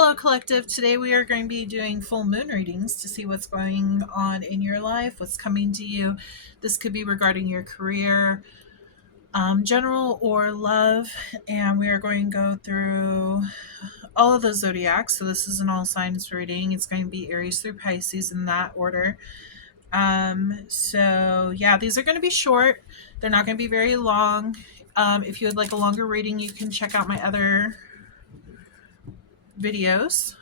Hello, Collective. Today we are going to be doing full moon readings to see what's going on in your life, what's coming to you. This could be regarding your career, general, or love. And we are going to go through all of the zodiacs. So this is an all signs reading. It's going to be Aries through Pisces in that order. So yeah, these are going to be short. They're not going to be very long. If you would like a longer reading, you can check out my other videos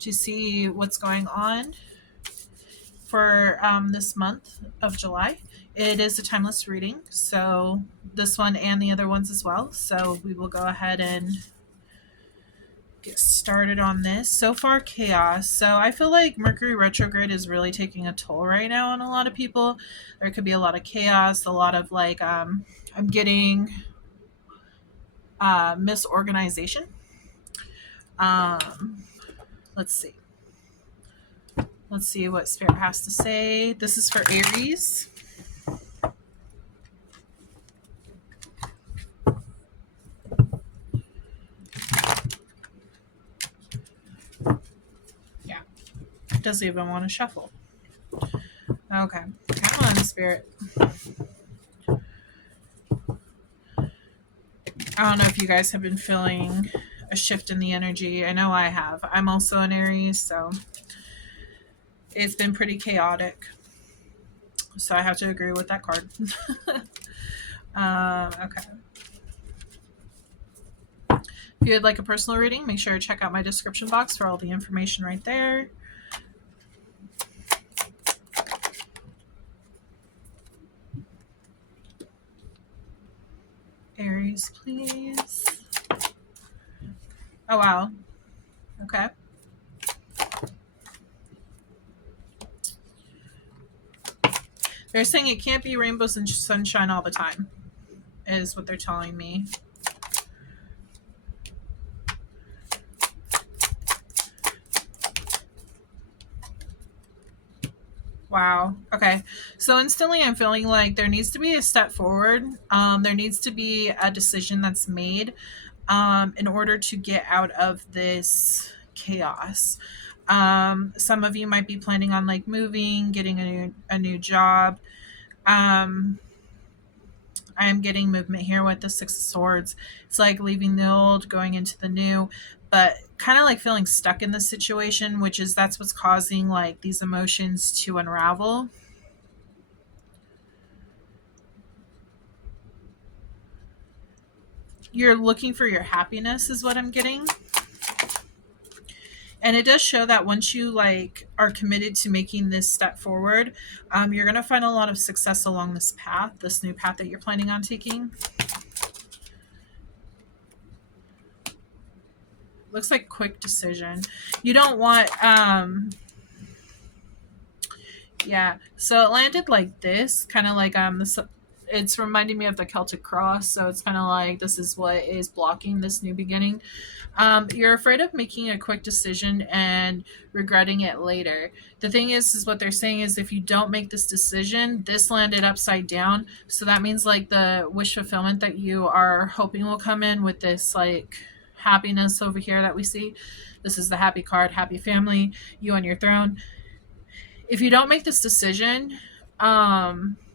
to see what's going on for this month of July. It is a timeless reading, so this one and the other ones as well. So we will go ahead and get started on this. So far, chaos. So I feel like Mercury retrograde is really taking a toll right now on a lot of people. There could be a lot of chaos, a lot of like I'm getting misorganization. Let's see. Let's see what Spirit has to say. This is for Aries. Yeah. It doesn't even want to shuffle. Okay. Come on, Spirit. I don't know if you guys have been feeling a shift in the energy. I know I have. I'm also an Aries, so it's been pretty chaotic. So I have to agree with that card. Okay. If you would like a personal reading, make sure to check out my description box for all the information right there. Aries, please. Oh, wow. Okay. They're saying it can't be rainbows and sunshine all the time, is what they're telling me. Wow. Okay. So instantly I'm feeling like there needs to be a step forward. There needs to be a decision that's made in order to get out of this chaos. Some of you might be planning on like moving, getting a new job. I am getting movement here with the Six of Swords. It's like leaving the old, going into the new, but kind of like feeling stuck in this situation, which is that's what's causing like these emotions to unravel. You're looking for your happiness is what I'm getting. And it does show that once you like are committed to making this step forward, you're going to find a lot of success along this path, this new path that you're planning on taking. Looks like quick decision. You don't want, yeah. So it landed like this, kind of like this. It's reminding me of the Celtic cross. So it's kind of like this is what is blocking this new beginning. You're afraid of making a quick decision and regretting it later. The thing is what they're saying is if you don't make this decision, this landed upside down. So that means like the wish fulfillment that you are hoping will come in with this like happiness over here that we see. This is the happy card, happy family, you on your throne. If you don't make this decision,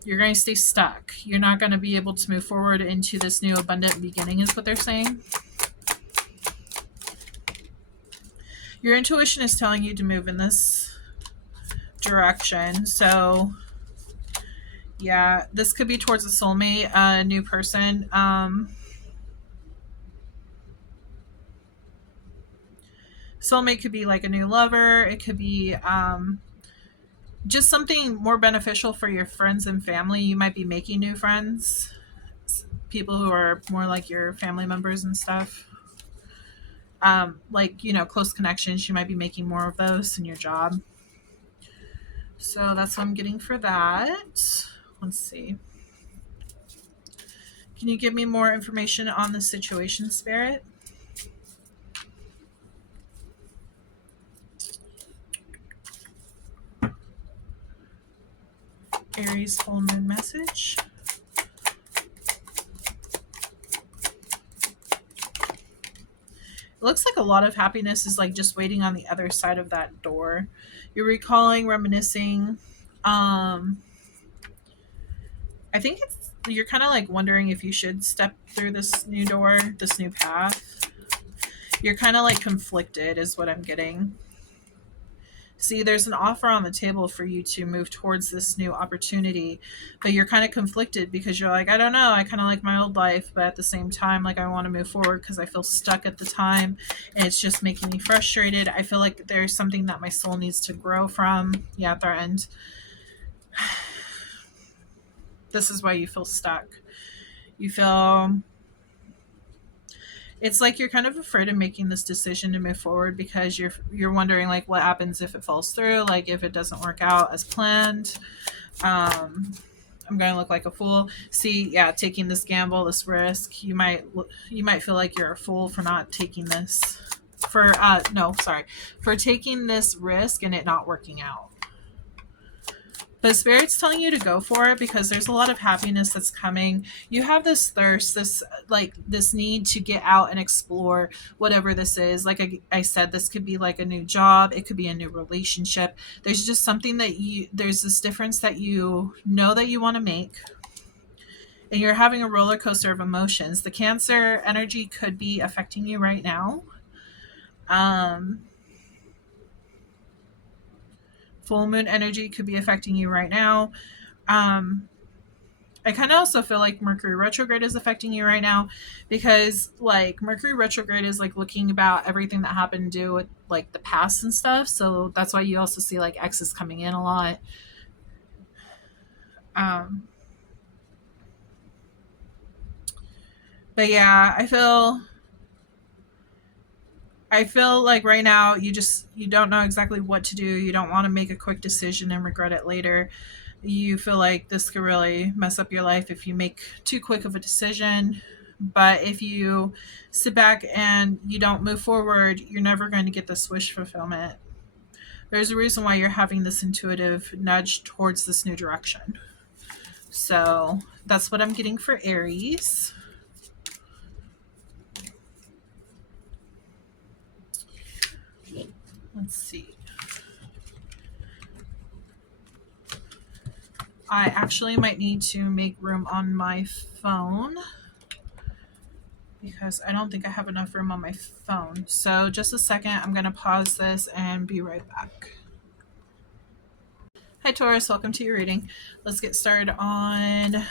you're going to stay stuck. You're not going to be able to move forward into this new abundant beginning is what they're saying. Your intuition is telling you to move in this direction. So yeah, this could be towards a soulmate, a new person. Soulmate could be like a new lover. It could be just something more beneficial for your friends and family. You might be making new friends, people who are more like your family members and stuff. Like, you know, close connections. You might be making more of those in your job. So that's what I'm getting for that. Let's see. Can you give me more information on the situation, Spirit? Aries full moon message. looks like a lot of happiness is like just waiting on the other side of that door. You're recalling, reminiscing. I think you're kind of like wondering if you should step through this new door, this new path. You're kind of like conflicted is what I'm getting. See, there's an offer on the table for you to move towards this new opportunity, but you're kind of conflicted because you're like, I don't know, I kind of like my old life, but at the same time, like I want to move forward because I feel stuck at the time and it's just making me frustrated. I feel like there's something that my soul needs to grow from. Yeah, at their end. This is why you feel stuck. You feel it's like you're kind of afraid of making this decision to move forward because you're wondering like what happens if it falls through, like if it doesn't work out as planned. I'm going to look like a fool. See, yeah, taking this gamble, this risk, you might feel like you're a fool for not taking this for taking this risk and it not working out. But Spirit's telling you to go for it because there's a lot of happiness that's coming. You have this thirst, this need to get out and explore whatever this is. Like I said, this could be like a new job. It could be a new relationship. There's just something there's this difference that you know that you want to make. And you're having a roller coaster of emotions. The Cancer energy could be affecting you right now. Full moon energy could be affecting you right now. I kind of also feel like Mercury retrograde is affecting you right now because like Mercury retrograde is like looking about everything that happened to do with like the past and stuff. So that's why you also see like exes coming in a lot. But yeah, I feel like right now you don't know exactly what to do. You don't want to make a quick decision and regret it later. You feel like this could really mess up your life if you make too quick of a decision. But if you sit back and you don't move forward, you're never going to get this wish fulfillment. There's a reason why you're having this intuitive nudge towards this new direction. So that's what I'm getting for Aries. Let's see. I actually might need to make room on my phone because I don't think I have enough room on my phone. So just a second, I'm going to pause this and be right back. Hi Taurus, welcome to your reading. Let's get started on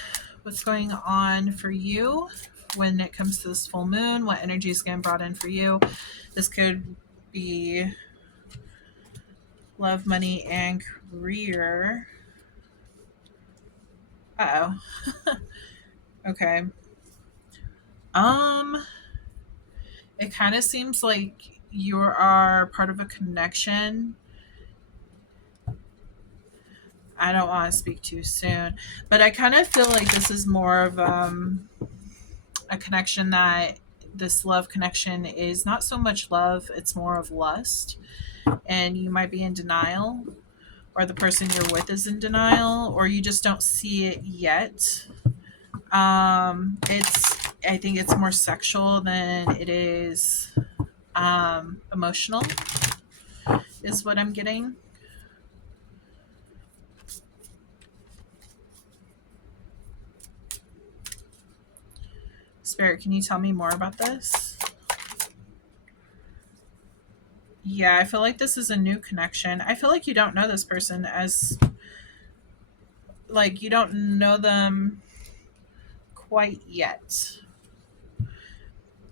what's going on for you when it comes to this full moon, what energy is getting brought in for you. This could be love, money, and career. Uh-oh. Okay. It kind of seems like you are part of a connection. I don't want to speak too soon, but I kind of feel like this is more of a connection that this love connection is not so much love, it's more of lust. And you might be in denial, or the person you're with is in denial, or you just don't see it yet. I think it's more sexual than it is emotional, is what I'm getting. Spirit, can you tell me more about this? Yeah, I feel like this is a new connection. I feel like you don't know this person as, like, you don't know them quite yet.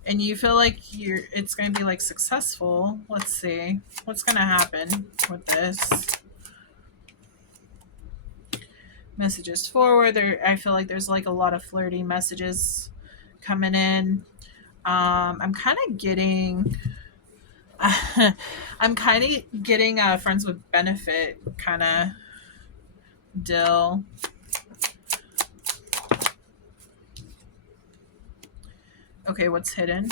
And you feel like it's going to be like successful. Let's see what's going to happen with this. Messages forward. I feel like there's like a lot of flirty messages coming in. I'm kind of getting friends with benefit kind of deal. Okay, what's hidden?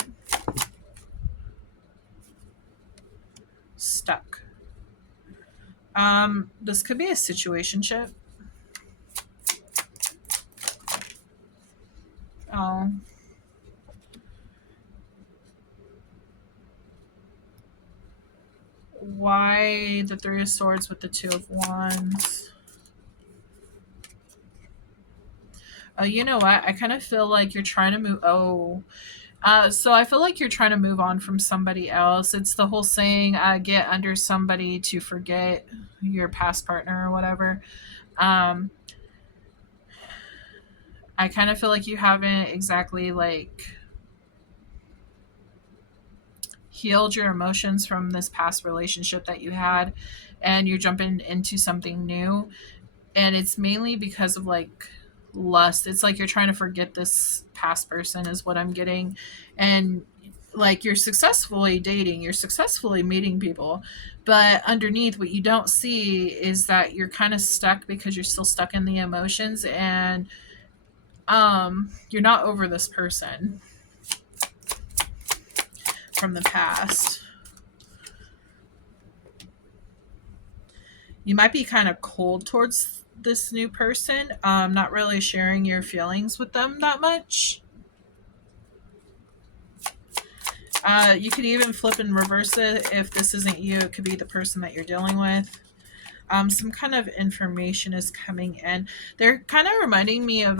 Stuck. This could be a situationship. Oh. Why the Three of Swords with the Two of Wands? Oh, you know what? I kind of feel like you're trying to move. Oh, so I feel like you're trying to move on from somebody else. It's the whole saying, get under somebody to forget your past partner or whatever. Um, I kind of feel like you haven't exactly like healed your emotions from this past relationship that you had, and you're jumping into something new. And it's mainly because of like lust. It's like you're trying to forget this past person, is what I'm getting. And like you're successfully dating, you're successfully meeting people, but underneath what you don't see is that you're kind of stuck because you're still stuck in the emotions, and you're not over this person from the past. You might be kind of cold towards this new person, not really sharing your feelings with them that much. You could even flip and reverse it. If this isn't you, it could be the person that you're dealing with. Some kind of information is coming in. They're kind of reminding me of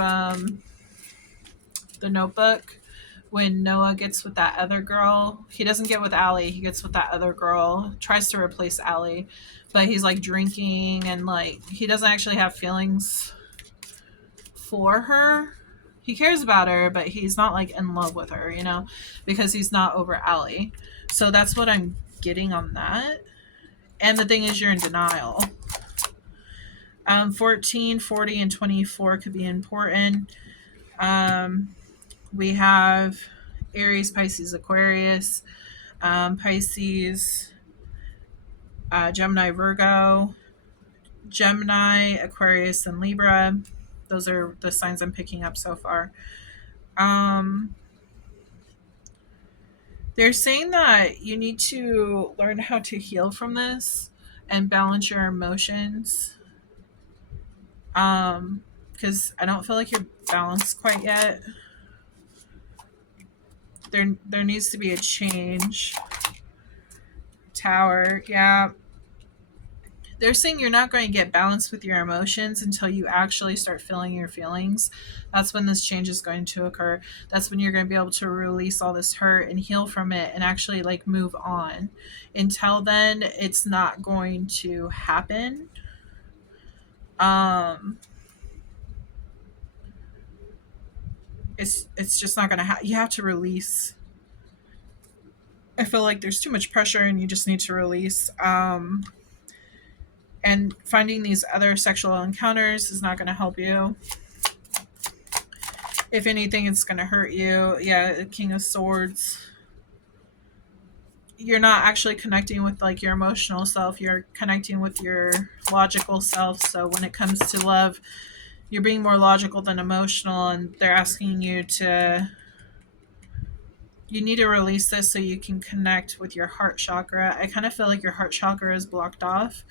the Notebook, when Noah gets with that other girl. He doesn't get with Allie, he gets with that other girl, tries to replace Allie, but he's like drinking and like he doesn't actually have feelings for her. He cares about her, but he's not like in love with her, you know, because he's not over Allie. So that's what I'm getting on that. And the thing is, you're in denial. 14, 40, and 24 could be important. We have Aries, Pisces, Aquarius, Pisces, Gemini, Virgo, Gemini, Aquarius, and Libra. Those are the signs I'm picking up so far. They're saying that you need to learn how to heal from this and balance your emotions. Because I don't feel like you're balanced quite yet. There needs to be a change. Tower, yeah. They're saying you're not going to get balanced with your emotions until you actually start feeling your feelings. That's when this change is going to occur. That's when you're going to be able to release all this hurt and heal from it and actually like move on. Until then, it's not going to happen. It's just not going to happen. You have to release. I feel like there's too much pressure and you just need to release. And finding these other sexual encounters is not going to help you. If anything, it's going to hurt you. Yeah, King of Swords. You're not actually connecting with like your emotional self. You're connecting with your logical self. So when it comes to love, you're being more logical than emotional, and they're asking you to... You need to release this so you can connect with your heart chakra. I kind of feel like your heart chakra is blocked off.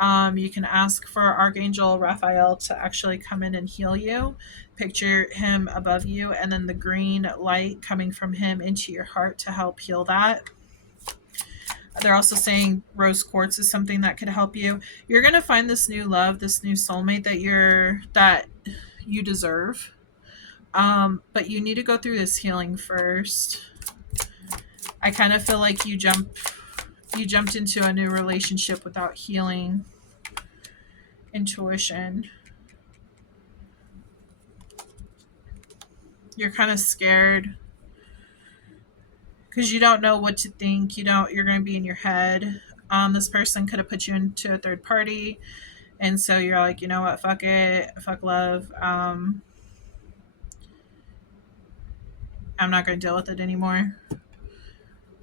You can ask for Archangel Raphael to actually come in and heal you. Picture him above you, and then the green light coming from him into your heart to help heal that. They're also saying rose quartz is something that could help you. You're going to find this new love, this new soulmate that you deserve. But you need to go through this healing first. I kind of feel like you jumped into a new relationship without healing intuition. You're kind of scared because you don't know what to think. You're going to be in your head. This person could have put you into a third party, and so you're like, you know what, fuck it, fuck love. I'm not going to deal with it anymore.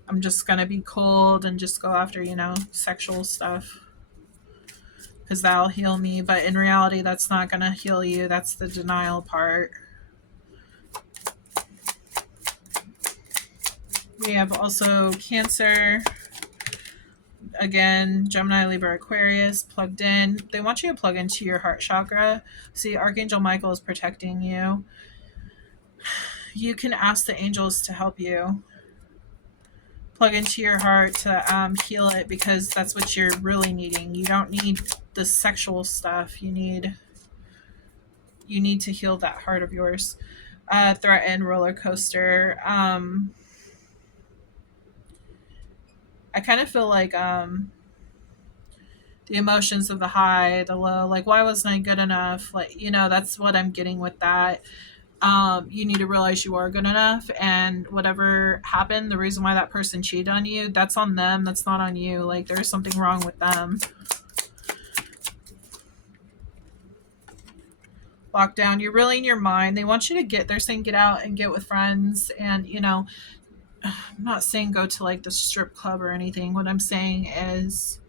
I'm just going to be cold and just go after, sexual stuff, because that'll heal me. But in reality, that's not going to heal you. That's the denial part. We have also Cancer. Again, Gemini, Libra, Aquarius, plugged in. They want you to plug into your heart chakra. See, Archangel Michael is protecting you. You can ask the angels to help you plug into your heart to heal it, because that's what you're really needing. You don't need the sexual stuff. You need to heal that heart of yours. Threaten, roller coaster. I kind of feel like the emotions of the high, the low, like, why wasn't I good enough? Like, you know, that's what I'm getting with that. You need to realize you are good enough, and whatever happened, the reason why that person cheated on you, that's on them. That's not on you. Like, there's something wrong with them. Lockdown. You're really in your mind. They want you to get, they're saying get out and get with friends. And, you know, I'm not saying go to like the strip club or anything. What I'm saying is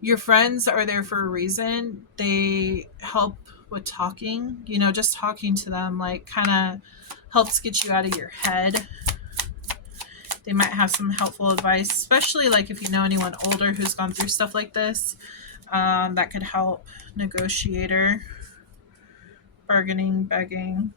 your friends are there for a reason. They help with talking, you know, just talking to them, like, kind of helps get you out of your head. They might have some helpful advice, especially like if you know anyone older who's gone through stuff like this, that could help. Negotiator, bargaining, begging.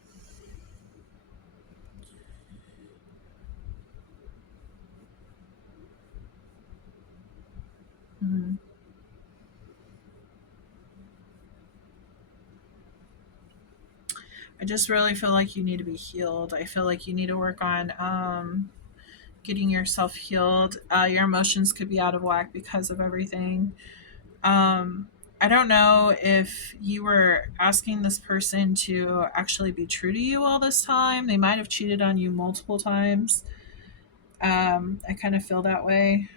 I just really feel like you need to be healed. I feel like you need to work on getting yourself healed. Your emotions could be out of whack because of everything. I don't know if you were asking this person to actually be true to you all this time. They might have cheated on you multiple times. I kind of feel that way.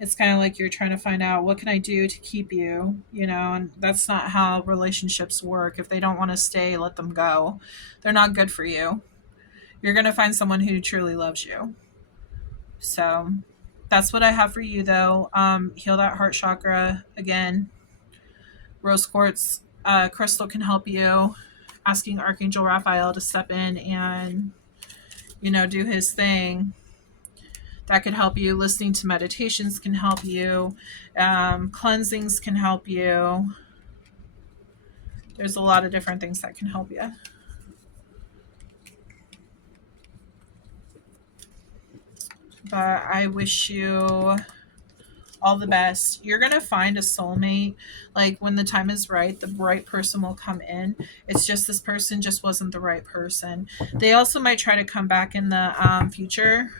It's kind of like you're trying to find out, what can I do to keep you, you know, and that's not how relationships work. If they don't want to stay, let them go. They're not good for you. You're going to find someone who truly loves you. So that's what I have for you, though. Heal that heart chakra again. Rose quartz crystal can help you. Asking Archangel Raphael to step in and, you know, do his thing. That could help you. Listening to meditations can help you. Cleansings can help you. There's a lot of different things that can help you. But I wish you all the best. You're going to find a soulmate. Like, when the time is right, the right person will come in. It's just this person just wasn't the right person. They also might try to come back in the future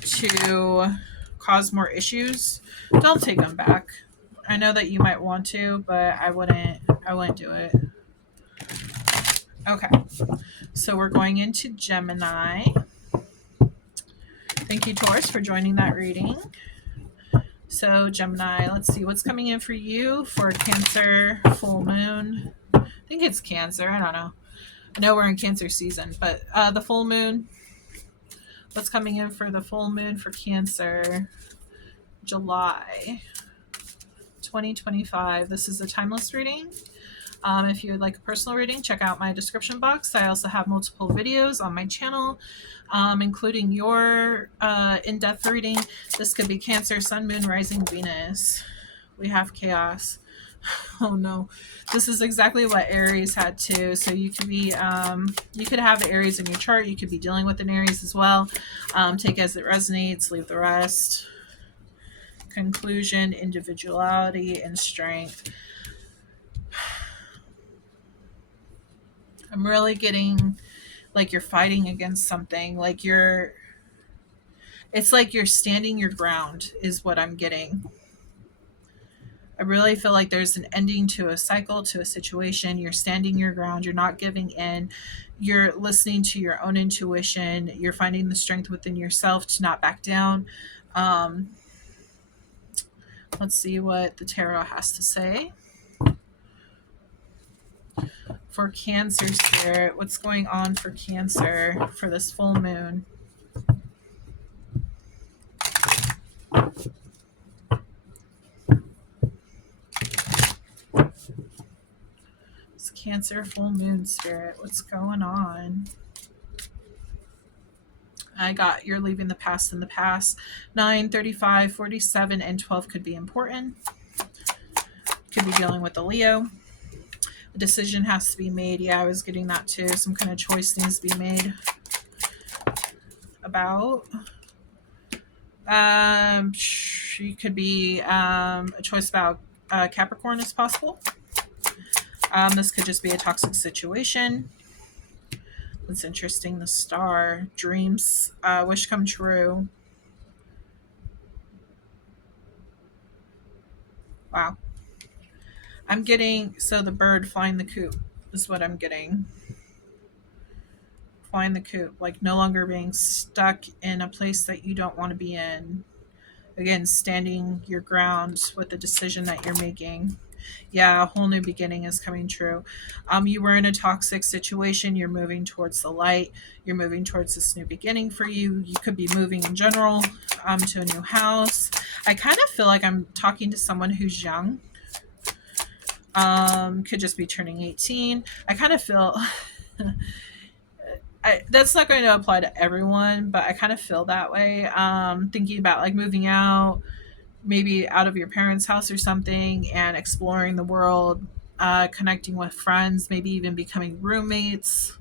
to cause more issues. Don't take them back. I know that you might want to, but I wouldn't do it. Okay. So we're going into Gemini. Thank you, Taurus, for joining that reading. So Gemini, let's see what's coming in for you for Cancer full moon. I think it's Cancer. I don't know. I know we're in Cancer season, but the full moon. What's coming in for the full moon for Cancer? July 2025. This is a timeless reading. If you would like a personal reading, check out my description box. I also have multiple videos on my channel, including your in-depth reading. This could be Cancer, Sun, Moon, Rising, Venus. We have chaos. Oh no, this is exactly what Aries had too. So you could be, you could have Aries in your chart. You could be dealing with an Aries as well. Take as it resonates, leave the rest. Conclusion, individuality, and strength. I'm really getting like you're fighting against something. Like it's like you're standing your ground is what I'm getting. I really feel like there's an ending to a cycle, to a situation. You're standing your ground. You're not giving in. You're listening to your own intuition. You're finding the strength within yourself to not back down. Let's see what the tarot has to say. For Cancer spirit, what's going on for Cancer for this full moon? It's Cancer full moon spirit. What's going on? I got you're leaving the past in the past. 9, 35, 47, and 12 could be important. Could be dealing with a Leo. A decision has to be made. Yeah, I was getting that too. Some kind of choice needs to be made. about. She could be a choice about Capricorn is possible. This could just be a toxic situation. That's interesting. The star, dreams, wish come true. Wow. I'm getting, so the bird flying the coop is what I'm getting. Flying the coop, like no longer being stuck in a place that you don't want to be in. Again, standing your ground with the decision that you're making. Yeah, a whole new beginning is coming true. You were in a toxic situation. You're moving towards the light. You're moving towards this new beginning for you. You could be moving in general to a new house. I kind of feel like I'm talking to someone who's young. Could just be turning 18. I kind of feel that's not going to apply to everyone, but I kind of feel that way. Thinking about like moving out, maybe out of your parents' house or something, and exploring the world, connecting with friends, maybe even becoming roommates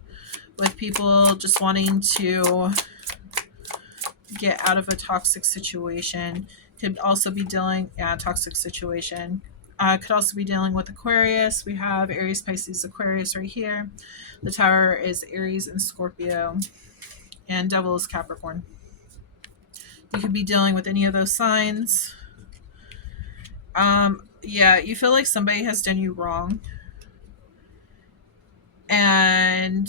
with people, just wanting to get out of a toxic situation. Could also be toxic situation. Could also be dealing with Aquarius. We have Aries, Pisces, Aquarius right here. The Tower is Aries and Scorpio. And Devil is Capricorn. You could be dealing with any of those signs. Yeah, you feel like somebody has done you wrong. And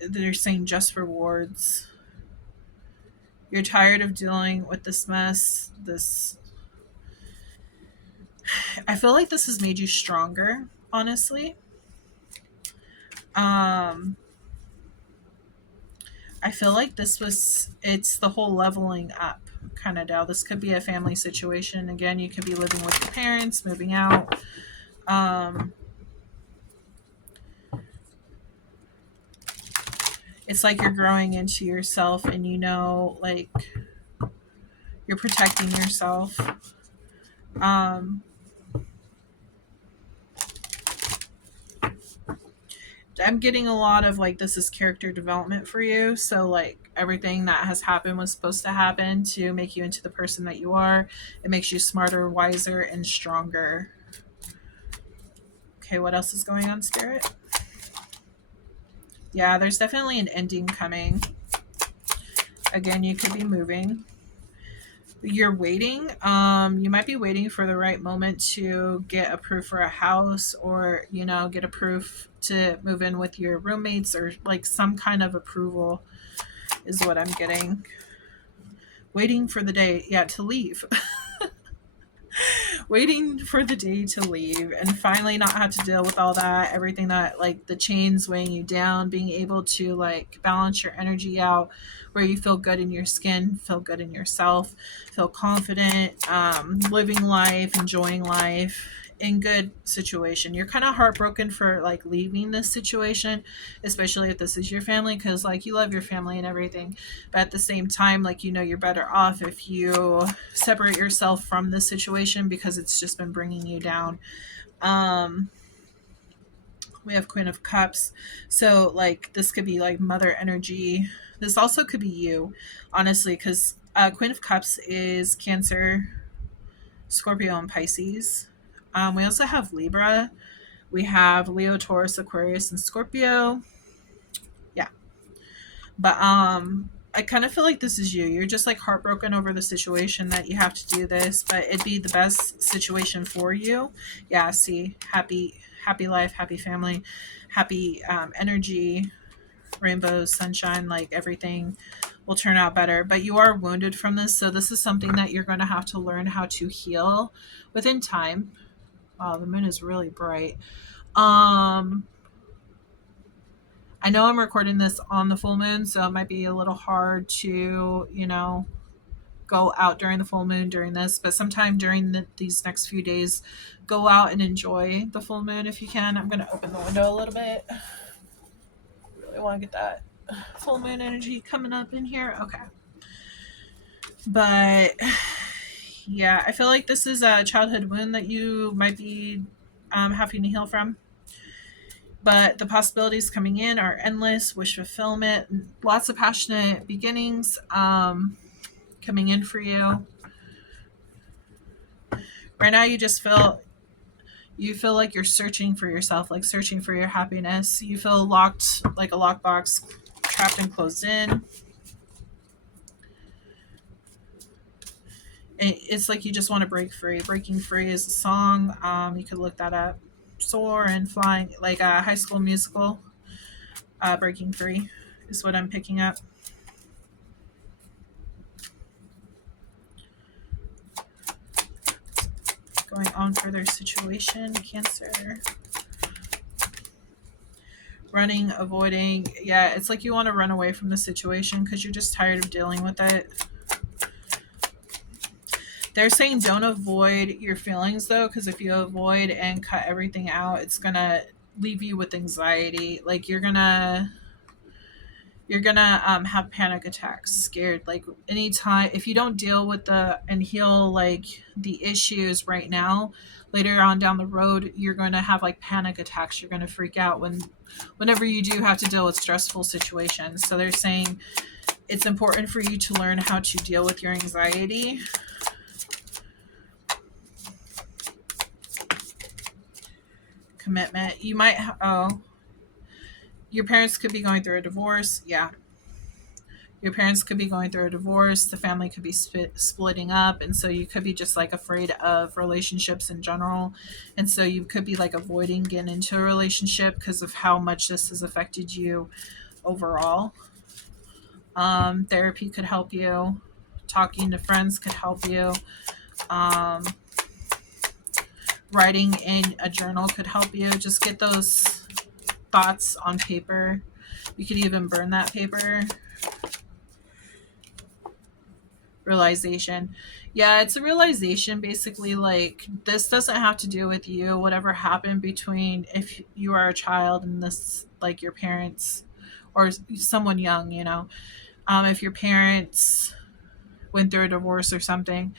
they're saying just rewards. You're tired of dealing with this mess. I feel like this has made you stronger, honestly. I feel like it's the whole leveling up kind of deal. This could be a family situation. Again, you could be living with your parents, moving out. It's like you're growing into yourself and like you're protecting yourself. I'm getting a lot of like this is character development for you. So like everything that has happened was supposed to happen to make you into the person that you are. It makes you smarter, wiser, and stronger. Okay, what else is going on, Spirit? Yeah, there's definitely an ending coming. Again, you could be moving. You're waiting. You might be waiting for the right moment to get approved for a house, or get approved to move in with your roommates, or like some kind of approval is what I'm getting. Waiting for the day, to leave. Waiting for the day to leave and finally not have to deal with all that, everything that like the chains weighing you down, being able to like balance your energy out where you feel good in your skin, feel good in yourself, feel confident, living life, enjoying life in good situation. You're kind of heartbroken for like leaving this situation, especially if this is your family, because like you love your family and everything, but at the same time, like you're better off if you separate yourself from this situation because it's just been bringing you down. We have Queen of Cups, so like this could be like mother energy. This also could be you, honestly, because Queen of Cups is Cancer, Scorpio, and Pisces. We also have Libra. We have Leo, Taurus, Aquarius, and Scorpio. Yeah. But I kind of feel like this is you. You're just like heartbroken over the situation that you have to do this, but it'd be the best situation for you. Yeah, see, happy life, happy family, happy energy, rainbows, sunshine, like everything will turn out better. But you are wounded from this, so this is something that you're going to have to learn how to heal within time. Wow, the moon is really bright. I know I'm recording this on the full moon, so it might be a little hard to, go out during the full moon during this, but sometime during these next few days, go out and enjoy the full moon if you can. I'm going to open the window a little bit. Really want to get that full moon energy coming up in here. Okay. But yeah, I feel like this is a childhood wound that you might be having to heal from. But the possibilities coming in are endless, wish fulfillment, lots of passionate beginnings coming in for you. Right now, you feel like you're searching for yourself, like searching for your happiness. You feel locked, like a lockbox, trapped and closed in. It's like you just want to break free. Breaking Free is a song. You could look that up. Soar and Flying, like a High School Musical. Breaking Free is what I'm picking up. Going on for their situation, Cancer. Running, avoiding. Yeah, it's like you want to run away from the situation because you're just tired of dealing with it. They're saying don't avoid your feelings though, because if you avoid and cut everything out, it's gonna leave you with anxiety. Like you're gonna have panic attacks, scared. Like anytime if you don't deal with and heal like the issues right now, later on down the road, you're going to have like panic attacks. You're going to freak out whenever you do have to deal with stressful situations. So they're saying it's important for you to learn how to deal with your anxiety. Commitment. You might your parents could be going through a divorce. Yeah. Your parents could be going through a divorce. The family could be splitting up. And so you could be just like afraid of relationships in general. And so you could be like avoiding getting into a relationship because of how much this has affected you overall. Therapy could help you. Talking to friends could help you. Writing in a journal could help you. Just get those thoughts on paper. You could even burn that paper. Realization. Yeah, it's a realization basically like this doesn't have to do with you. Whatever happened between if you are a child and this like your parents or someone young, if your parents went through a divorce or something,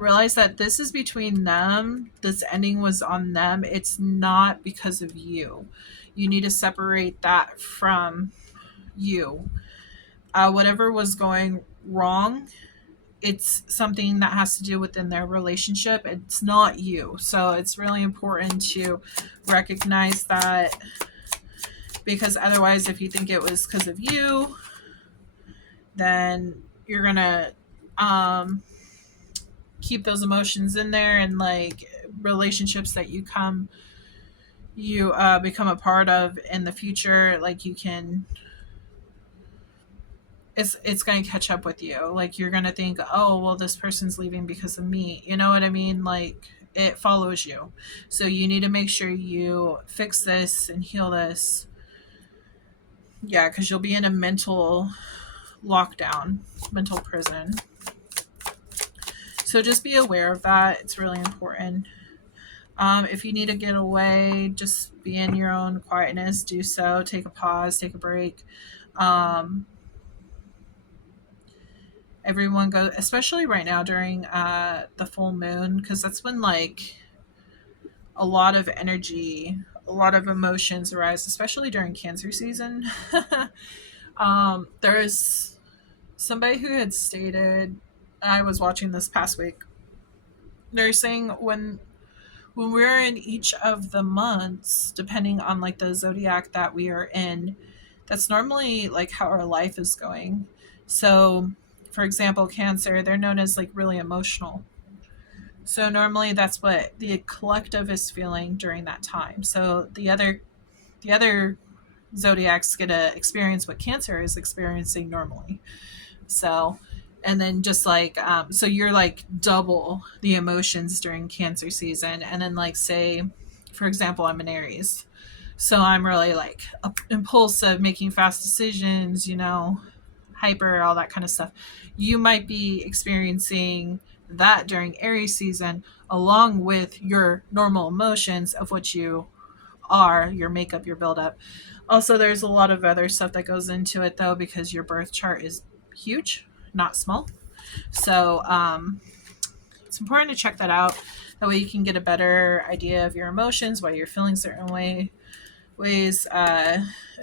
realize that this is between them. This ending was on them. It's not because of you. You need to separate that from you. Whatever was going wrong, it's something that has to do within their relationship. It's not you. So it's really important to recognize that, because otherwise, if you think it was because of you, then you're going to keep those emotions in there, and like relationships that you become a part of in the future, like you can it's going to catch up with you. Like you're going to think, oh well, this person's leaving because of me, you know what I mean? Like it follows you. So you need to make sure you fix this and heal this. Yeah, because you'll be in a mental lockdown, mental prison. So just be aware of that. It's really important. If you need to get away, just be in your own quietness, do so. Take a pause, take a break. Everyone go, especially right now during the full moon, because that's when like a lot of energy, a lot of emotions arise, especially during Cancer season. There's somebody who had stated, I was watching this past week, they're saying when we're in each of the months, depending on like the zodiac that we are in, that's normally like how our life is going. So for example, Cancer, they're known as like really emotional. So normally that's what the collective is feeling during that time. So the other zodiacs get to experience what Cancer is experiencing normally. So, and then just like so you're like double the emotions during Cancer season. And then like say for example, I'm an Aries, so I'm really like impulsive, making fast decisions, hyper, all that kind of stuff. You might be experiencing that during Aries season, along with your normal emotions of what you are, your makeup, your buildup. Also, there's a lot of other stuff that goes into it though, because your birth chart is huge, not small. So it's important to check that out. That way you can get a better idea of your emotions, why you're feeling a certain way. ways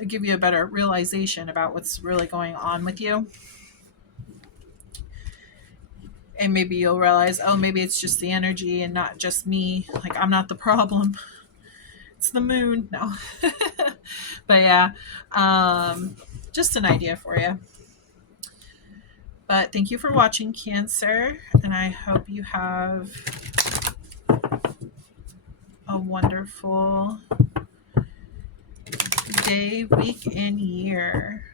give you a better realization about what's really going on with you. And maybe you'll realize, oh, maybe it's just the energy and not just me. Like, I'm not the problem. It's the moon. No. But yeah, just an idea for you. But thank you for watching, Cancer. And I hope you have a wonderful day, week, and year.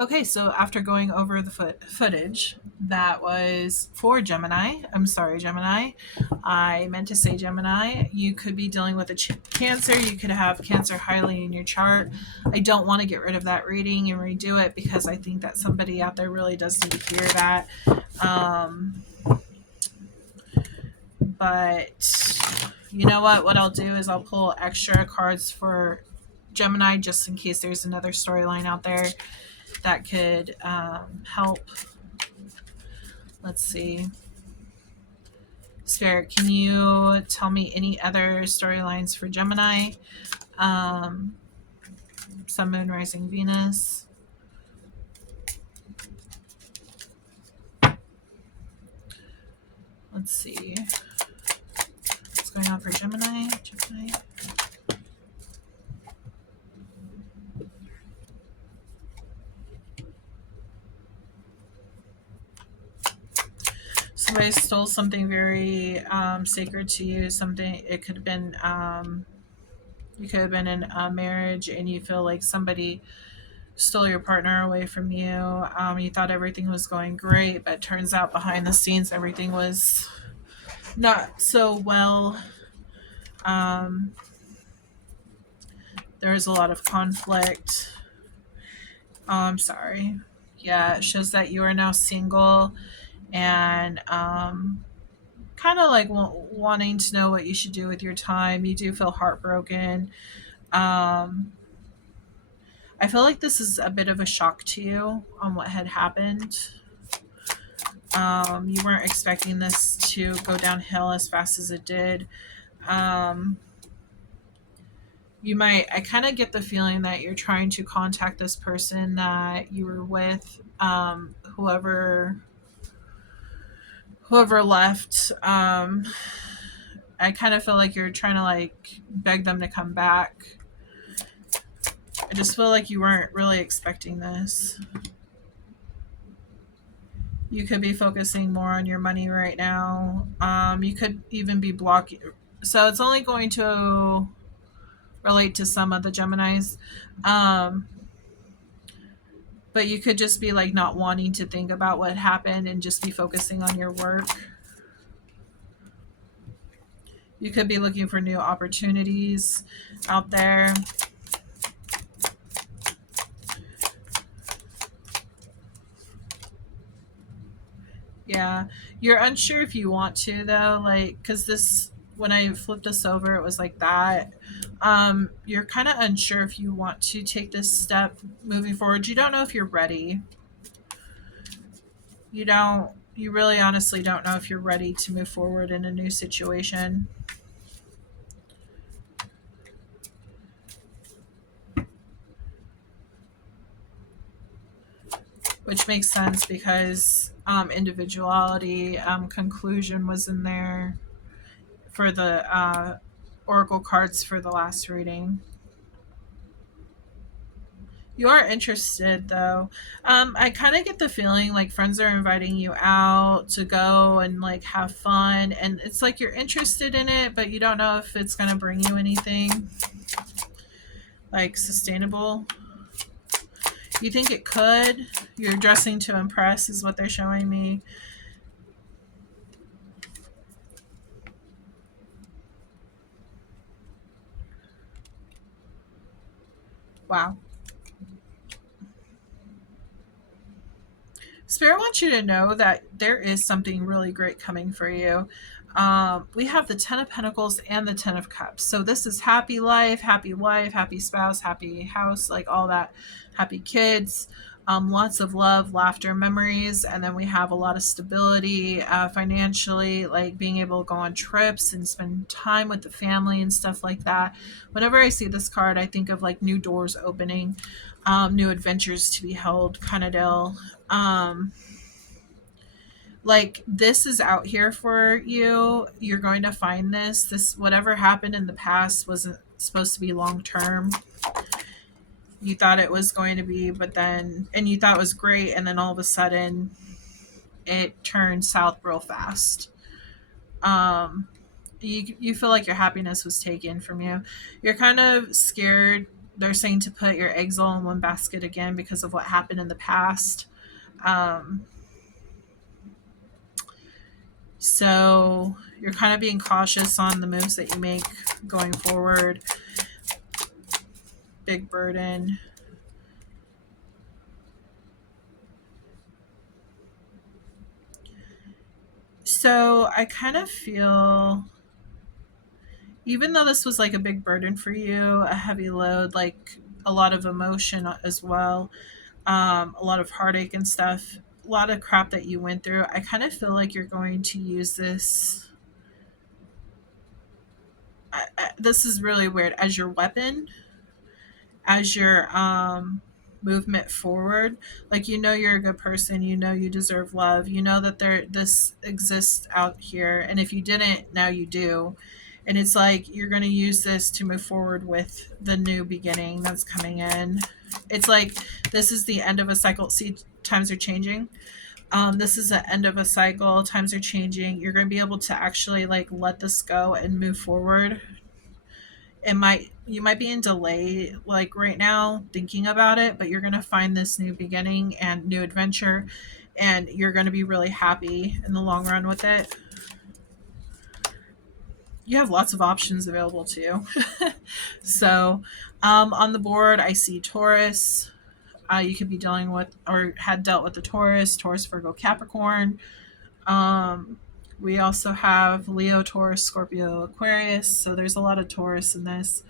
Okay, so after going over the footage that was for Gemini, I'm sorry, Gemini. I meant to say Gemini. You could be dealing with a Cancer. You could have Cancer highly in your chart. I don't want to get rid of that reading and redo it because I think that somebody out there really does need to hear that. But you know what? What I'll do is I'll pull extra cards for Gemini just in case there's another storyline out there that could help. Let's see. Spirit, can you tell me any other storylines for Gemini? Sun, Moon, Rising, Venus. Let's see. What's going on for Gemini? Gemini. Somebody stole something very sacred to you. Something, it could have been, you could have been in a marriage and you feel like somebody stole your partner away from you. You thought everything was going great, but turns out behind the scenes everything was not so well. There is a lot of conflict. I'm sorry. Yeah, it shows that you are now single and kind of like wanting to know what you should do with your time. You do feel heartbroken. I feel like this is a bit of a shock to you on what had happened. You weren't expecting this to go downhill as fast as it did. You might, I kind of get the feeling that you're trying to contact this person that you were with, whoever left. I kind of feel like you're trying to like beg them to come back. I just feel like you weren't really expecting this. You could be focusing more on your money right now. You could even be blocking. So it's only going to relate to some of the Geminis. But you could just be like not wanting to think about what happened and just be focusing on your work. You could be looking for new opportunities out there. Yeah, you're unsure if you want to though, like, because this, when I flipped this over, it was like that. You're kind of unsure if you want to take this step moving forward. You don't know if you're ready. You really honestly don't know if you're ready to move forward in a new situation. Which makes sense because individuality, conclusion was in there for the oracle cards for the last reading. You are interested though. I kind of get the feeling like friends are inviting you out to go and like have fun, and it's like you're interested in it, but you don't know if it's going to bring you anything like sustainable. You think it could. You're dressing to impress is what they're showing me. Wow. Spirit wants you to know that there is something really great coming for you. We have the 10 of Pentacles and the 10 of Cups. So this is happy life, happy wife, happy spouse, happy house, like all that, happy kids. Lots of love, laughter, memories, and then we have a lot of stability financially, like being able to go on trips and spend time with the family and stuff like that. Whenever I see this card, I think of like new doors opening, new adventures to be held, kind of deal. Like this is out here for you. You're going to find this whatever happened in the past wasn't supposed to be long term. You thought it was going to be, but then, and you thought it was great, and then all of a sudden it turned south real fast. You feel like your happiness was taken from you. You're kind of scared. They're saying to put your eggs all in one basket again because of what happened in the past. So you're kind of being cautious on the moves that you make going forward. Big burden. So I kind of feel, even though this was like a big burden for you, a heavy load, like a lot of emotion as well, a lot of heartache and stuff, a lot of crap that you went through, I kind of feel like you're going to use this. This is really weird, as your weapon, as your movement forward. Like, you know, you're a good person, you know you deserve love, you know that this exists out here, and if you didn't, now you do. And it's like you're going to use this to move forward with the new beginning that's coming in. It's like this is the end of a cycle. See, times are changing. This is the end of a cycle. Times are changing. You're going to be able to actually like let this go and move forward. You might be in delay like right now thinking about it, but you're going to find this new beginning and new adventure, and you're going to be really happy in the long run with it. You have lots of options available to you. So on the board I see Taurus. You could be dealing with or had dealt with the Taurus, Virgo, Capricorn. We also have Leo, Taurus, Scorpio, Aquarius. So there's a lot of Taurus in this.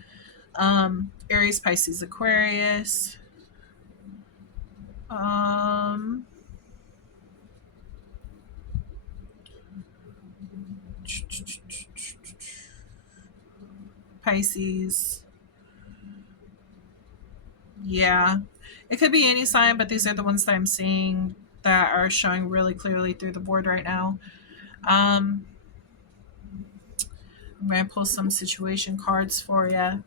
Aries, Pisces, Aquarius. Pisces. Yeah. It could be any sign, but these are the ones that I'm seeing that are showing really clearly through the board right now. I'm going to pull some situation cards for you.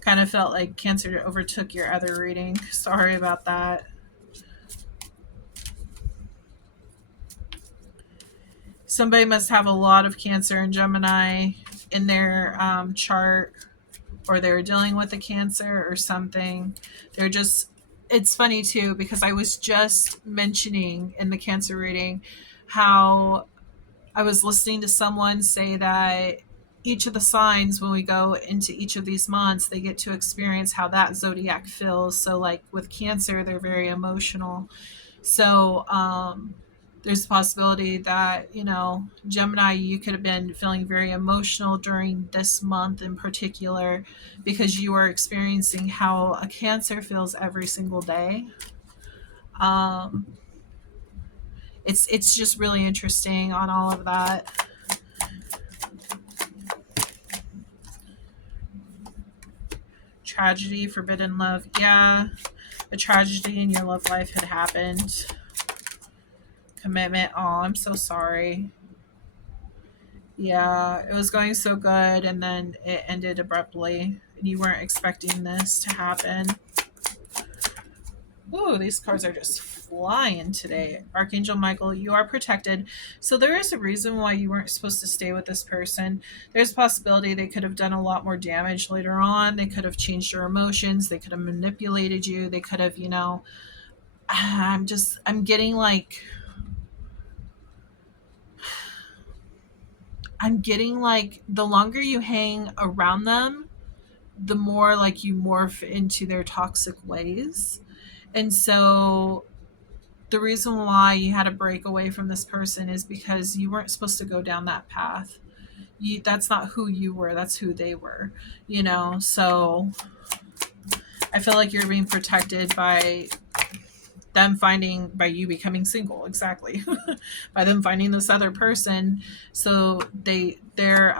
Kind of felt like Cancer overtook your other reading. Sorry about that. Somebody must have a lot of Cancer and Gemini in their chart, or they're dealing with a Cancer or something. They're just, it's funny too, because I was just mentioning in the Cancer reading how I was listening to someone say that each of the signs, when we go into each of these months, they get to experience how that zodiac feels. So like with Cancer, they're very emotional. So there's a possibility that, you know, Gemini, you could have been feeling very emotional during this month in particular because you are experiencing how a Cancer feels every single day. It's just really interesting on all of that. Tragedy, forbidden love. Yeah, a tragedy in your love life had happened. Commitment. Oh, I'm so sorry. Yeah, it was going so good and then it ended abruptly. And you weren't expecting this to happen. Ooh, these cards are just flying today. Archangel Michael, you are protected. So there is a reason why you weren't supposed to stay with this person. There's a possibility they could have done a lot more damage later on. They could have changed your emotions. They could have manipulated you. They could have, you know, I'm getting like the longer you hang around them, the more like you morph into their toxic ways. And so the reason why you had to break away from this person is because you weren't supposed to go down that path. That's not who you were, that's who they were, you know. So I feel like you're being protected by them finding, by you becoming single, exactly. By them finding this other person, so their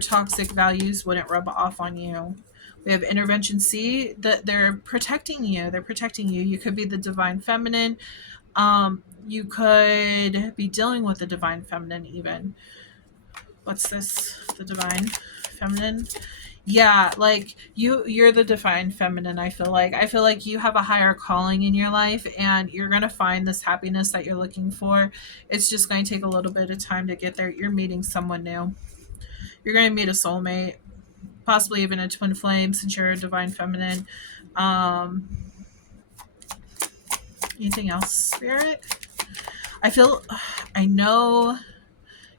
toxic values wouldn't rub off on you. We have intervention C, that they're protecting you. They're protecting you. You could be the divine feminine. You could be dealing with the divine feminine even. What's this? The divine feminine? Yeah, like you're the divine feminine. I feel like you have a higher calling in your life, and you're going to find this happiness that you're looking for. It's just going to take a little bit of time to get there. You're meeting someone new. You're going to meet a soulmate, possibly even a twin flame, since you're a divine feminine. Anything else, Spirit? I know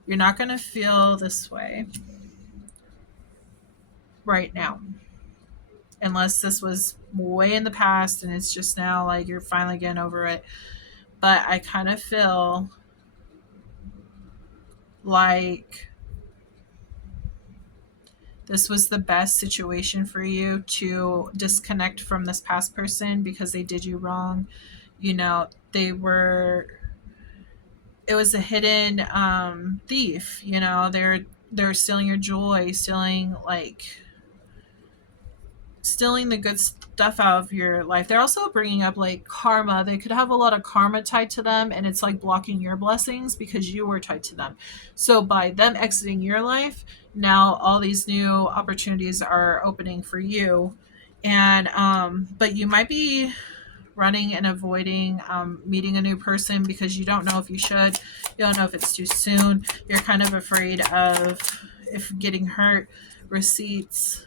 you're not going to feel this way right now, unless this was way in the past and it's just now like you're finally getting over it. But I kind of feel like this was the best situation for you to disconnect from this past person because they did you wrong. You know, it was a hidden thief. You know, they're stealing your joy, stealing the good stuff out of your life. They're also bringing up like karma. They could have a lot of karma tied to them, and it's like blocking your blessings because you were tied to them. So by them exiting your life, now all these new opportunities are opening for you. And but you might be running and avoiding meeting a new person because you don't know if you should. You don't know if it's too soon. You're kind of afraid of if getting hurt. Receipts.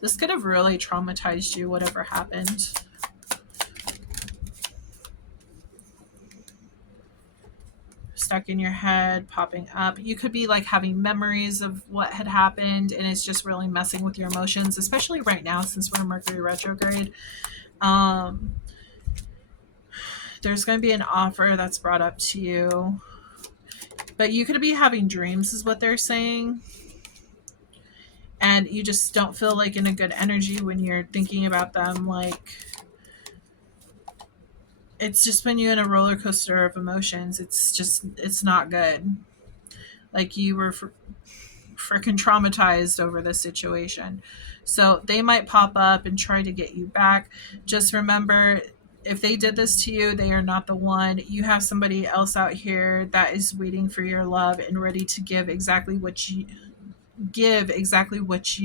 This could have really traumatized you, whatever happened. Stuck in your head, popping up. You could be like having memories of what had happened, and it's just really messing with your emotions, especially right now since we're Mercury retrograde. There's going to be an offer that's brought up to you, but you could be having dreams is what they're saying. And you just don't feel like in a good energy when you're thinking about them. Like, it's just been you in a roller coaster of emotions. It's not good. Like, you were freaking traumatized over this situation. So they might pop up and try to get you back. Just remember, if they did this to you, they are not the one. You have somebody else out here that is waiting for your love and ready to give exactly what you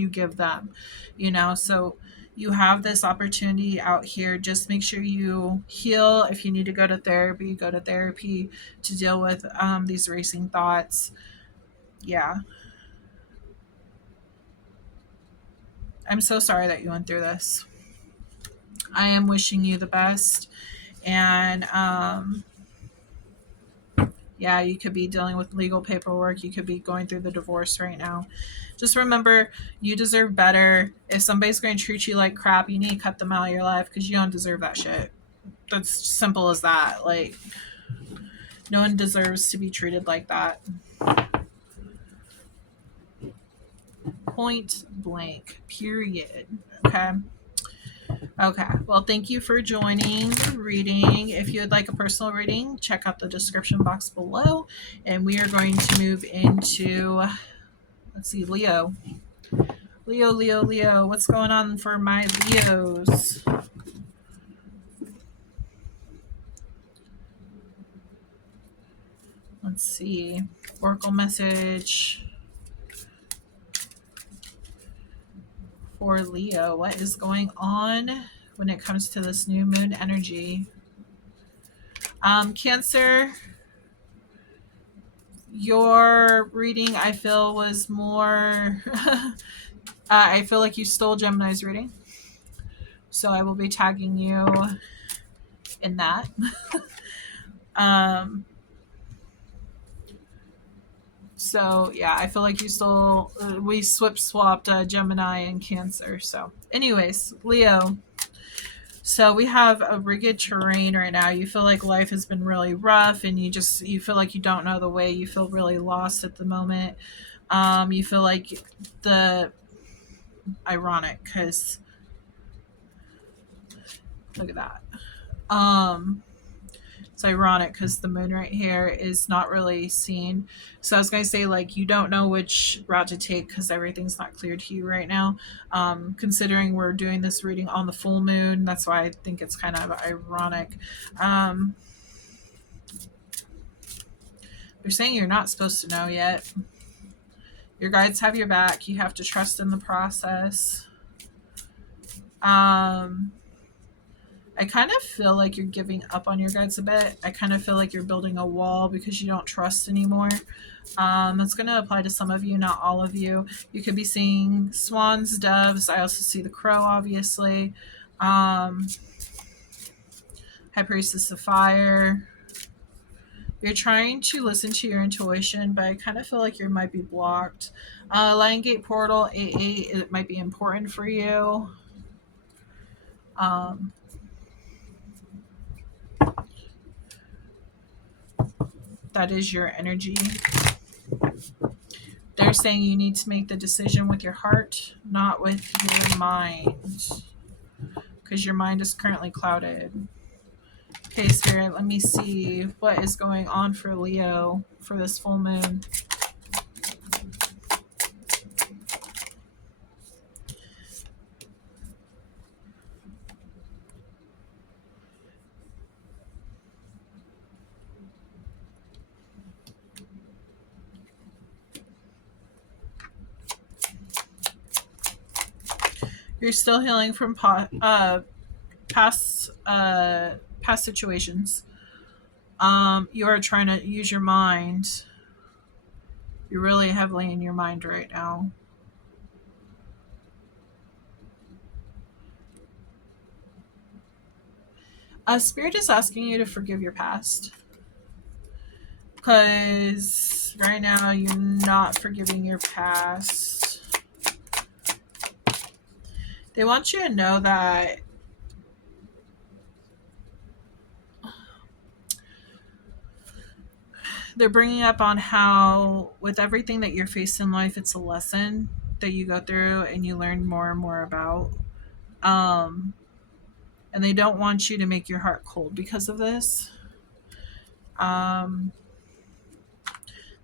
give them, you know. So you have this opportunity out here. Just make sure you heal. If you need to go to therapy to deal with these racing thoughts. Yeah, I'm so sorry that you went through this. I am wishing you the best. And yeah, you could be dealing with legal paperwork. You could be going through the divorce right now. Just remember, you deserve better. If somebody's going to treat you like crap, you need to cut them out of your life because you don't deserve that shit. That's simple as that. Like, no one deserves to be treated like that. Point blank, period. Okay. Okay, well, thank you for joining the reading. If you would like a personal reading, check out the description box below. And we are going to move into, let's see, Leo. Leo. What's going on for my Leos? Let's see. Oracle message for Leo. What is going on when it comes to this new moon energy? Cancer, your reading I feel was more I feel like you stole Gemini's reading, so I will be tagging you in that. So yeah, I feel like you stole we swapped Gemini and Cancer. So anyways, Leo, so we have a rigid terrain right now. You feel like life has been really rough, and you feel like you don't know the way. You feel really lost at the moment. You feel like ironic because look at that. It's ironic because the moon right here is not really seen. So I was going to say, like, you don't know which route to take because everything's not clear to you right now. Considering we're doing this reading on the full moon, that's why I think it's kind of ironic. They're saying you're not supposed to know yet. Your guides have your back. You have to trust in the process. I kind of feel like you're giving up on your guides a bit. I kind of feel like you're building a wall because you don't trust anymore. That's going to apply to some of you, not all of you. You could be seeing swans, doves. I also see the crow, obviously. High Priestess of Fire. You're trying to listen to your intuition, but I kind of feel like you might be blocked. Lion Gate Portal 8-8, it might be important for you. That is your energy. They're saying you need to make the decision with your heart, not with your mind, because your mind is currently clouded. Okay, Spirit, let me see what is going on for Leo for this full moon. You're still healing from past situations. You are trying to use your mind. You're really heavily in your mind right now. Spirit is asking you to forgive your past. Because right now you're not forgiving your past. They want you to know that they're bringing up on how with everything that you're faced in life, it's a lesson that you go through and you learn more and more about. And they don't want you to make your heart cold because of this.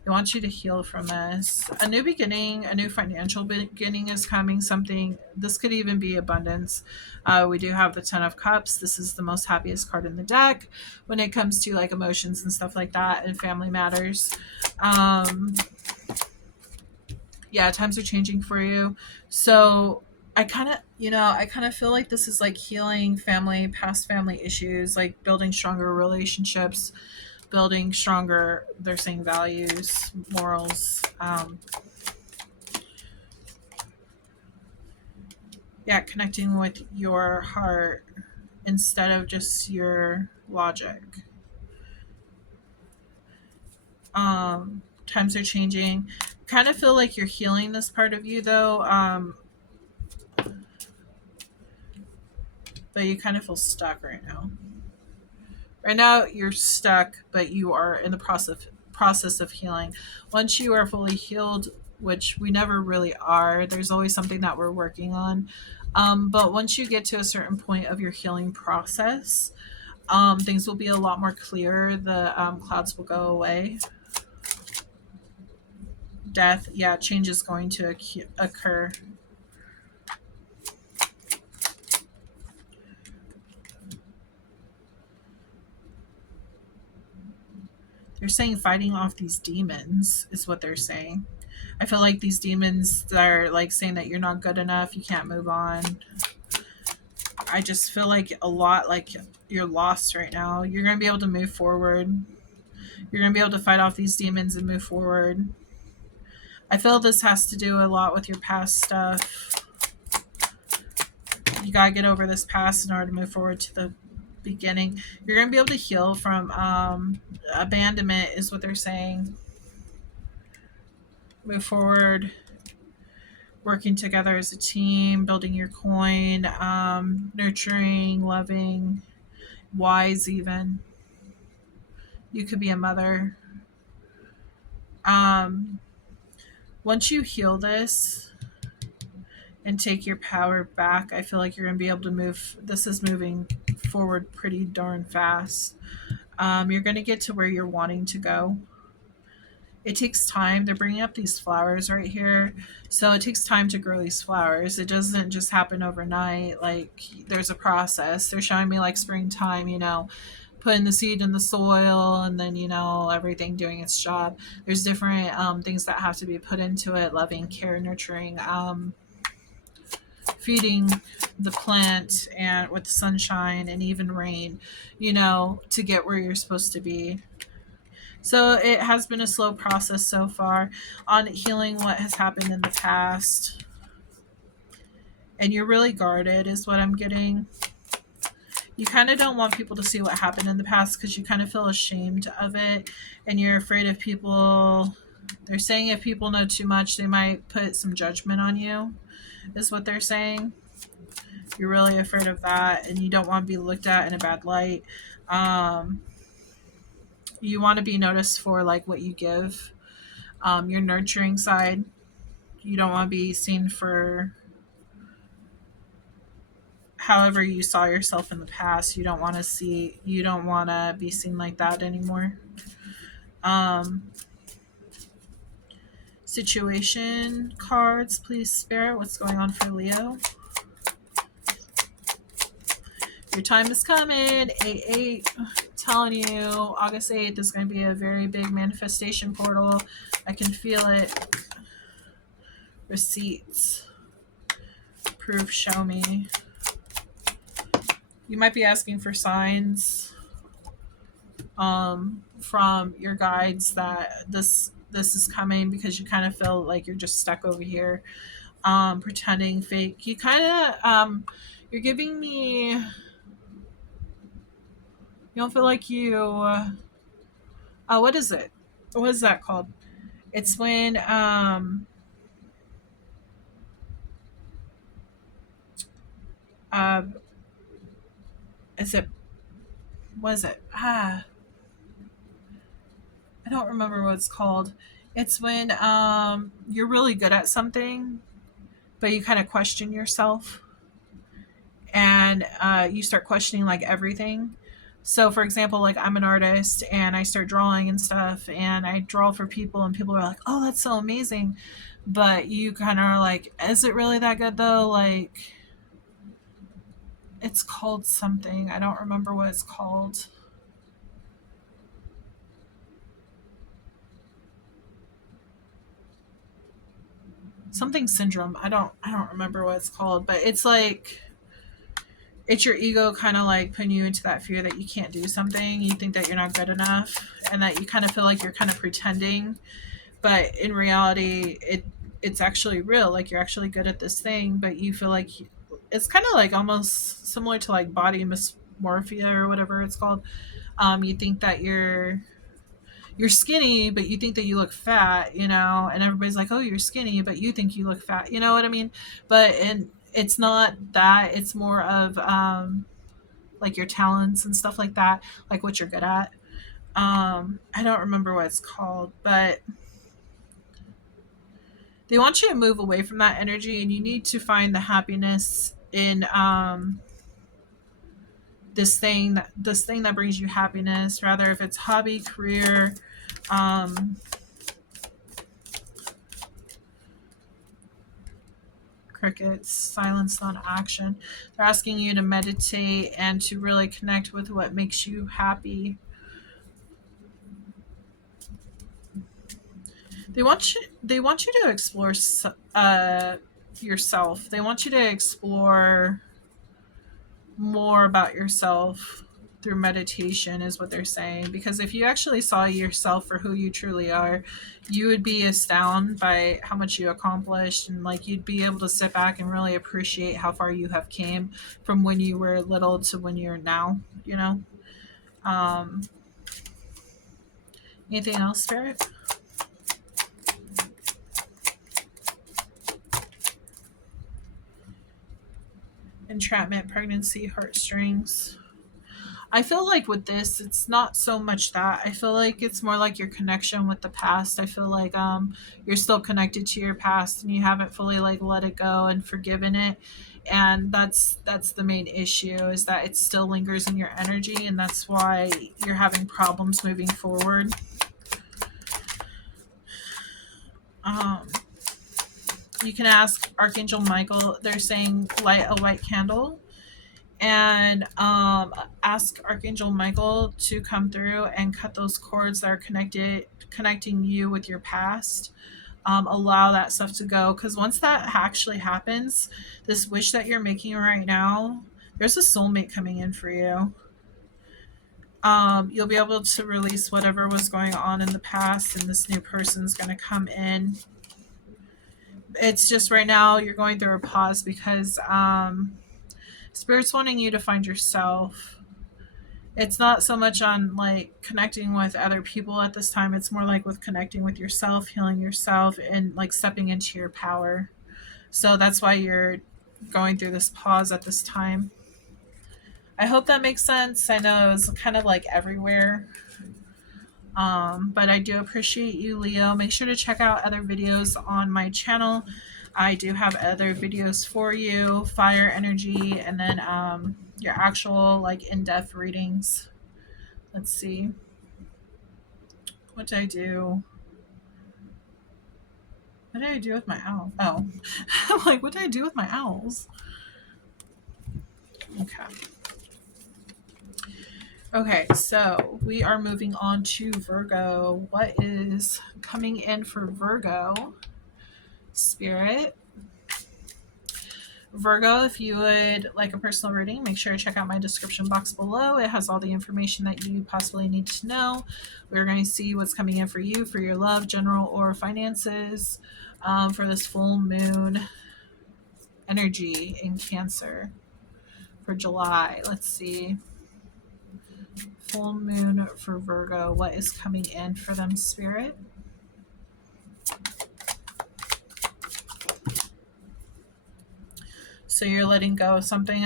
They want you to heal from this. A new beginning, a new financial beginning is coming. Something, this could even be abundance. We do have the Ten of Cups. This is the most happiest card in the deck when it comes to like emotions and stuff like that and family matters. Yeah, times are changing for you. So I kind of feel like this is like healing past family issues, like building stronger relationships, building stronger, they're saying values, morals. Connecting with your heart instead of just your logic. Times are changing. Kind of feel like you're healing this part of you though. But you kind of feel stuck right now. Right now you're stuck, but you are in the process of healing. Once you are fully healed, which we never really are, there's always something that we're working on. But once you get to a certain point of your healing process, things will be a lot more clear. The clouds will go away. Death, yeah, change is going to occur. They're saying fighting off these demons is what they're saying. I feel like these demons are like saying that you're not good enough, you can't move on. I just feel like a lot like you're lost right now. You're going to be able to move forward. You're going to be able to fight off these demons and move forward. I feel this has to do a lot with your past stuff. You got to get over this past in order to move forward to the beginning. You're going to be able to heal from abandonment is what they're saying. Move forward, working together as a team, building your coin, nurturing, loving, wise even. You could be a mother. Once you heal this, and take your power back. I feel like you're going to be able to move. This is moving forward pretty darn fast. You're going to get to where you're wanting to go. It takes time. They're bringing up these flowers right here. So it takes time to grow these flowers. It doesn't just happen overnight. Like, there's a process. They're showing me like springtime, putting the seed in the soil, and then, everything doing its job. There's different things that have to be put into it: loving, care, nurturing, feeding the plant, and with sunshine and even rain, to get where you're supposed to be. So it has been a slow process so far on healing what has happened in the past. And you're really guarded, is what I'm getting. You kind of don't want people to see what happened in the past because you kind of feel ashamed of it. And you're afraid of people. They're saying if people know too much, they might put some judgment on you, is what they're saying. You're really afraid of that, and you don't want to be looked at in a bad light. You want to be noticed for like what you give, your nurturing side. You don't want to be seen for however you saw yourself in the past. You don't want to be seen like that anymore. Situation cards, please, Spirit. What's going on for Leo? Your time is coming. 8-8. Telling you, August 8th is going to be a very big manifestation portal. I can feel it. Receipts. Proof, show me. You might be asking for signs from your guides that this is coming, because you kind of feel like you're just stuck over here, pretending, fake. You kind of you're giving me. You don't feel like you. What is it? What is that called? It's when is it? Was it? I don't remember what it's called. It's when you're really good at something, but you kind of question yourself, and you start questioning like everything. So, for example, like I'm an artist and I start drawing and stuff, and I draw for people, and people are like, "Oh, that's so amazing," but you kind of are like, "Is it really that good though?" Like, it's called something. I don't remember what it's called. Something syndrome. I don't remember what it's called, but it's like, it's your ego kind of like putting you into that fear that you can't do something. You think that you're not good enough, and that you kind of feel like you're kind of pretending, but in reality it's actually real. Like, you're actually good at this thing, but you feel like it's kind of like almost similar to like body dysmorphia or whatever it's called. You think that you're skinny, but you think that you look fat, and everybody's like, "Oh, you're skinny," but you think you look fat. You know what I mean? But it's not that. It's more of like your talents and stuff like that, like what you're good at. I don't remember what it's called, but they want you to move away from that energy, and you need to find the happiness in this thing that brings you happiness, rather if it's hobby, career, crickets, silence, not action. They're asking you to meditate and to really connect with what makes you happy. They want you to explore yourself. They want you to explore more about yourself through meditation, is what they're saying. Because if you actually saw yourself for who you truly are, you would be astounded by how much you accomplished, and like you'd be able to sit back and really appreciate how far you have came from when you were little to when you're now. Anything else, Spirit? Entrapment, pregnancy, heartstrings. I feel like with this, it's not so much that. I feel like it's more like your connection with the past. I feel like you're still connected to your past and you haven't fully like let it go and forgiven it. And that's the main issue, is that it still lingers in your energy, and that's why you're having problems moving forward. Um you can ask Archangel Michael. They're saying light a white candle and ask Archangel Michael to come through and cut those cords that are connecting you with your past. Allow that stuff to go, because once that actually happens, this wish that you're making right now, there's a soulmate coming in for you. You'll be able to release whatever was going on in the past, and this new person's going to come in. It's just right now you're going through a pause because Spirit's wanting you to find yourself. It's not so much on like connecting with other people at this time. It's more like with connecting with yourself, healing yourself, and like stepping into your power. So that's why you're going through this pause at this time. I hope that makes sense. I know it was kind of like everywhere. But I do appreciate you, Leo. Make sure to check out other videos on my channel. I do have other videos for you, fire energy, and then your actual like in-depth readings. Let's see. What did I do? What did I do with my owl? Oh, I'm like, what did I do with my owls? Okay. Okay, so we are moving on to Virgo. What is coming in for Virgo? Spirit. Virgo, if you would like a personal reading, make sure to check out my description box below. It has all the information that you possibly need to know. We're going to see what's coming in for you, for your love, general, or finances, for this full moon energy in Cancer for July. Let's see. Full moon for Virgo. What is coming in for them, Spirit? So you're letting go of something.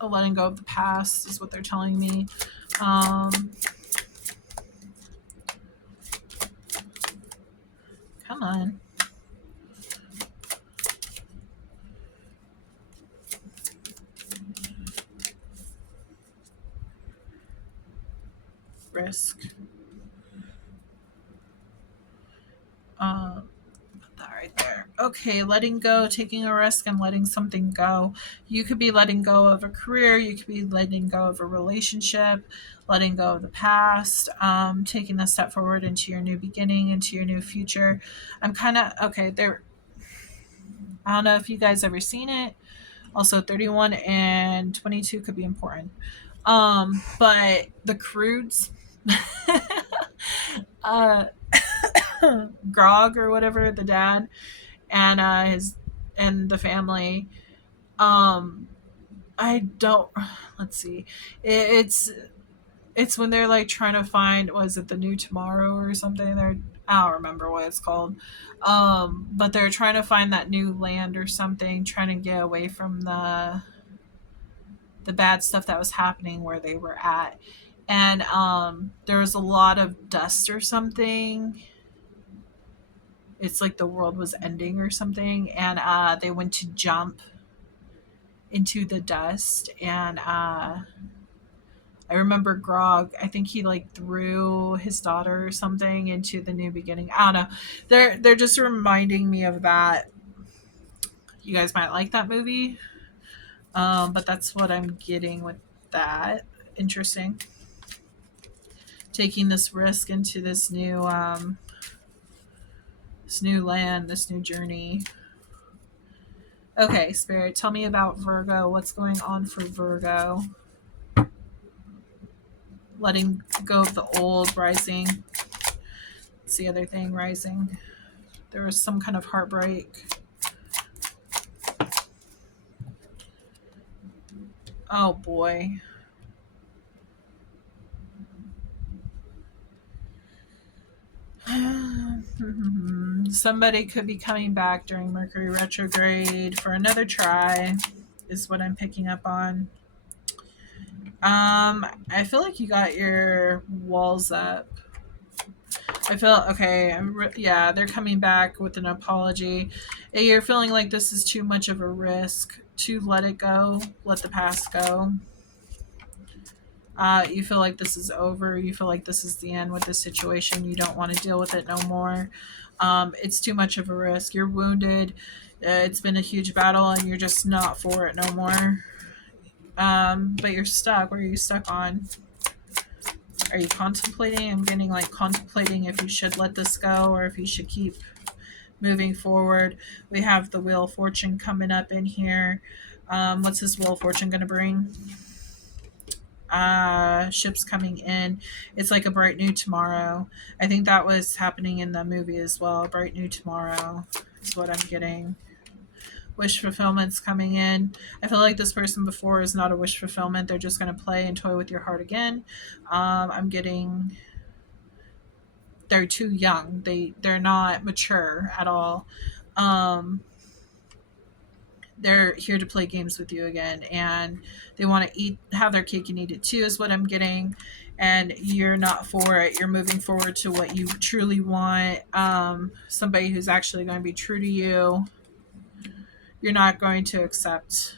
Letting go of the past is what they're telling me. Come on. Risk. Put that right there. Okay, letting go, taking a risk, and letting something go. You could be letting go of a career. You could be letting go of a relationship, letting go of the past, taking a step forward into your new beginning, into your new future. I'm kind of, okay, there. I don't know if you guys ever seen it. Also, 31 and 22 could be important. But the Crudes, Grog or whatever, the dad, and his and the family. I don't. Let's see. It's when they're like trying to find, was it the new tomorrow or something? I don't remember what it's called. But they're trying to find that new land or something, trying to get away from the bad stuff that was happening where they were at. And there was a lot of dust or something. It's like the world was ending or something, and they went to jump into the dust, and I remember Grog, I think he like threw his daughter or something into the new beginning. I don't know. They're just reminding me of that. You guys might like that movie. But that's what I'm getting with that. Interesting. Taking this risk into this new land, this new journey. Okay, Spirit, tell me about Virgo. What's going on for Virgo? Letting go of the old, rising. It's the other thing, rising. There was some kind of heartbreak. Oh boy. Somebody could be coming back during Mercury retrograde for another try, is what I'm picking up on. I feel like you got your walls up. I feel okay. Yeah, they're coming back with an apology. You're feeling like this is too much of a risk to let it go, let the past go. You feel like this is over. You feel like this is the end with the situation. You don't want to deal with it no more. It's too much of a risk. You're wounded. It's been a huge battle, and you're just not for it no more. But you're stuck. Where are you stuck on? Are you contemplating? I'm getting like contemplating if you should let this go or if you should keep moving forward. We have the Wheel of Fortune coming up in here. What's this Wheel of Fortune going to bring? Ships coming in. It's like a bright new tomorrow. I think that was happening in the movie as well. Bright new tomorrow is what I'm getting. Wish fulfillment's coming in. I feel like this person before is not a wish fulfillment. They're just going to play and toy with your heart again. I'm getting they're too young. They're not mature at all. They're here to play games with you again, and they want to have their cake and eat it too, is what I'm getting. And you're not for it. You're moving forward to what you truly want. Somebody who's actually going to be true to you. You're not going to accept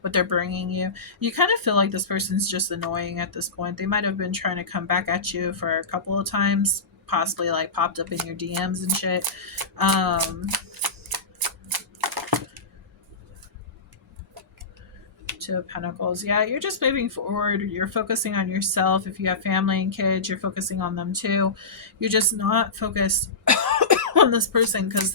what they're bringing you. You kind of feel like this person's just annoying at this point. They might have been trying to come back at you for a couple of times, possibly like popped up in your DMs and shit. Two of Pentacles. Yeah, you're just moving forward. You're focusing on yourself. If you have family and kids, you're focusing on them too. You're just not focused on this person because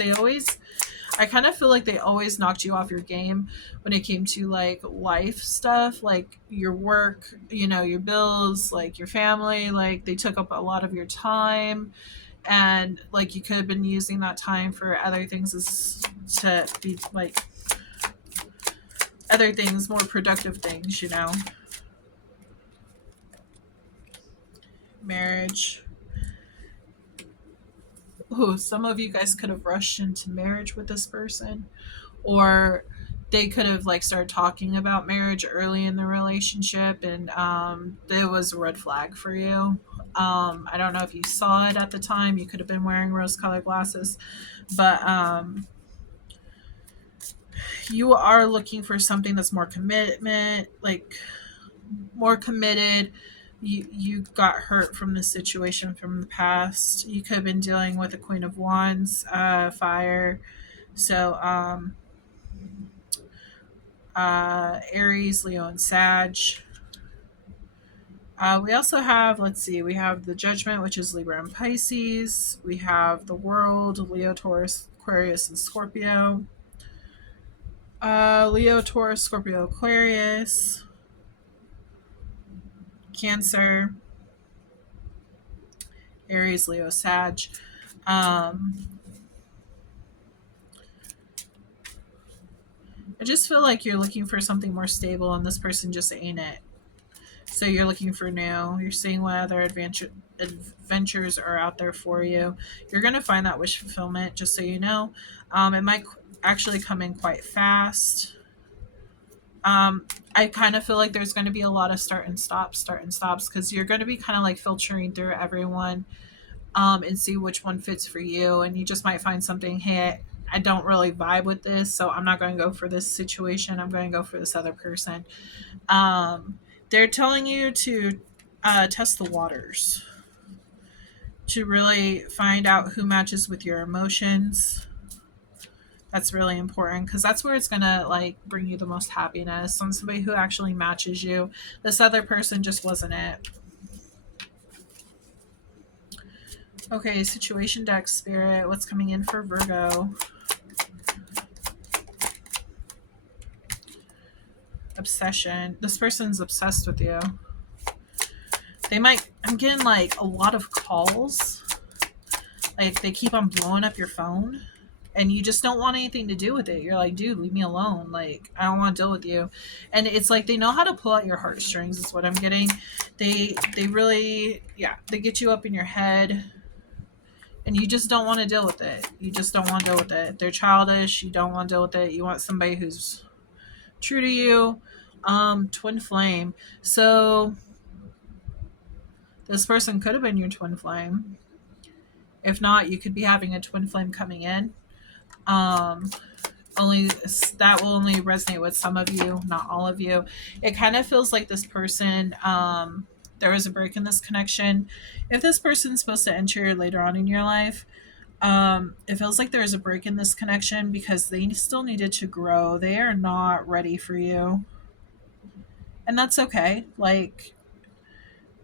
I kind of feel like they always knocked you off your game when it came to like life stuff, like your work, your bills, like your family. Like they took up a lot of your time, and like you could have been using that time for other things, to be like other things, more productive things, Marriage. Oh, some of you guys could have rushed into marriage with this person, or they could have like started talking about marriage early in the relationship, and it was a red flag for you. I don't know if you saw it at the time. You could have been wearing rose-colored glasses, but you are looking for something that's more commitment, like more committed. You got hurt from the situation from the past. You could have been dealing with a Queen of Wands, fire. So Aries, Leo, and Sag. We also have, we have the Judgment, which is Libra and Pisces. We have the World, Leo, Taurus, Aquarius, and Scorpio. Leo, Taurus, Scorpio, Aquarius, Cancer, Aries, Leo, Sag. I just feel like you're looking for something more stable, and this person just ain't it. So you're looking for new. You're seeing what other adventures are out there for you. You're going to find that wish fulfillment, just so you know. It might actually come in quite fast. I kind of feel like there's going to be a lot of start and stops, because you're going to be kind of like filtering through everyone and see which one fits for you. And you just might find something, hey, I don't really vibe with this, so I'm not going to go for this situation. I'm going to go for this other person. They're telling you to test the waters, to really find out who matches with your emotions. That's really important, because that's where it's going to like bring you the most happiness, on somebody who actually matches you. This other person just wasn't it. Okay, situation deck, Spirit. What's coming in for Virgo? Obsession. This person's obsessed with you. I'm getting like a lot of calls. Like they keep on blowing up your phone, and you just don't want anything to do with it. You're like, dude, leave me alone. Like, I don't want to deal with you. And it's like they know how to pull out your heartstrings is what I'm getting. They really, they get you up in your head, and you just don't want to deal with it. You just don't want to deal with it. They're childish. You don't want to deal with it. You want somebody who's true to you, Twin flame. So this person could have been your twin flame. If not, you could be having a twin flame coming in. Um, only that will only resonate with some of you, not all of you. It kind of feels like this person, there was a break in this connection. If this person's supposed to enter later on in your life, it feels like there is a break in this connection because they still needed to grow. They are not ready for you, and that's okay. Like,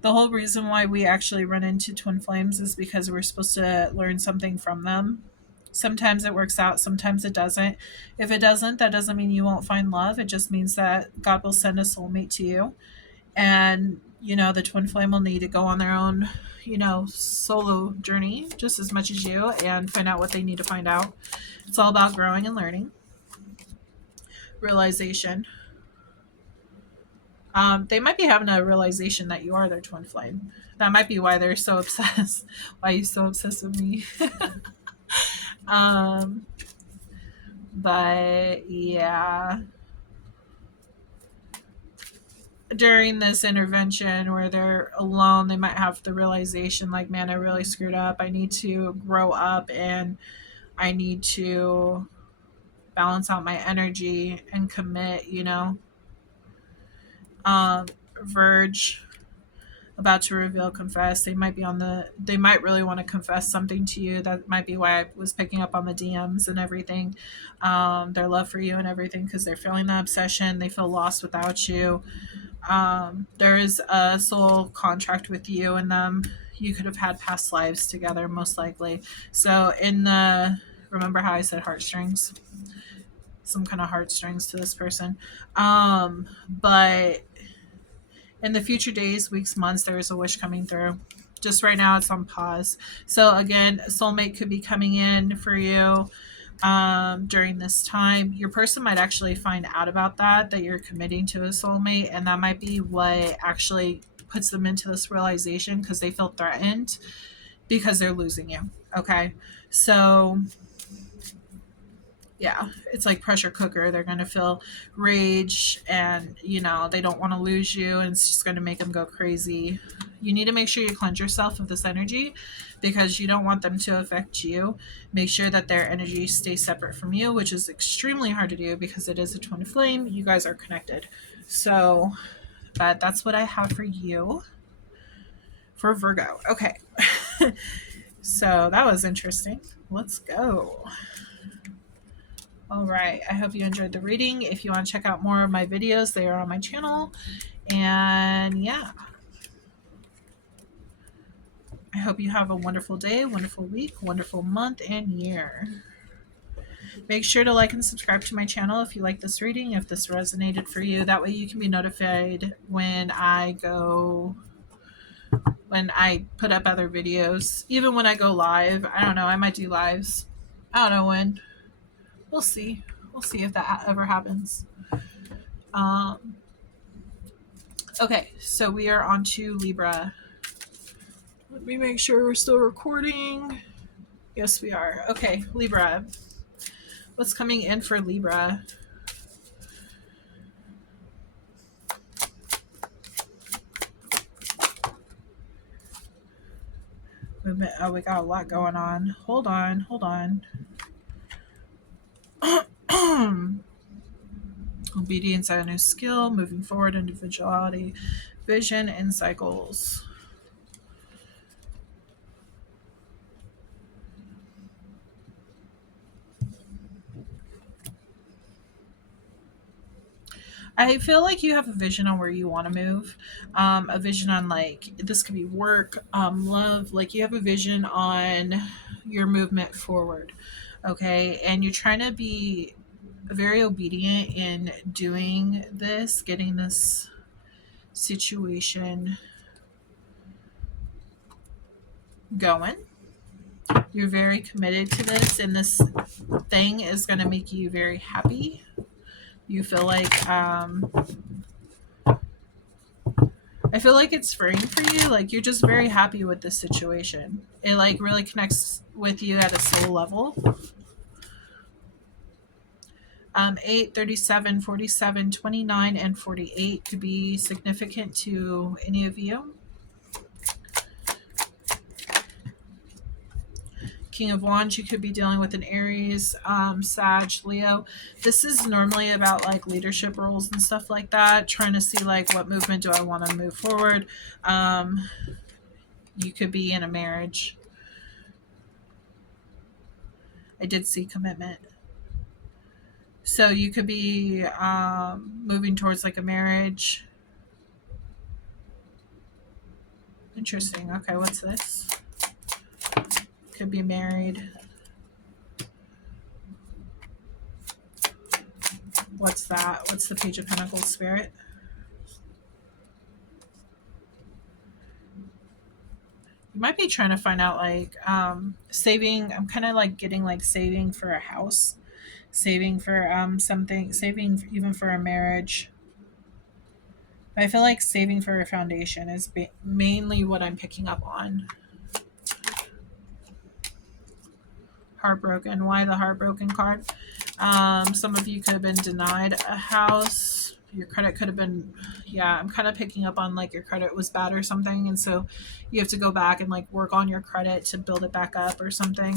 the whole reason why we actually run into twin flames is because we're supposed to learn something from them. Sometimes it works out, sometimes it doesn't. If it doesn't, that doesn't mean you won't find love. It just means that God will send a soulmate to you. And, you know, the twin flame will need to go on their own, you know, solo journey just as much as you and find out what they need to find out. It's all about growing and learning. Realization. They might be having a realization that you are their twin flame. That might be why they're so obsessed. Why are you so obsessed with me? But yeah, during this intervention where they're alone, they might have the realization like, man, I really screwed up. I need to grow up and I need to balance out my energy and commit, you know. Verge, about to reveal, confess. They might really want to confess something to you. That might be why I was picking up on the DMs and everything. Their love for you and everything, because they're feeling the obsession. They feel lost without you. There is a soul contract with you and them. You could have had past lives together, most likely. So remember how I said heartstrings? Some kind of heartstrings to this person. But in the future days, weeks, months, there is a wish coming through. Just right now, it's on pause. So again, a soulmate could be coming in for you during this time. Your person might actually find out about that you're committing to a soulmate, and that might be what actually puts them into this realization, because they feel threatened because they're losing you. Okay, so yeah, it's like pressure cooker. They're going to feel rage and, you know, they don't want to lose you, and it's just going to make them go crazy. You need to make sure you cleanse yourself of this energy because you don't want them to affect you. Make sure that their energy stays separate from you, which is extremely hard to do because it is a twin flame. You guys are connected. So, but that's what I have for you for Virgo. Okay. So that was interesting. Let's go. All right, I hope you enjoyed the reading. If you want to check out more of my videos, they are on my channel. And yeah, I hope you have a wonderful day, wonderful week, wonderful month, and year. Make sure to like and subscribe to my channel if you like this reading, if this resonated for you. That way you can be notified when I put up other videos. Even when I go live. I don't know, I might do lives. I don't know when. We'll see. We'll see if that ever happens. Okay, so we are on to Libra. Let me make sure we're still recording. Yes, we are. Okay, Libra. What's coming in for Libra? Oh, we got a lot going on. Hold on. Obedience and a new skill, moving forward, individuality, vision, and cycles. I feel like you have a vision on where you want to move, a vision on, like, this could be work, love, like you have a vision on your movement forward, okay? And you're trying to be very obedient in doing this, getting this situation going. You're very committed to this, and this thing is going to make you very happy. You feel like I feel like it's freeing for you. Like, you're just very happy with this situation. It like really connects with you at a soul level. 8, 37, 47, 29, and 48 could be significant to any of you. King of Wands, you could be dealing with an Aries, Sag, Leo. This is normally about like leadership roles and stuff like that, trying to see like what movement do I want to move forward. You could be in a marriage. I did see commitment. So you could be moving towards like a marriage. Interesting. Okay, what's this? Could be married. What's that? What's the Page of Pentacles, Spirit? You might be trying to find out like saving. I'm kind of like getting like saving for a house, saving for something, saving even for a marriage. But I feel like saving for a foundation is mainly what I'm picking up on. Heartbroken. Why the heartbroken card? Some of you could have been denied a house. Your credit could have been, yeah, I'm kind of picking up on like your credit was bad or something. And so you have to go back and like work on your credit to build it back up or something.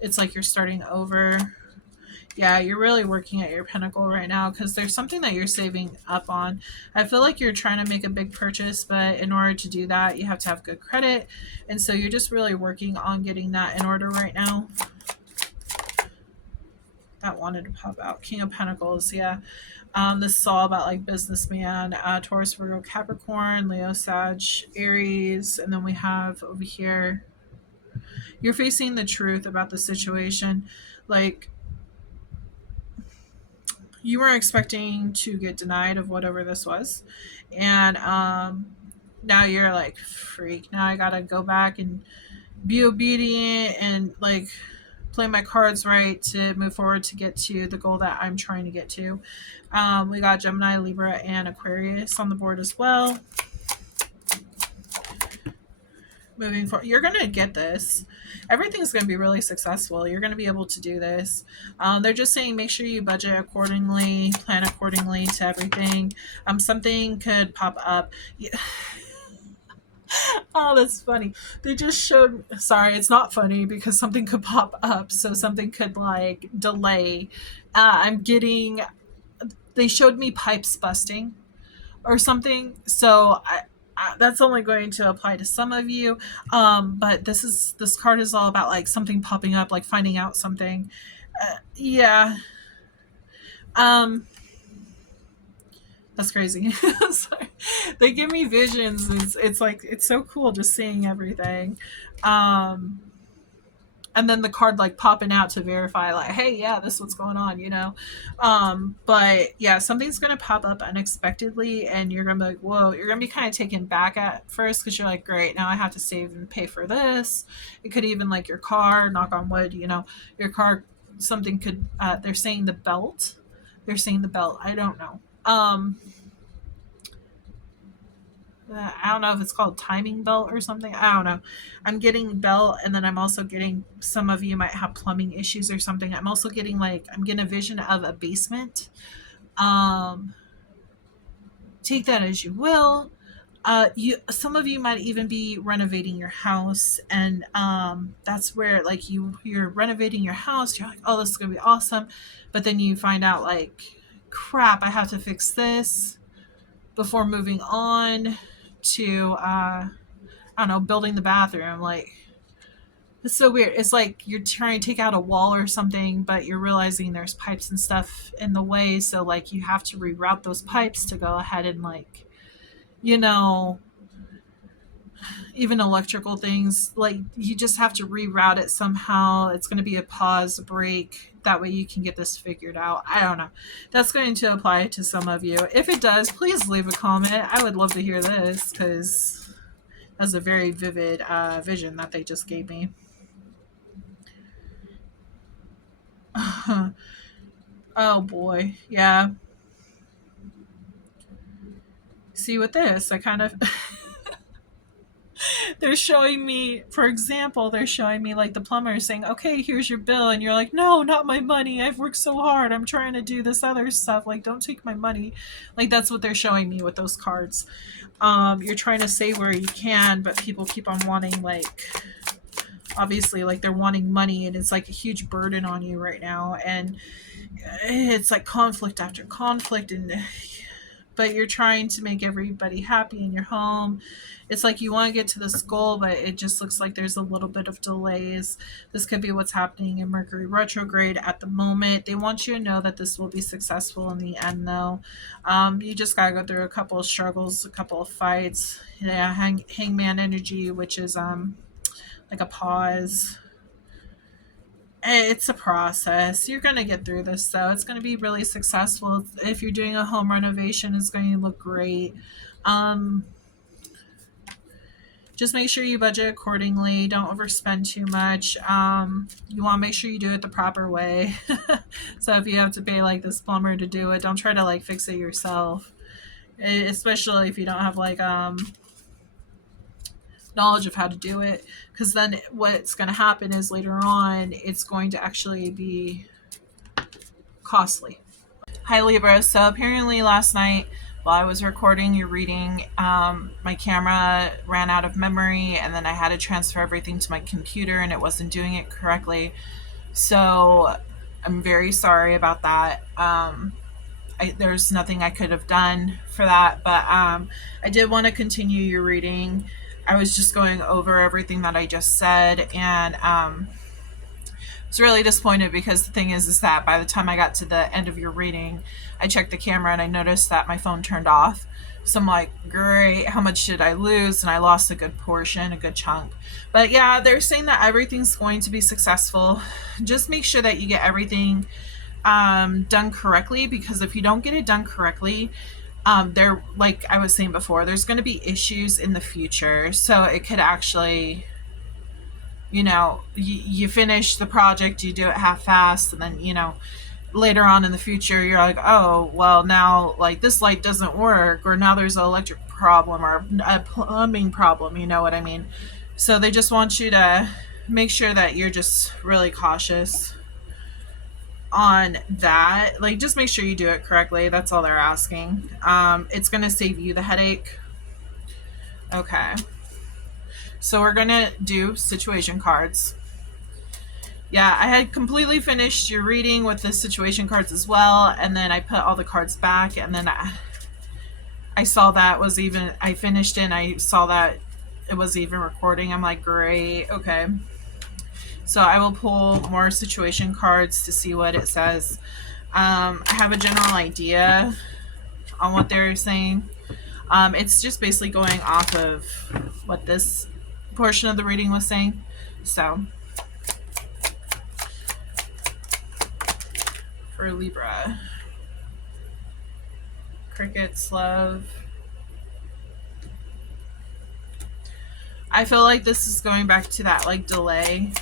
It's like you're starting over. Yeah, you're really working at your pinnacle right now because there's something that you're saving up on. I feel like you're trying to make a big purchase, but in order to do that, you have to have good credit. And so you're just really working on getting that in order right now. That wanted to pop out. King of Pentacles, yeah. This is all about like businessman, Taurus, Virgo, Capricorn, Leo, Sag, Aries. And then we have over here, you're facing the truth about the situation. Like, you were expecting to get denied of whatever this was. And now you're like, freak, now I gotta go back and be obedient and like play my cards right to move forward to get to the goal that I'm trying to get to. We got Gemini, Libra, and Aquarius on the board as well. Moving forward, you're going to get this. Everything's going to be really successful. You're going to be able to do this. They're just saying make sure you budget accordingly, plan accordingly to everything. Something could pop up. Yeah. Oh, that's funny. They just showed, sorry, it's not funny because something could pop up. So something could like delay. They showed me pipes busting or something. So that's only going to apply to some of you. But this card is all about like something popping up, like finding out something. Yeah. That's crazy. Sorry. They give me visions. It's like, it's so cool just seeing everything. And then the card like popping out to verify like, hey, yeah, this is what's going on, you know? But yeah, something's going to pop up unexpectedly and you're going to be like, whoa, you're going to be kind of taken back at first because you're like, great, now I have to save and pay for this. It could even like your car, knock on wood, you know, your car, something could, they're saying the belt. I don't know. I don't know if it's called timing belt or something. I don't know. I'm getting belt, and then I'm also getting, some of you might have plumbing issues or something. I'm also getting like, I'm getting a vision of a basement. Take that as you will. Some of you might even be renovating your house, and that's where like you're renovating your house. You're like, oh, this is gonna be awesome, but then you find out like, crap, I have to fix this before moving on to I don't know, building the bathroom. Like, it's so weird. It's like you're trying to take out a wall or something, but you're realizing there's pipes and stuff in the way, so like you have to reroute those pipes to go ahead and like, you know, even electrical things, like you just have to reroute it somehow. It's going to be a pause, a break, that way you can get this figured out. I don't know. That's going to apply to some of you. If it does, please leave a comment. I would love to hear this because that's a very vivid vision that they just gave me. Oh boy, yeah. See, with this, I kind of They're showing me, for example, they're showing me like the plumber saying, okay, here's your bill. And you're like, no, not my money. I've worked so hard. I'm trying to do this other stuff. Like, don't take my money. Like, that's what they're showing me with those cards. You're trying to say where you can, but people keep on wanting, like, obviously, like, they're wanting money, and it's like a huge burden on you right now. And it's like conflict after conflict, and but you're trying to make everybody happy in your home. It's like you want to get to this goal, but it just looks like there's a little bit of delays. This could be what's happening in Mercury retrograde at the moment. They want you to know that this will be successful in the end, though. You just got to go through a couple of struggles, a couple of fights. Yeah, hangman energy, which is like a pause. It's a process. You're going to get through this, though. It's going to be really successful. If you're doing a home renovation, it's going to look great. Just make sure you budget accordingly. Don't overspend too much. You want to make sure you do it the proper way. So if you have to pay like this plumber to do it, don't try to like fix it yourself. Especially if you don't have like knowledge of how to do it, because then what's going to happen is later on it's going to actually be costly. Hi Libra. So apparently last night while I was recording your reading, my camera ran out of memory, and then I had to transfer everything to my computer and it wasn't doing it correctly. So I'm very sorry about that. There's nothing I could have done for that, but I did want to continue your reading. I was just going over everything that I just said, and I was really disappointed because the thing is that by the time I got to the end of your reading, I checked the camera and I noticed that my phone turned off. So I'm like, great, how much did I lose? And I lost a good portion, a good chunk. But yeah, they're saying that everything's going to be successful. Just make sure that you get everything done correctly, because if you don't get it done correctly, there, like I was saying before, there's going to be issues in the future. So it could actually, you know, you finish the project, you do it half-assed, and then, you know, later on in the future, you're like, oh, well, now, like, this light doesn't work, or now there's an electric problem or a plumbing problem, you know what I mean? So they just want you to make sure that you're just really cautious on that. Like, just make sure you do it correctly. That's all they're asking. It's going to save you the headache. Okay. So we're going to do situation cards. Yeah, I had completely finished your reading with the situation cards as well, and then I put all the cards back, and then I saw that was even, I finished it and I saw that it was even recording. I'm like, great, okay. So I will pull more situation cards to see what it says. I have a general idea on what they're saying. It's just basically going off of what this portion of the reading was saying. So for Libra, crickets, love. I feel like this is going back to that like delay.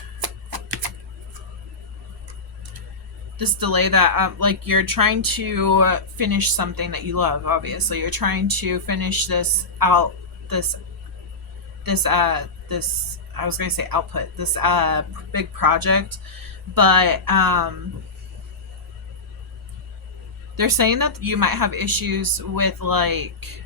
This delay that like you're trying to finish something that you love. Obviously you're trying to finish this out, this I was going to say output, this big project, but they're saying that you might have issues with like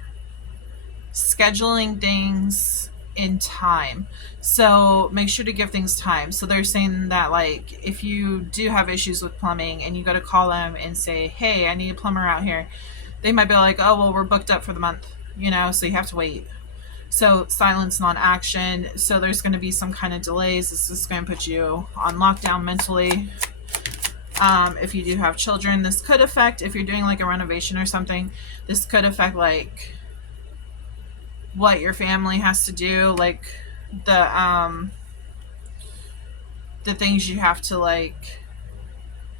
scheduling things in time. So make sure to give things time. So they're saying that like if you do have issues with plumbing and you got to call them and say, hey, I need a plumber out here, they might be like, oh, well, we're booked up for the month, you know, so you have to wait. So silence, non-action. So there's going to be some kind of delays. This is going to put you on lockdown mentally. If you do have children, this could affect, if you're doing like a renovation or something, this could affect like what your family has to do, like the things you have to like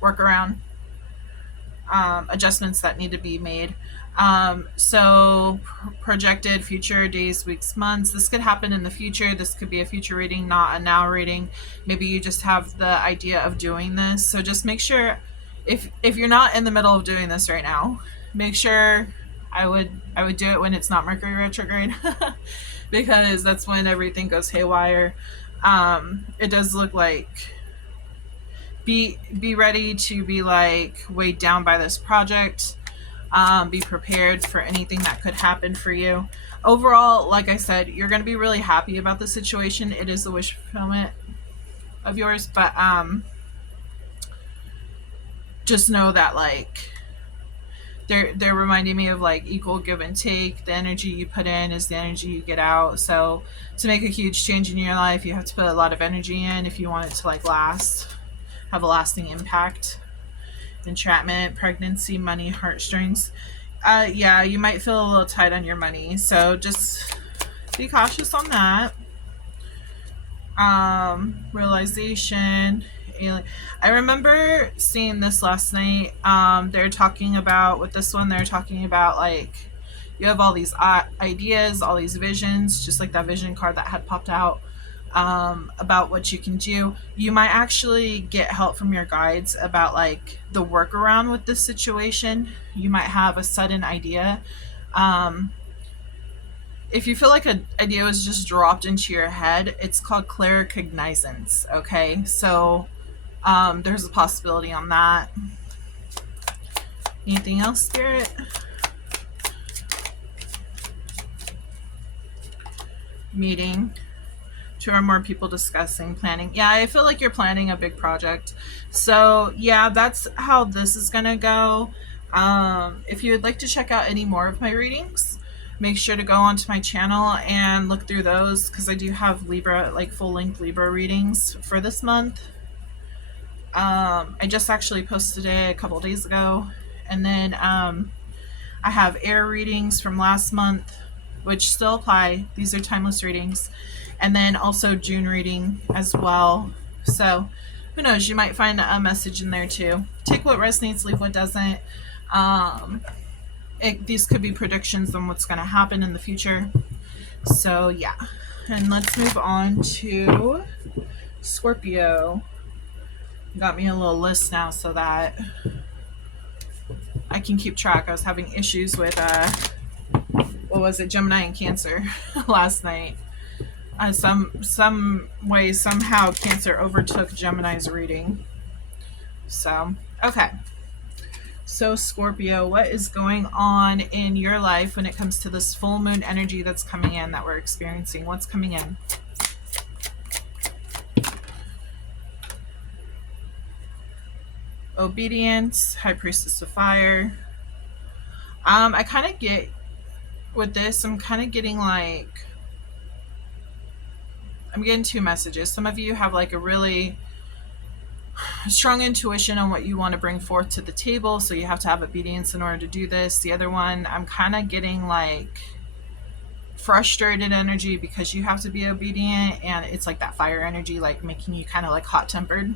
work around, adjustments that need to be made. So projected future days, weeks, months. This could happen in the future. This could be a future reading, not a now reading. Maybe you just have the idea of doing this. So just make sure if you're not in the middle of doing this right now, make sure I would do it when it's not Mercury retrograde because that's when everything goes haywire. It does look like be ready to be like weighed down by this project. Be prepared for anything that could happen for you. Overall, like I said, you're going to be really happy about the situation. It is a wish fulfillment of yours, but just know that like they're reminding me of like equal give and take. The energy you put in is the energy you get out. So to make a huge change in your life, you have to put a lot of energy in if you want it to like last, have a lasting impact. Entrapment, pregnancy, money, heartstrings. Yeah, you might feel a little tight on your money, so just be cautious on that. Realization. I remember seeing this last night. They're talking about, with this one, they're talking about like you have all these ideas, all these visions, just like that vision card that had popped out, about what you can do. You might actually get help from your guides about like the workaround with this situation. You might have a sudden idea. If you feel like an idea was just dropped into your head, it's called claircognizance. Okay, so there's a possibility on that. Anything else, Spirit? Meeting. 2 or more people discussing, planning. Yeah, I feel like you're planning a big project. So yeah, that's how this is gonna go. If you would like to check out any more of my readings, make sure to go onto my channel and look through those, because I do have Libra, like full-length Libra readings for this month. I just actually posted it a couple days ago. And then I have air readings from last month, which still apply. These are timeless readings. And then also June reading as well. So who knows, you might find a message in there too. Take what resonates, leave what doesn't. These could be predictions on what's going to happen in the future. So yeah, and let's move on to Scorpio. Got me a little list now so that I can keep track. I was having issues with what was it, Gemini and Cancer last night. Some way, somehow Cancer overtook Gemini's reading. So, okay. So Scorpio, what is going on in your life when it comes to this full moon energy that's coming in, that we're experiencing? What's coming in? Obedience, High Priestess of Fire. I kind of get with this, I'm kind of getting like, I'm getting 2 messages. Some of you have like a really strong intuition on what you want to bring forth to the table, so you have to have obedience in order to do this. The other one, I'm kind of getting like frustrated energy because you have to be obedient, and it's like that fire energy, like making you kind of like hot-tempered.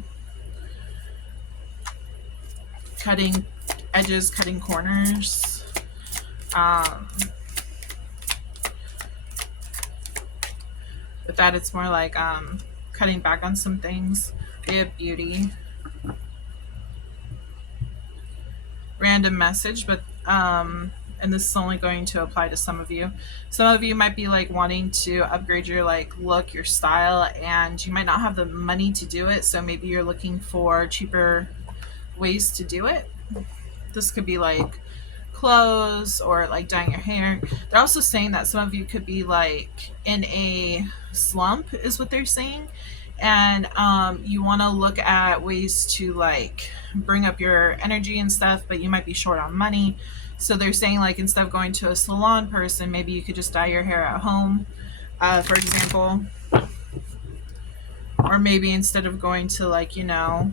Cutting edges, cutting corners. With that, it's more like cutting back on some things. They have beauty. Random message, but and this is only going to apply to some of you. Some of you might be like wanting to upgrade your like look, your style, and you might not have the money to do it, so maybe you're looking for cheaper ways to do it. This could be like clothes or like dyeing your hair. They're also saying that some of you could be like in a slump, is what they're saying, and you want to look at ways to like bring up your energy and stuff, but you might be short on money. So they're saying like instead of going to a salon person, maybe you could just dye your hair at home, for example. Or maybe instead of going to like, you know,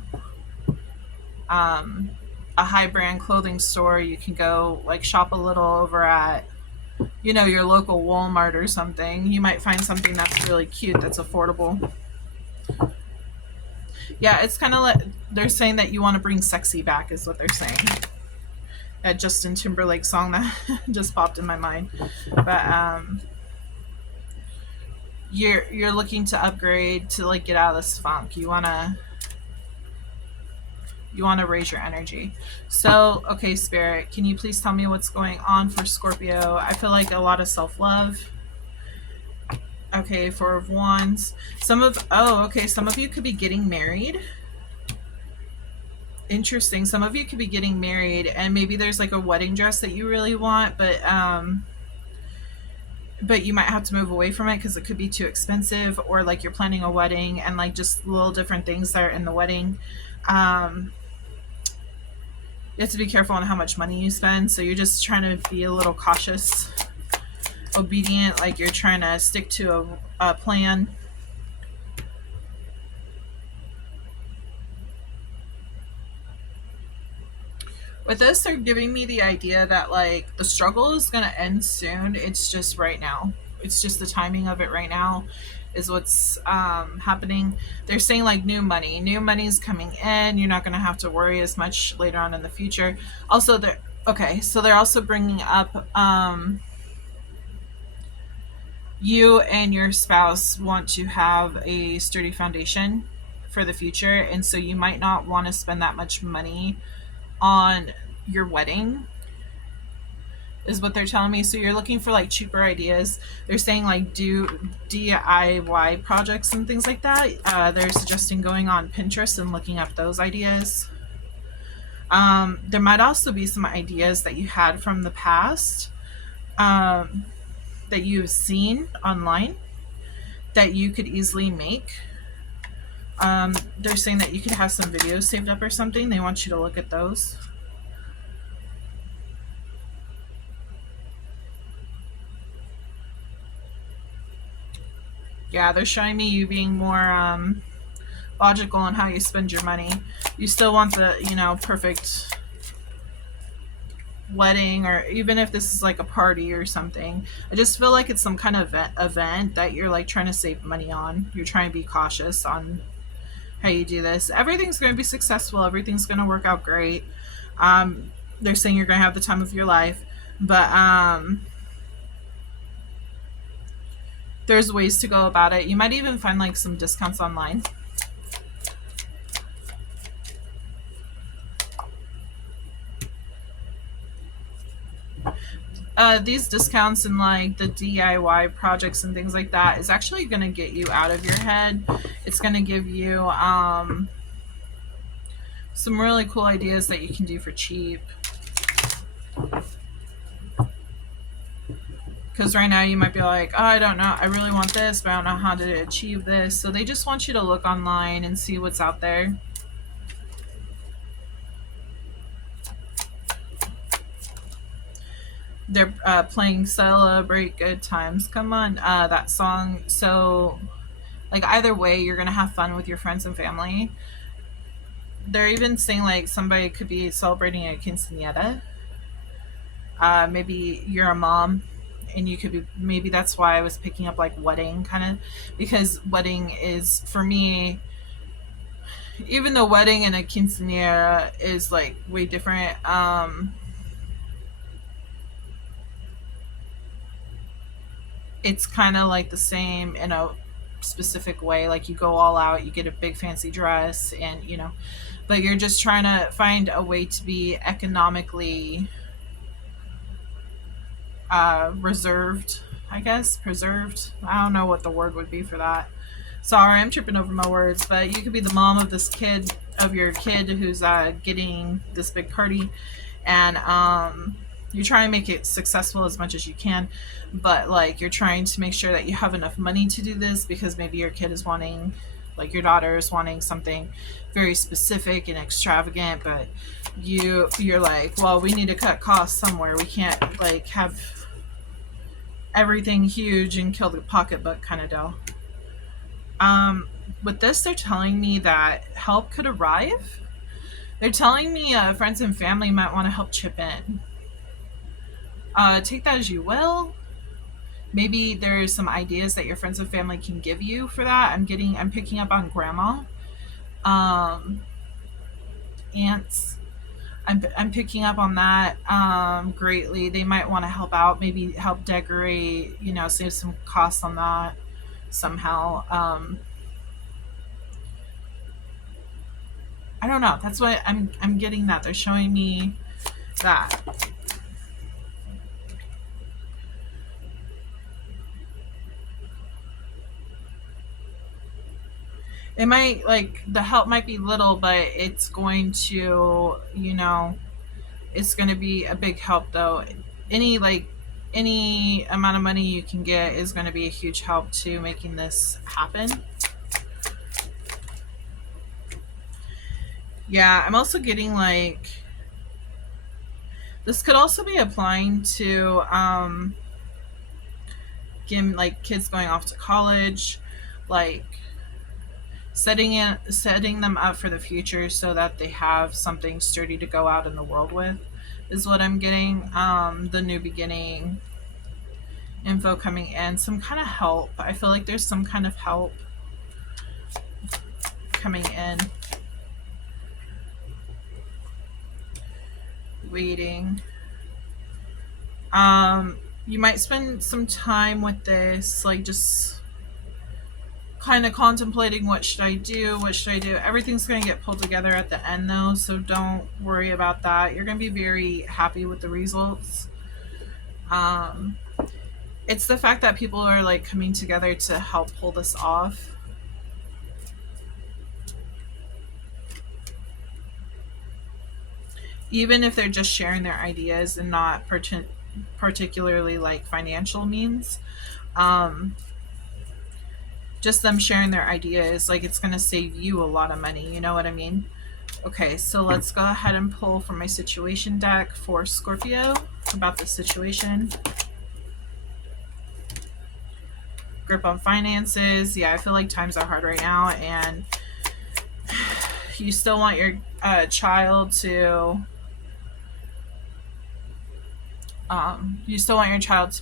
a high brand clothing store, you can go like shop a little over at, you know, your local Walmart or something. You might find something that's really cute, that's affordable. Yeah, it's kind of like they're saying that you want to bring sexy back, is what they're saying. That Justin Timberlake song that just popped in my mind. But you're looking to upgrade, to like get out of this funk. You want to raise your energy. So, okay, Spirit, can you please tell me what's going on for Scorpio? I feel like a lot of self-love. Okay, Four of Wands. Some of, oh, okay, some of you could be getting married. Interesting. Some of you could be getting married, and maybe there's like a wedding dress that you really want, but you might have to move away from it because it could be too expensive, or like you're planning a wedding and like just little different things that are in the wedding. You have to be careful on how much money you spend, so you're just trying to be a little cautious, obedient, like you're trying to stick to a plan. With this, they're giving me the idea that like the struggle is going to end soon. It's just right now. It's just the timing of it right now is what's happening. They're saying like new money is coming in. You're not going to have to worry as much later on in the future. Also, they're okay. So they're also bringing up you and your spouse want to have a sturdy foundation for the future, and so you might not want to spend that much money on your wedding is what they're telling me. So you're looking for like cheaper ideas. They're saying like do DIY projects and things like that. They're suggesting going on Pinterest and looking up those ideas. There might also be some ideas that you had from the past that you've seen online that you could easily make. They're saying that you could have some videos saved up or something. They want you to look at those. Yeah, they're showing me you being more logical on how you spend your money. You still want the, perfect wedding, or even if this is like a party or something. I just feel like it's some kind of event that you're like trying to save money on. You're trying to be cautious on how you do this. Everything's going to be successful. Everything's going to work out great. They're saying you're going to have the time of your life, but there's ways to go about it. You might even find like some discounts online. These discounts and like the DIY projects and things like that is actually going to get you out of your head. It's going to give you some really cool ideas that you can do for cheap. Because right now you might be like, oh, I don't know, I really want this, but I don't know how to achieve this. So they just want you to look online and see what's out there. They're playing Celebrate Good Times. Come on, that song. So, like, either way, you're going to have fun with your friends and family. They're even saying, like, somebody could be celebrating a quinceañera. Maybe you're a mom, and you could be, maybe that's why I was picking up, like, wedding, kind of. Because wedding is, for me, even though wedding and a quinceañera is, like, way different, it's kind of like the same in a specific way. Like you go all out, you get a big fancy dress, and but you're just trying to find a way to be economically reserved, I guess, preserved. I don't know what the word would be for that. Sorry, I'm tripping over my words, but you could be the mom of this kid, of your kid who's getting this big party, and you try and make it successful as much as you can, but like you're trying to make sure that you have enough money to do this, because maybe your kid is wanting, like your daughter is wanting something very specific and extravagant, but you're like, well, we need to cut costs somewhere. We can't like have everything huge and kill the pocketbook kind of deal. With this, they're telling me that help could arrive. They're telling me friends and family might want to help chip in. Take that as you will. Maybe there's some ideas that your friends and family can give you for that. I'm picking up on grandma, aunts. I'm picking up on that greatly. They might want to help out, maybe help decorate, save some costs on that somehow. I don't know. That's what I'm getting that. They're showing me that. It might, like, the help might be little, but it's going to, it's going to be a big help though. Any like any amount of money you can get is going to be a huge help to making this happen. Yeah, I'm also getting like this could also be applying to like kids going off to college, like setting them up for the future so that they have something sturdy to go out in the world with, is what I'm getting. The new beginning info coming in, some kind of help. I feel like there's some kind of help coming in. Waiting. You might spend some time with this, like just kind of contemplating, what should I do? What should I do? Everything's going to get pulled together at the end though, so don't worry about that. You're going to be very happy with the results. It's the fact that people are like coming together to help pull this off. Even if they're just sharing their ideas and not particularly like financial means. Just them sharing their ideas, like it's going to save you a lot of money. You know what I mean? Okay, so let's go ahead and pull from my situation deck for Scorpio about the situation. Grip on finances. Yeah, I feel like times are hard right now, and you still want your child to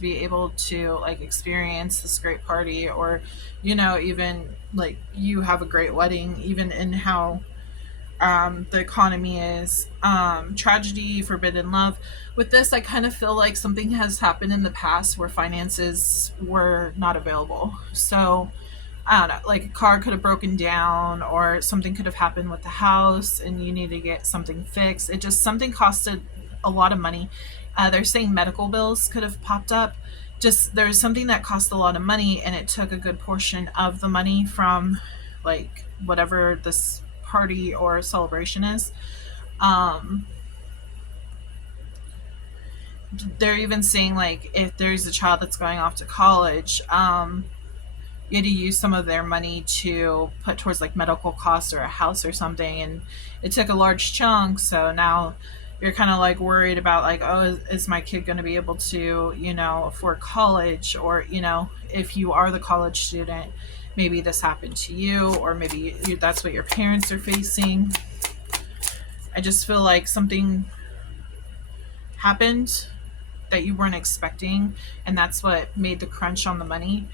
be able to like experience this great party, or even like you have a great wedding, even in how the economy is. Tragedy, forbidden love. With this, I kind of feel like something has happened in the past where finances were not available. So I don't know, like a car could have broken down, or something could have happened with the house and you need to get something fixed. It just, something costed a lot of money. They're saying medical bills could have popped up. Just, there's something that cost a lot of money, and it took a good portion of the money from like whatever this party or celebration is. They're even saying like if there's a child that's going off to college, you had to use some of their money to put towards like medical costs or a house or something, and it took a large chunk. So now you're kind of like worried about like, oh, is my kid going to be able to afford college? Or if you are the college student, maybe this happened to you, or maybe that's what your parents are facing. I just feel like something happened that you weren't expecting, and that's what made the crunch on the money.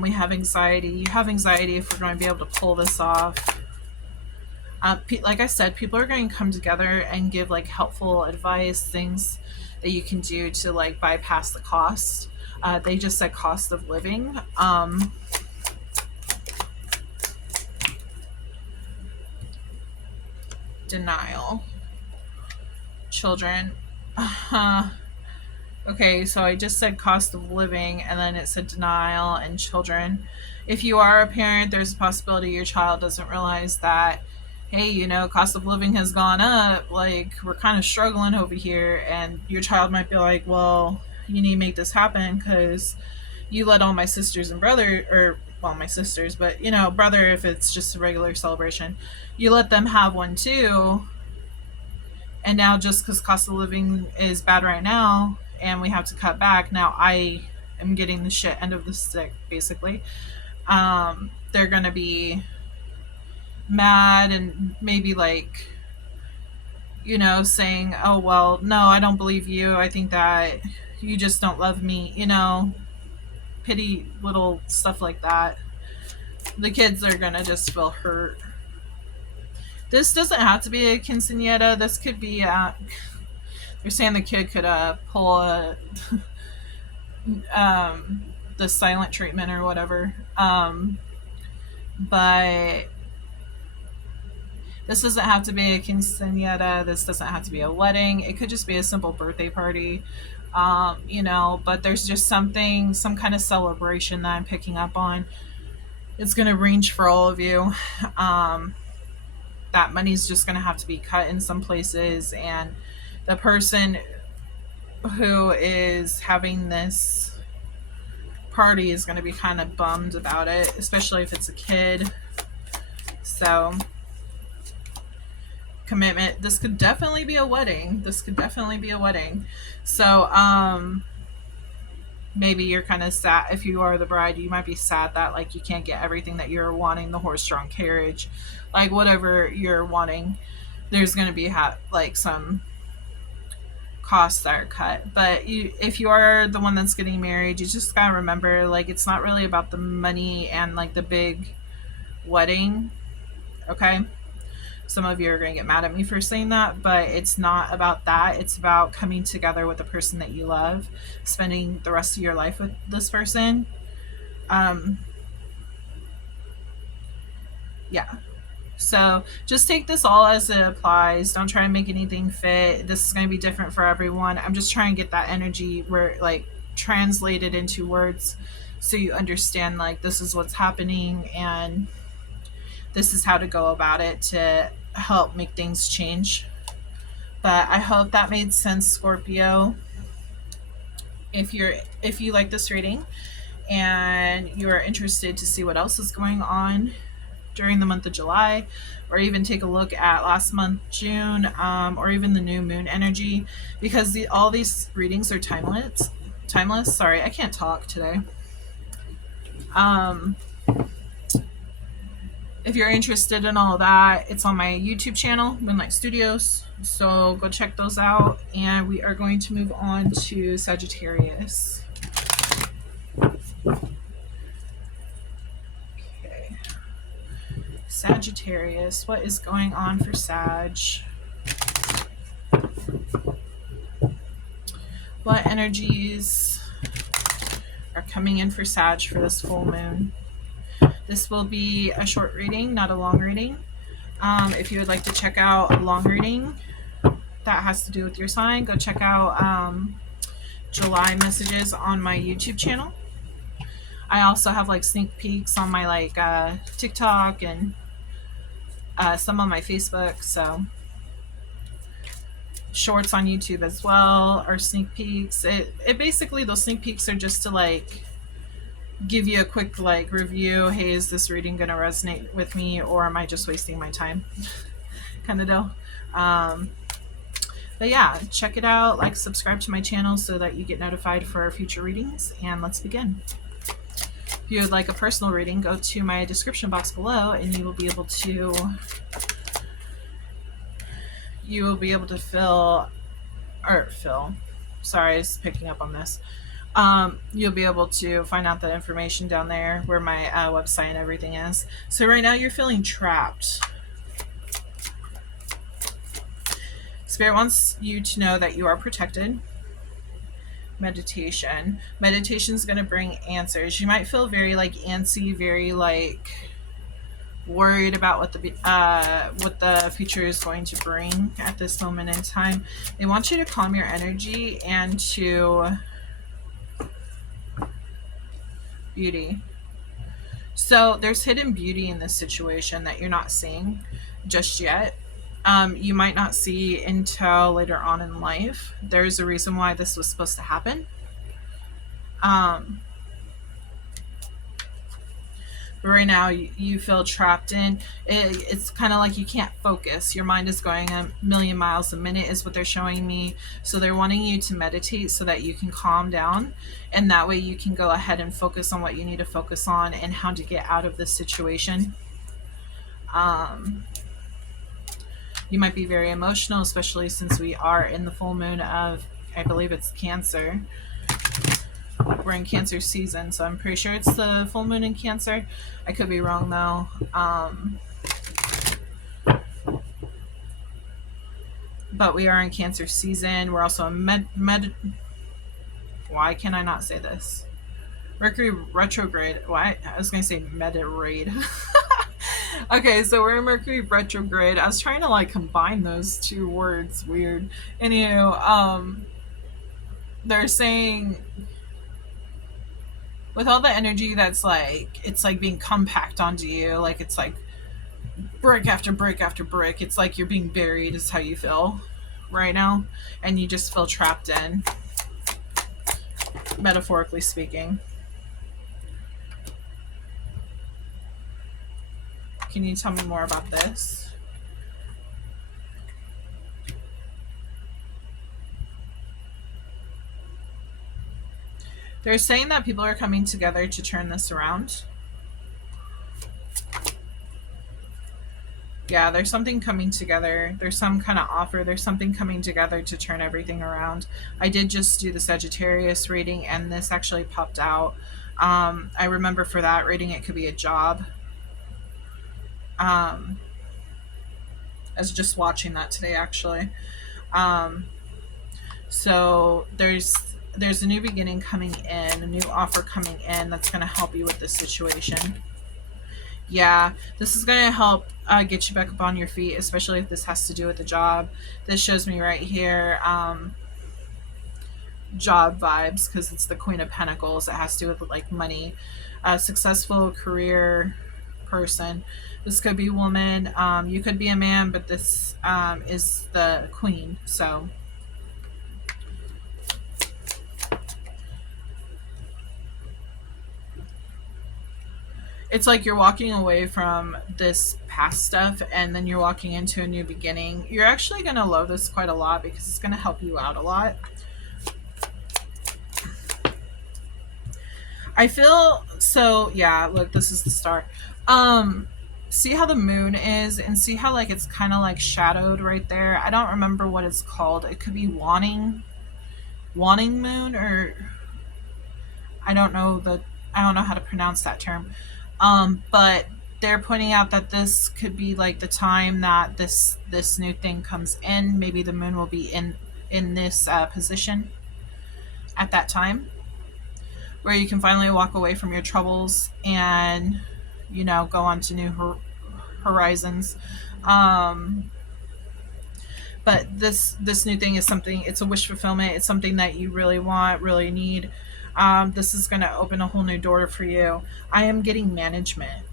We have anxiety. You have anxiety if we're going to be able to pull this off. Like I said, people are going to come together and give like helpful advice, things that you can do to like bypass the cost. They just said cost of living. Denial. Children. Okay, so I just said cost of living, and then it said denial and children. If you are a parent, there's a possibility your child doesn't realize that, hey, cost of living has gone up, like we're kind of struggling over here, and your child might be like, well, you need to make this happen because you let all my sisters and brother, or well, my sisters, but brother, if it's just a regular celebration, you let them have one too. And now just because cost of living is bad right now and we have to cut back, now I am getting the shit end of the stick, basically. They're going to be mad and maybe like, saying, oh, well, no, I don't believe you. I think that you just don't love me, pity, little stuff like that. The kids are going to just feel hurt. This doesn't have to be a quinceañera. This could be, they're saying the kid could pull the silent treatment or whatever. But this doesn't have to be a quinceañera. This doesn't have to be a wedding. It could just be a simple birthday party. But there's just some kind of celebration that I'm picking up on. it's going to range for all of you. That money's just going to have to be cut in some places, and the person who is having this party is going to be kind of bummed about it, especially if it's a kid. So commitment, this could definitely be a wedding. So maybe you're kind of sad. If you are the bride, you might be sad that like you can't get everything that you're wanting, the horse-drawn carriage, like whatever you're wanting, there's going to be like some costs that are cut. But if you are the one that's getting married, you just gotta remember, like, it's not really about the money and like the big wedding. Okay, some of you are going to get mad at me for saying that, but it's not about that. It's about coming together with the person that you love, spending the rest of your life with this person. Yeah. So just take this all as it applies. Don't try and make anything fit. This is going to be different for everyone. I'm just trying to get that energy where, like, translated into words so you understand, like, this is what's happening and this is how to go about it to help make things change. But I hope that made sense, Scorpio. If you like this reading and you're interested to see what else is going on during the month of July, or even take a look at last month, June, or even the new moon energy, because all these readings are timeless. Sorry, I can't talk today. If you're interested in all that, it's on my YouTube channel, Moonlight Studios. So go check those out. And we are going to move on to Sagittarius. Okay. Sagittarius, what is going on for Sag? What energies are coming in for Sag for this full moon? This will be a short reading, not a long reading. If you would like to check out a long reading that has to do with your sign, go check out July messages on my YouTube channel. I also have like sneak peeks on my like TikTok and some on my Facebook. So shorts on YouTube as well are sneak peeks. It basically, those sneak peeks are just to like give you a quick like review. Hey, is this reading going to resonate with me, or am I just wasting my time? Kind of deal. But yeah, check it out. Like, subscribe to my channel so that you get notified for future readings. And let's begin. If you would like a personal reading, go to my description box below, and you will be able to sorry, I was picking up on this. You'll be able to find out that information down there where my website and everything is. So right now you're feeling trapped. Spirit wants you to know that you are protected. Meditation is going to bring answers. You might feel very like antsy, very like worried about what the future is going to bring at this moment in time. They want you to calm your energy and to beauty. So there's hidden beauty in this situation that you're not seeing just yet. You might not see until later on in life. There's a reason why this was supposed to happen. But right now you feel trapped in it. It's kind of like you can't focus. Your mind is going a million miles a minute is what they're showing me. So they're wanting you to meditate so that you can calm down, and that way you can go ahead and focus on what you need to focus on and how to get out of this situation. You might be very emotional, especially since we are in the full moon of, I believe it's Cancer. We're in Cancer season, so I'm pretty sure it's the full moon in Cancer. I could be wrong though. But we are in Cancer season. We're also in why can I not say this? Mercury retrograde. Why? I was going to say Medirade. Okay, so we're in Mercury retrograde. I was trying to like combine those two words. Weird. Anywho, they're saying with all the energy that's like, it's like being compact onto you, like it's like brick after brick after brick. It's like you're being buried, is how you feel right now, and you just feel trapped in, metaphorically speaking. Can you tell me more about this? They're saying that people are coming together to turn this around. Yeah, there's something coming together. There's some kind of offer. There's something coming together to turn everything around. I did just do the Sagittarius reading, and this actually popped out. I remember for that reading, it could be a job. I was just watching that today, actually. So there's a new beginning coming in, a new offer coming in that's going to help you with this situation. Yeah, this is going to help get you back up on your feet, especially if this has to do with the job. This shows me right here job vibes, because it's the Queen of Pentacles. It has to do with like money, successful career person. This could be a woman. You could be a man, but this is the Queen. So it's like you're walking away from this past stuff, and then you're walking into a new beginning. You're actually going to love this quite a lot, because it's going to help you out a lot. I feel so, yeah, look, this is the star. See how the moon is, and see how like it's kind of like shadowed right there. I don't remember what it's called. It could be wanting moon, or I don't know how to pronounce that term. But they're pointing out that this could be like the time that this new thing comes in. Maybe the moon will be in this position at that time, where you can finally walk away from your troubles and, you know, go on to new horizons. But this new thing is something, it's a wish fulfillment. It's something that you really want, really need. This is going to open a whole new door for you. I am getting management.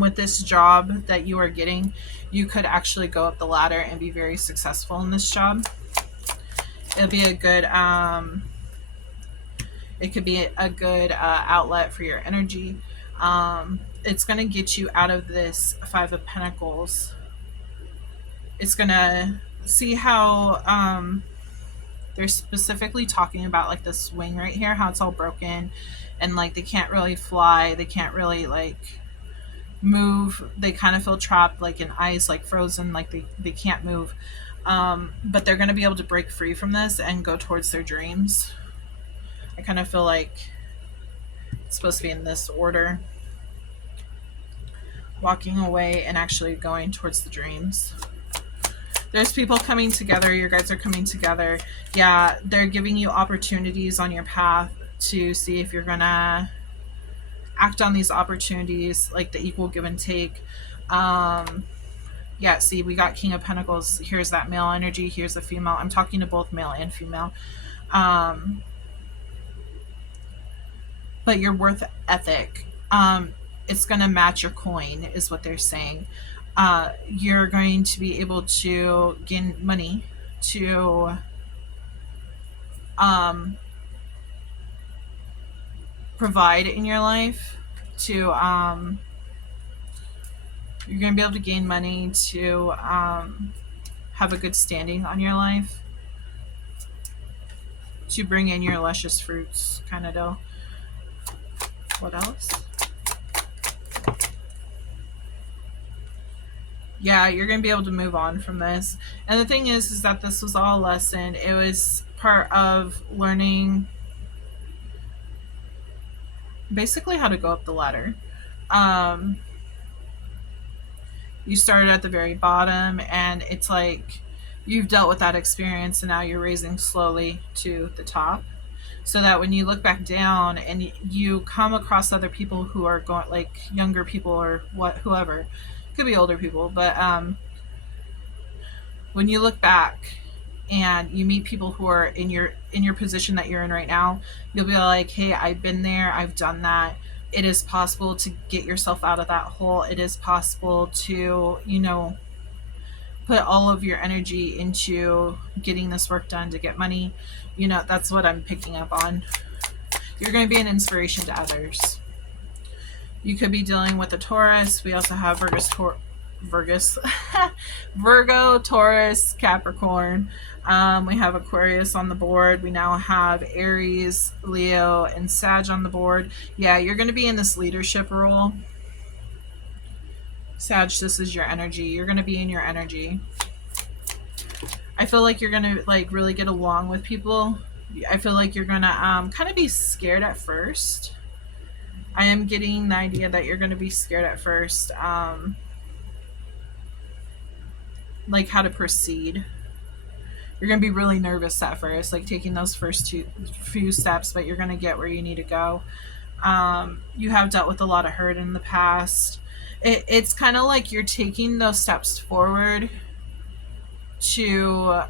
With this job that you are getting, you could actually go up the ladder and be very successful in this job. It'll be a good, it could be a good outlet for your energy. It's going to get you out of this Five of Pentacles. It's going to see how they're specifically talking about like this wing right here, how it's all broken, and like they can't really fly, they can't really like move, they kind of feel trapped like in ice, like frozen, like they can't move. But they're going to be able to break free from this and go towards their dreams. I kind of feel like it's supposed to be in this order: walking away and actually going towards the dreams. There's people coming together. You guys are coming together. Yeah, they're giving you opportunities on your path to see if you're gonna act on these opportunities, like the equal give and take. Yeah, see, we got King of Pentacles. Here's that male energy. Here's the female. I'm talking to both male and female. But your worth ethic, it's going to match your coin, is what they're saying. You're going to be able to gain money to provide in your life, to you're going to be able to gain money to have a good standing on your life, to bring in your luscious fruits, kind of dough. What else? Yeah, you're going to be able to move on from this. And the thing is that this was all a lesson. It was part of learning basically how to go up the ladder. You started at the very bottom, and it's like you've dealt with that experience, and now you're raising slowly to the top, so that when you look back down and you come across other people who are going, like younger people or whoever, could be older people, but when you look back, and you meet people who are in your position that you're in right now, you'll be like, hey, I've been there, I've done that. It is possible to get yourself out of that hole. It is possible to, put all of your energy into getting this work done to get money. That's what I'm picking up on. You're going to be an inspiration to others. You could be dealing with a Taurus. We also have Virgo, Taurus, Capricorn. We have Aquarius on the board. We now have Aries, Leo, and Sag on the board. Yeah, you're going to be in this leadership role. Sag, this is your energy. You're going to be in your energy. I feel like you're going to like really get along with people. I feel like you're going to kind of be scared at first. I am getting the idea that you're going to be scared at first. Like how to proceed. You're going to be really nervous at first, like taking those first few steps, but you're going to get where you need to go. You have dealt with a lot of hurt in the past. It's kind of like you're taking those steps forward to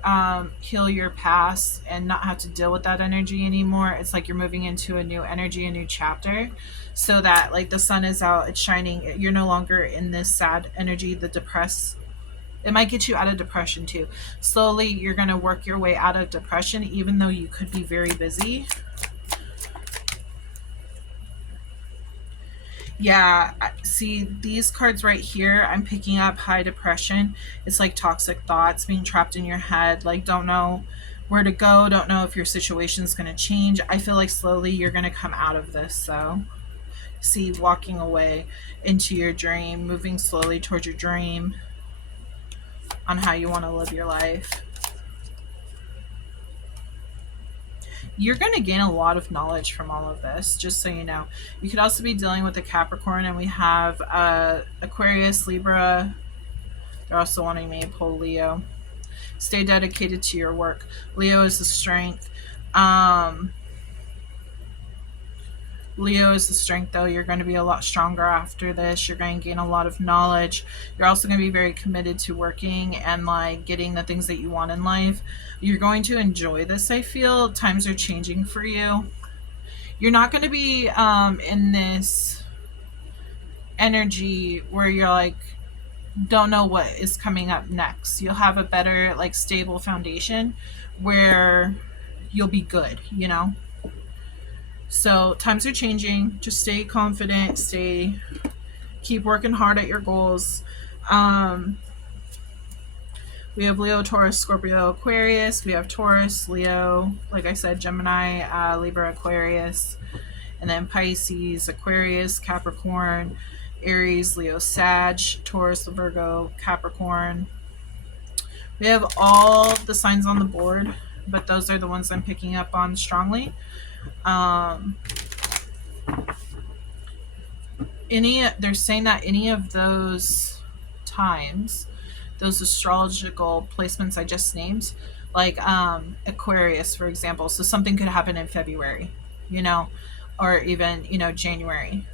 heal your past and not have to deal with that energy anymore. It's like you're moving into a new energy, a new chapter, so that like the sun is out, it's shining. You're no longer in this sad energy, the depressed. It might get you out of depression too. Slowly, you're going to work your way out of depression, even though you could be very busy. Yeah, see these cards right here, I'm picking up high depression. It's like toxic thoughts, being trapped in your head, like don't know where to go, don't know if your situation is going to change. I feel like slowly you're going to come out of this. So see, walking away into your dream, moving slowly towards your dream on how you want to live your life. You're going to gain a lot of knowledge from all of this, just so you know. You could also be dealing with a Capricorn, and we have Aquarius, Libra. They're also wanting me to pull Leo. Stay dedicated to your work. Leo is the strength. Leo is the strength, though. You're going to be a lot stronger after this. You're going to gain a lot of knowledge. You're also going to be very committed to working and like getting the things that you want in life. You're going to enjoy this, I feel. Times are changing for you. You're not going to be in this energy where you're like, don't know what is coming up next. You'll have a better, like, stable foundation where you'll be good, So times are changing. Just stay confident. Keep working hard at your goals. We have Leo, Taurus, Scorpio, Aquarius. We have Taurus, Leo, like I said, Gemini, Libra, Aquarius. And then Pisces, Aquarius, Capricorn, Aries, Leo, Sag, Taurus, Virgo, Capricorn. We have all the signs on the board, but those are the ones I'm picking up on strongly. They're saying that any of those times, those astrological placements I just named, like Aquarius, for example, so something could happen in February, or even, January.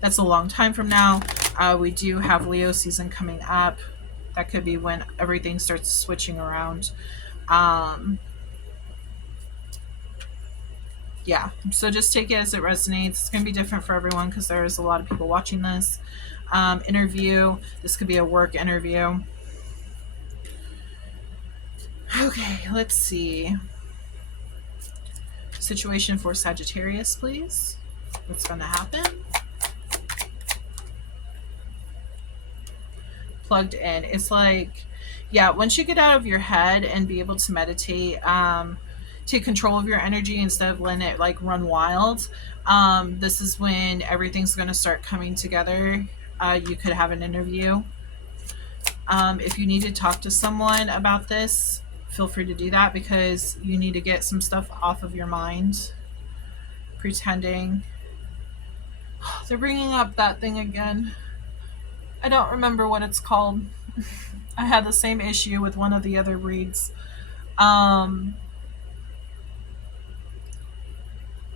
That's a long time from now. We do have Leo season coming up. That could be when everything starts switching around. Yeah, so just take it as it resonates. It's going to be different for everyone because there's a lot of people watching this. Interview. This could be a work interview. Okay, let's see. Situation for Sagittarius, please. What's going to happen? Plugged in. It's like, yeah, once you get out of your head and be able to meditate, take control of your energy instead of letting it like run wild, this is when everything's going to start coming together. You could have an interview. If you need to talk to someone about this, feel free to do that because you need to get some stuff off of your mind. Pretending. They're bringing up that thing again. I don't remember what it's called. I had the same issue with one of the other reads.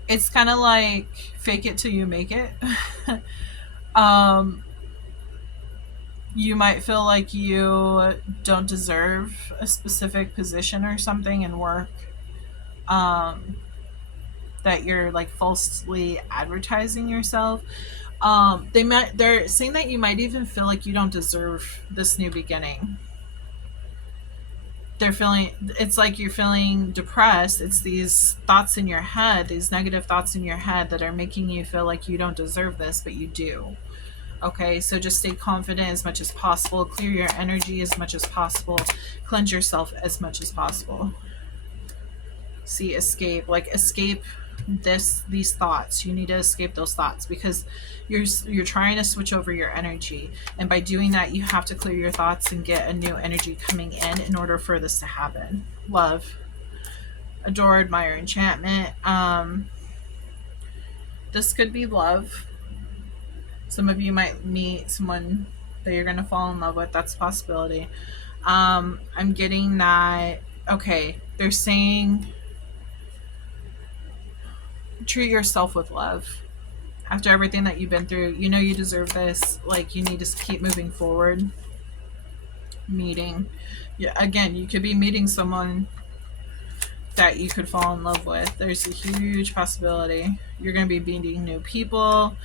It's kind of like fake it till you make it. You might feel like you don't deserve a specific position or something in work. Um, that you're like falsely advertising yourself. They're saying that you might even feel like you don't deserve this new beginning. They're feeling, it's like you're feeling depressed. It's these thoughts in your head, these negative thoughts in your head that are making you feel like you don't deserve this, but you do. Okay, so just stay confident as much as possible, clear your energy as much as possible, cleanse yourself as much as possible. See, escape, like escape these thoughts. You need to escape those thoughts because you're trying to switch over your energy, and by doing that you have to clear your thoughts and get a new energy coming in order for this to happen. Love, adore, admire, enchantment. This could be love. Some of you might meet someone that you're going to fall in love with. That's a possibility. I'm getting that. Okay, they're saying treat yourself with love. After everything that you've been through, you know you deserve this. Like, you need to keep moving forward. Meeting. Yeah, again, you could be meeting someone that you could fall in love with. There's a huge possibility. You're going to be meeting new people.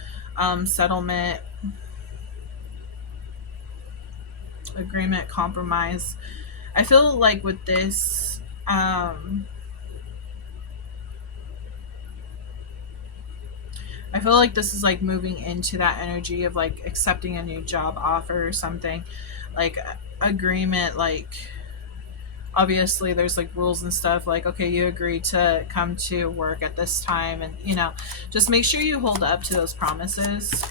Settlement, agreement, compromise. I feel like with this, I feel like this is like moving into that energy of like accepting a new job offer or something, like agreement. Like, obviously there's like rules and stuff, like, okay, you agree to come to work at this time, and just make sure you hold up to those promises.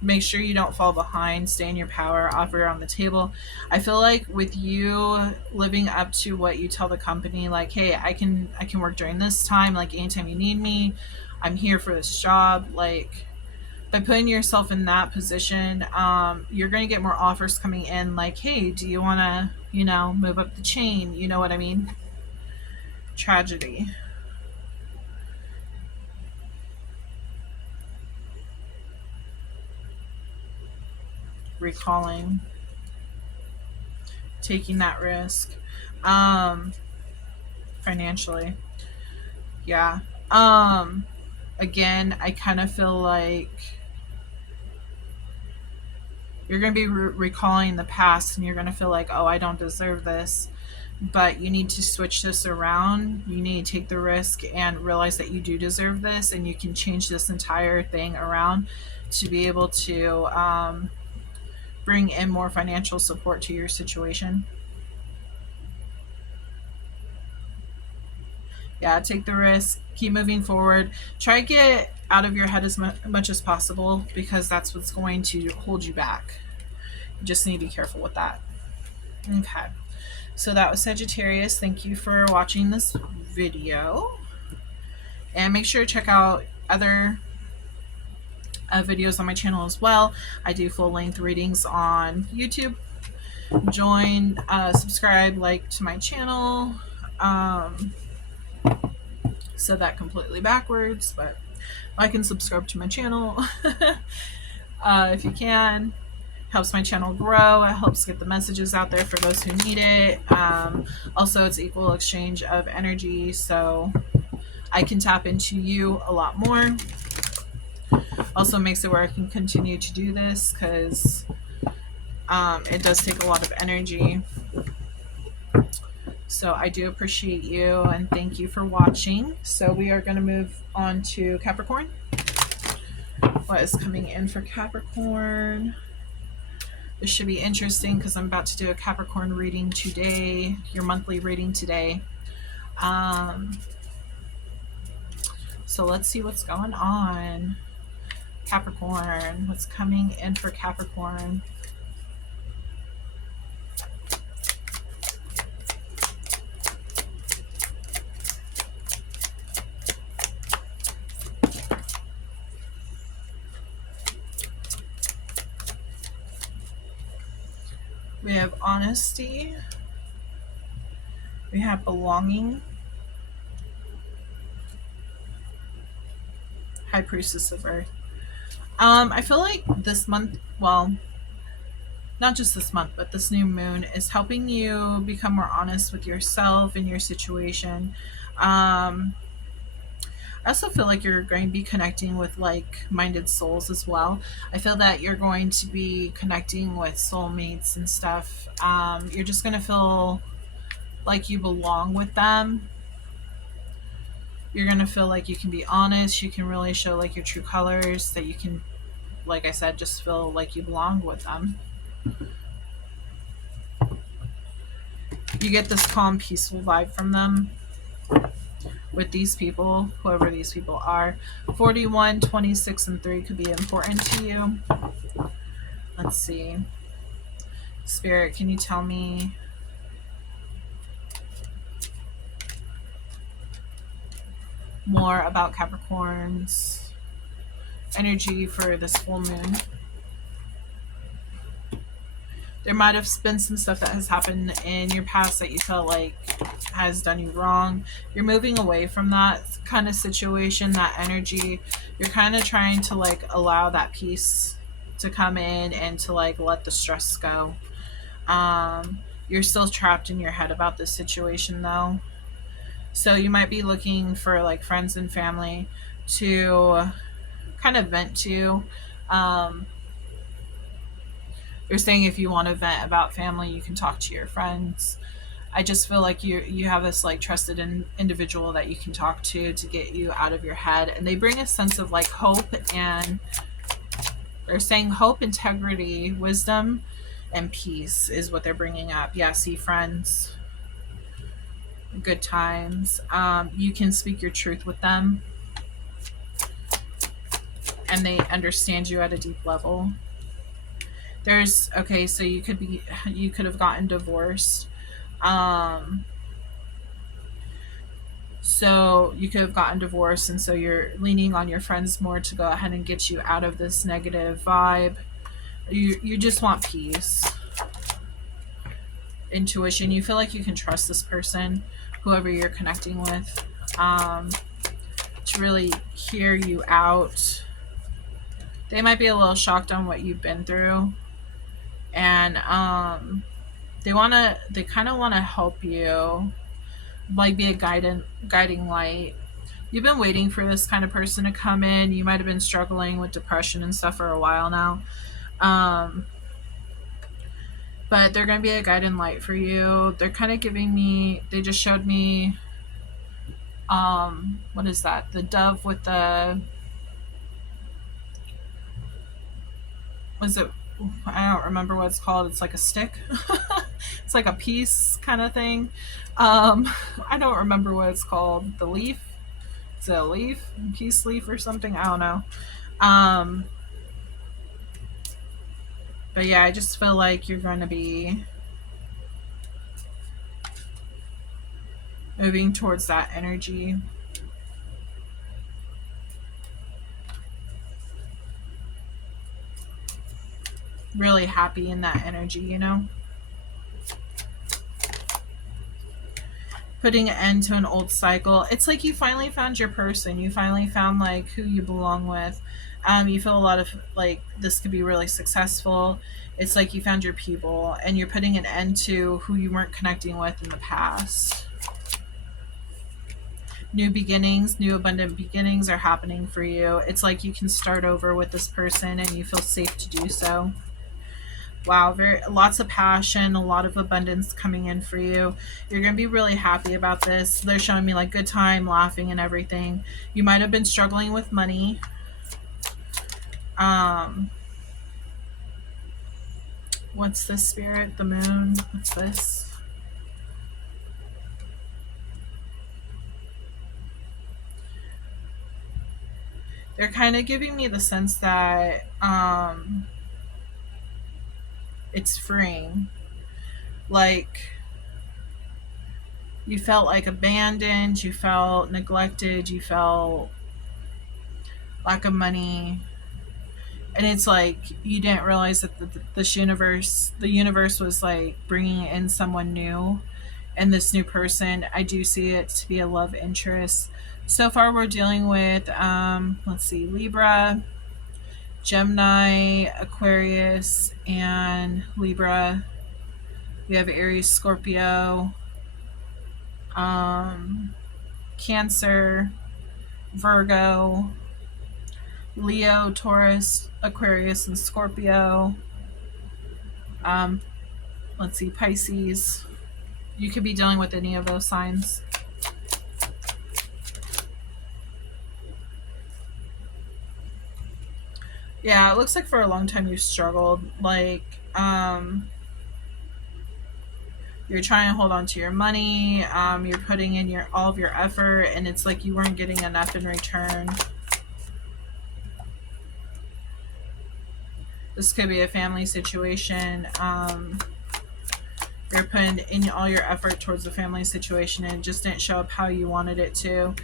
Make sure you don't fall behind, stay in your power, offer on the table. I feel like with you living up to what you tell the company, like, hey, I can work during this time, like anytime you need me, I'm here for this job. Like, by putting yourself in that position, you're going to get more offers coming in, like, hey, do you want to move up the chain? You know what I mean? Tragedy. Recalling, taking that risk. Financially, yeah. Again, I kind of feel like you're going to be recalling the past, and you're going to feel like, oh, I don't deserve this. But you need to switch this around. You need to take the risk and realize that you do deserve this, and you can change this entire thing around to be able to bring in more financial support to your situation. Yeah, take the risk, keep moving forward. Try to get out of your head as much as possible, because that's what's going to hold you back. You just need to be careful with that. Okay, so that was Sagittarius. Thank you for watching this video, and make sure to check out other videos on my channel as well. I do full-length readings on YouTube. Join, subscribe, like to my channel. Said that completely backwards, but like and subscribe to my channel if you can. Helps my channel grow. It helps get the messages out there for those who need it. Also, it's equal exchange of energy, so I can tap into you a lot more. Also makes it where I can continue to do this, because it does take a lot of energy. So I do appreciate you, and thank you for watching. So we are going to move on to Capricorn. What is coming in for Capricorn? This should be interesting, because I'm about to do a Capricorn reading today, your monthly reading today. So let's see what's going on. Capricorn, what's coming in for Capricorn? We have honesty. We have belonging. High Priestess of Earth. I feel like this month well, not just this month, but this new moon is helping you become more honest with yourself and your situation. Um, I also feel like you're going to be connecting with like-minded souls as well. I feel that you're going to be connecting with soulmates and stuff. You're just going to feel like you belong with them. You're going to feel like you can be honest. You can really show like your true colors, that you can, like I said, just feel like you belong with them. You get this calm, peaceful vibe from them with these people, whoever these people are. 41, 26, and 3 could be important to you. Let's see. Spirit, can you tell me more about Capricorn's energy for this full moon? There might have been some stuff that has happened in your past that you felt like has done you wrong. You're moving away from that kind of situation, that energy. You're kind of trying to like allow that peace to come in and to like let the stress go. You're still trapped in your head about this situation though. So you might be looking for like friends and family to kind of vent to. You're saying if you want to vent about family, you can talk to your friends. I just feel like you have this like trusted individual that you can talk to get you out of your head, and they bring a sense of like hope, and they're saying hope, integrity, wisdom, and peace is what they're bringing up. Yeah, see friends, good times. You can speak your truth with them, and they understand you at a deep level. There's okay, so you could have gotten divorced. So you could have gotten divorced, and so you're leaning on your friends more to go ahead and get you out of this negative vibe. You just want peace, intuition. You feel like you can trust this person, whoever you're connecting with, to really hear you out. They might be a little shocked on what you've been through, and they kind of want to help you, like be a guiding light. You've been waiting for this kind of person to come in. You might have been struggling with depression and stuff for a while now. But they're going to be a guiding light for you. They're kind of giving me, they just showed me, what is that? The dove with the, was it, I don't remember what it's called. It's like a stick. It's like a piece kind of thing. I don't remember what it's called. The leaf? Is it a leaf? Peace leaf or something? I don't know. But yeah, I just feel like you're going to be moving towards that energy. Really happy in that energy, you know? Putting an end to an old cycle. It's like you finally found your person. You finally found like who you belong with. You feel a lot of like this could be really successful. It's like you found your people, and you're putting an end to who you weren't connecting with in the past. New beginnings, new abundant beginnings are happening for you. It's like you can start over with this person, and you feel safe to do so. Wow, lots of passion, a lot of abundance coming in for you. You're going to be really happy about this. They're showing me like good time, laughing and everything. You might have been struggling with money. What's this, Spirit? The moon? What's this? They're kind of giving me the sense that it's freeing. Like you felt like abandoned, you felt neglected, you felt lack of money, and it's like you didn't realize that the universe was like bringing in someone new, and this new person, I do see it to be a love interest. So far we're dealing with let's see, Libra, Gemini, Aquarius, and Libra. We have Aries, Scorpio, Cancer, Virgo, Leo, Taurus, Aquarius, and Scorpio. Let's see, Pisces. You could be dealing with any of those signs. Yeah, it looks like for a long time you've struggled. Like, you're trying to hold on to your money. You're putting in all of your effort, and it's like you weren't getting enough in return. This could be a family situation. You're putting in all your effort towards the family situation, and it just didn't show up how you wanted it to.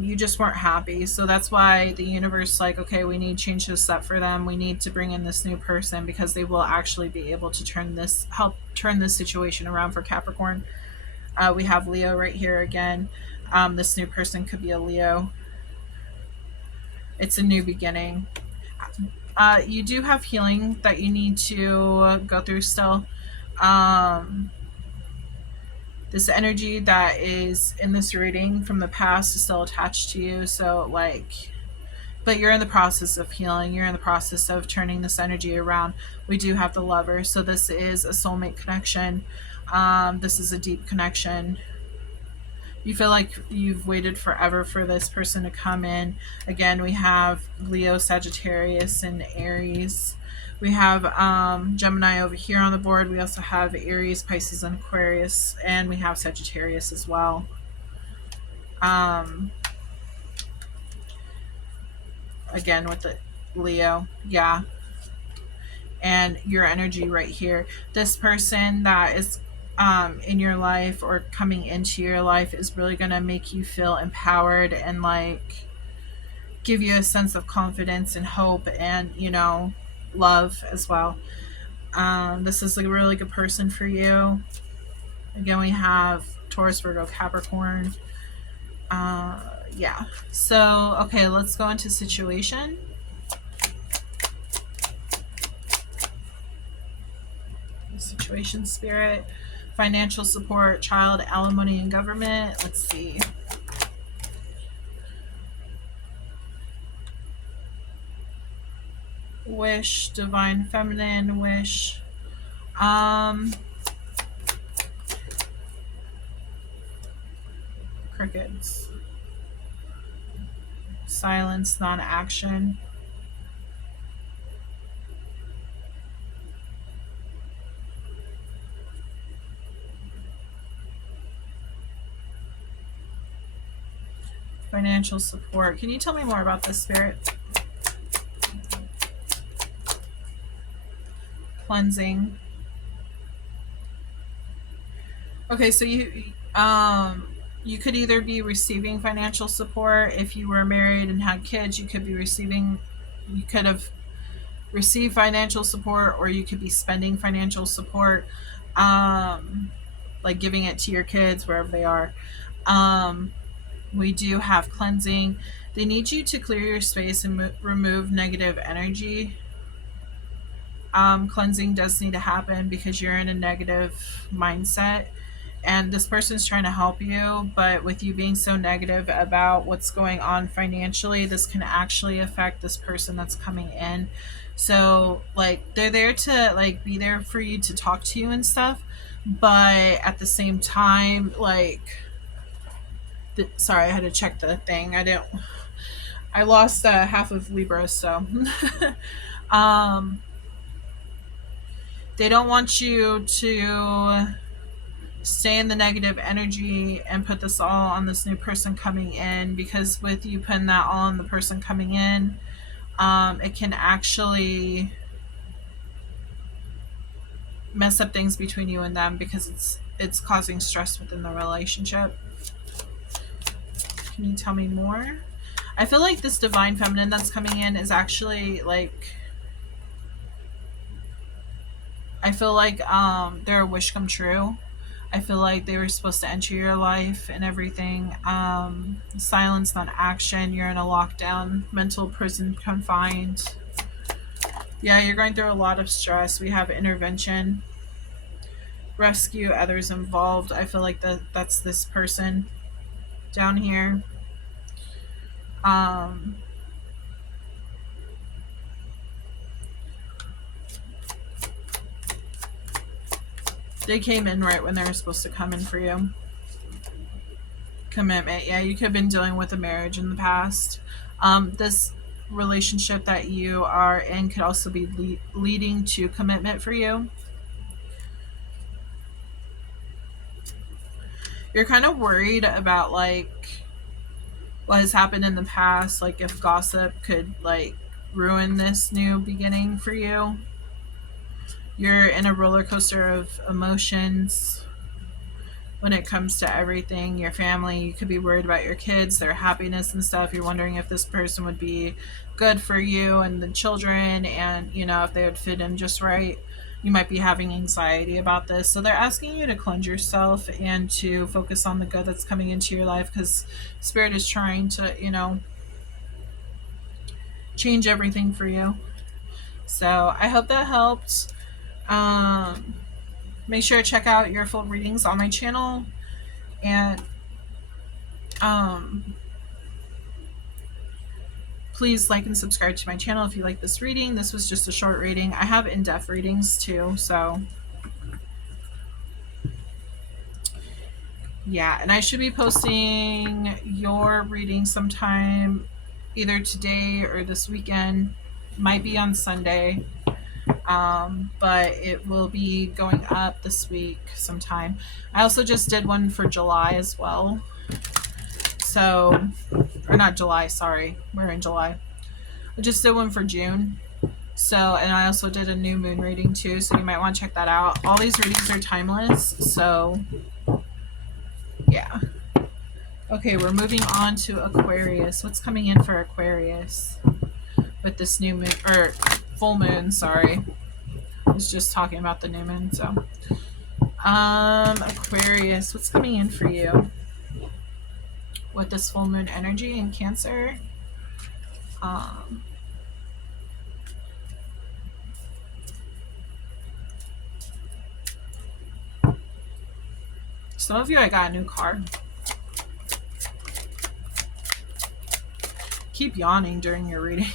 You just weren't happy. So that's why the universe, like, okay, we need to change this up for them. We need to bring in this new person because they will actually be able to help turn this situation around for Capricorn. We have Leo right here again. This new person could be a Leo. It's a new beginning. You do have healing that you need to go through still. This energy that is in this reading from the past is still attached to you. So, like, but you're in the process of healing. You're in the process of turning this energy around. We do have the Lover. So this is a soulmate connection. This is a deep connection. You feel like you've waited forever for this person to come in. Again, we have Leo, Sagittarius, and Aries. We have Gemini over here on the board. We also have Aries, Pisces, and Aquarius. And we have Sagittarius as well. Again, with the Leo. Yeah. And your energy right here. This person that is in your life or coming into your life is really going to make you feel empowered and, like, give you a sense of confidence and hope and, you know, love as well. This is a really good person for you. Again, we have Taurus, Virgo, Capricorn. Yeah. So, okay, let's go into situation. Situation, spirit. Financial support, child, alimony, and government. Let's see. Wish, divine feminine, wish. Crickets. Silence, non-action. Financial support. Can you tell me more about this, spirit? Cleansing. Okay, so you could either be receiving financial support. If you were married and had kids, you could have received financial support, or you could be spending financial support, like giving it to your kids wherever they are. We do have cleansing. They need you to clear your space and remove negative energy. Cleansing does need to happen because you're in a negative mindset, and this person's trying to help you, but with you being so negative about what's going on financially, this can actually affect this person that's coming in. So, like, they're there to, like, be there for you, to talk to you and stuff, but at the same time, like, sorry, I had to check the thing. I lost half of Libra, so they don't want you to stay in the negative energy and put this all on this new person coming in, because with you putting that all on the person coming in, it can actually mess up things between you and them, because it's causing stress within the relationship. Can you tell me more? I feel like this divine feminine that's coming in is actually, like, I feel like they're a wish come true. I feel like they were supposed to enter your life and everything. Silence, not action. You're in a lockdown, mental prison, confined. Yeah, you're going through a lot of stress. We have intervention, rescue others involved. I feel like that's this person down here. Um, they came in right when they were supposed to come in for you. Commitment. Yeah, you could have been dealing with a marriage in the past. This relationship that you are in could also be leading to commitment for you. You're kind of worried about like what has happened in the past, like if gossip could like ruin this new beginning for you. You're in a roller coaster of emotions when it comes to everything, your family. You could be worried about your kids, their happiness and stuff. You're wondering if this person would be good for you and the children, and if they would fit in just right. You might be having anxiety about this, so they're asking you to cleanse yourself and to focus on the good that's coming into your life, because spirit is trying to change everything for you. So I hope that helped. um Make sure to check out your full readings on my channel, and um, please like and subscribe to my channel if you like this reading. This was just a short reading. I have in-depth readings too, so yeah. And I should be posting your reading sometime either today or this weekend. Might be on Sunday, but it will be going up this week sometime. I also just did one for July as well. So, or not July, sorry. We're in July. I just did one for June. So, and I also did a new moon reading too, so you might want to check that out. All these readings are timeless, so yeah. Okay, we're moving on to Aquarius. What's coming in for Aquarius with this new moon, or full moon, sorry. I was just talking about the new moon, so. Aquarius, what's coming in for you with this full moon energy in Cancer? Some of you, I got a new card. Keep yawning during your reading.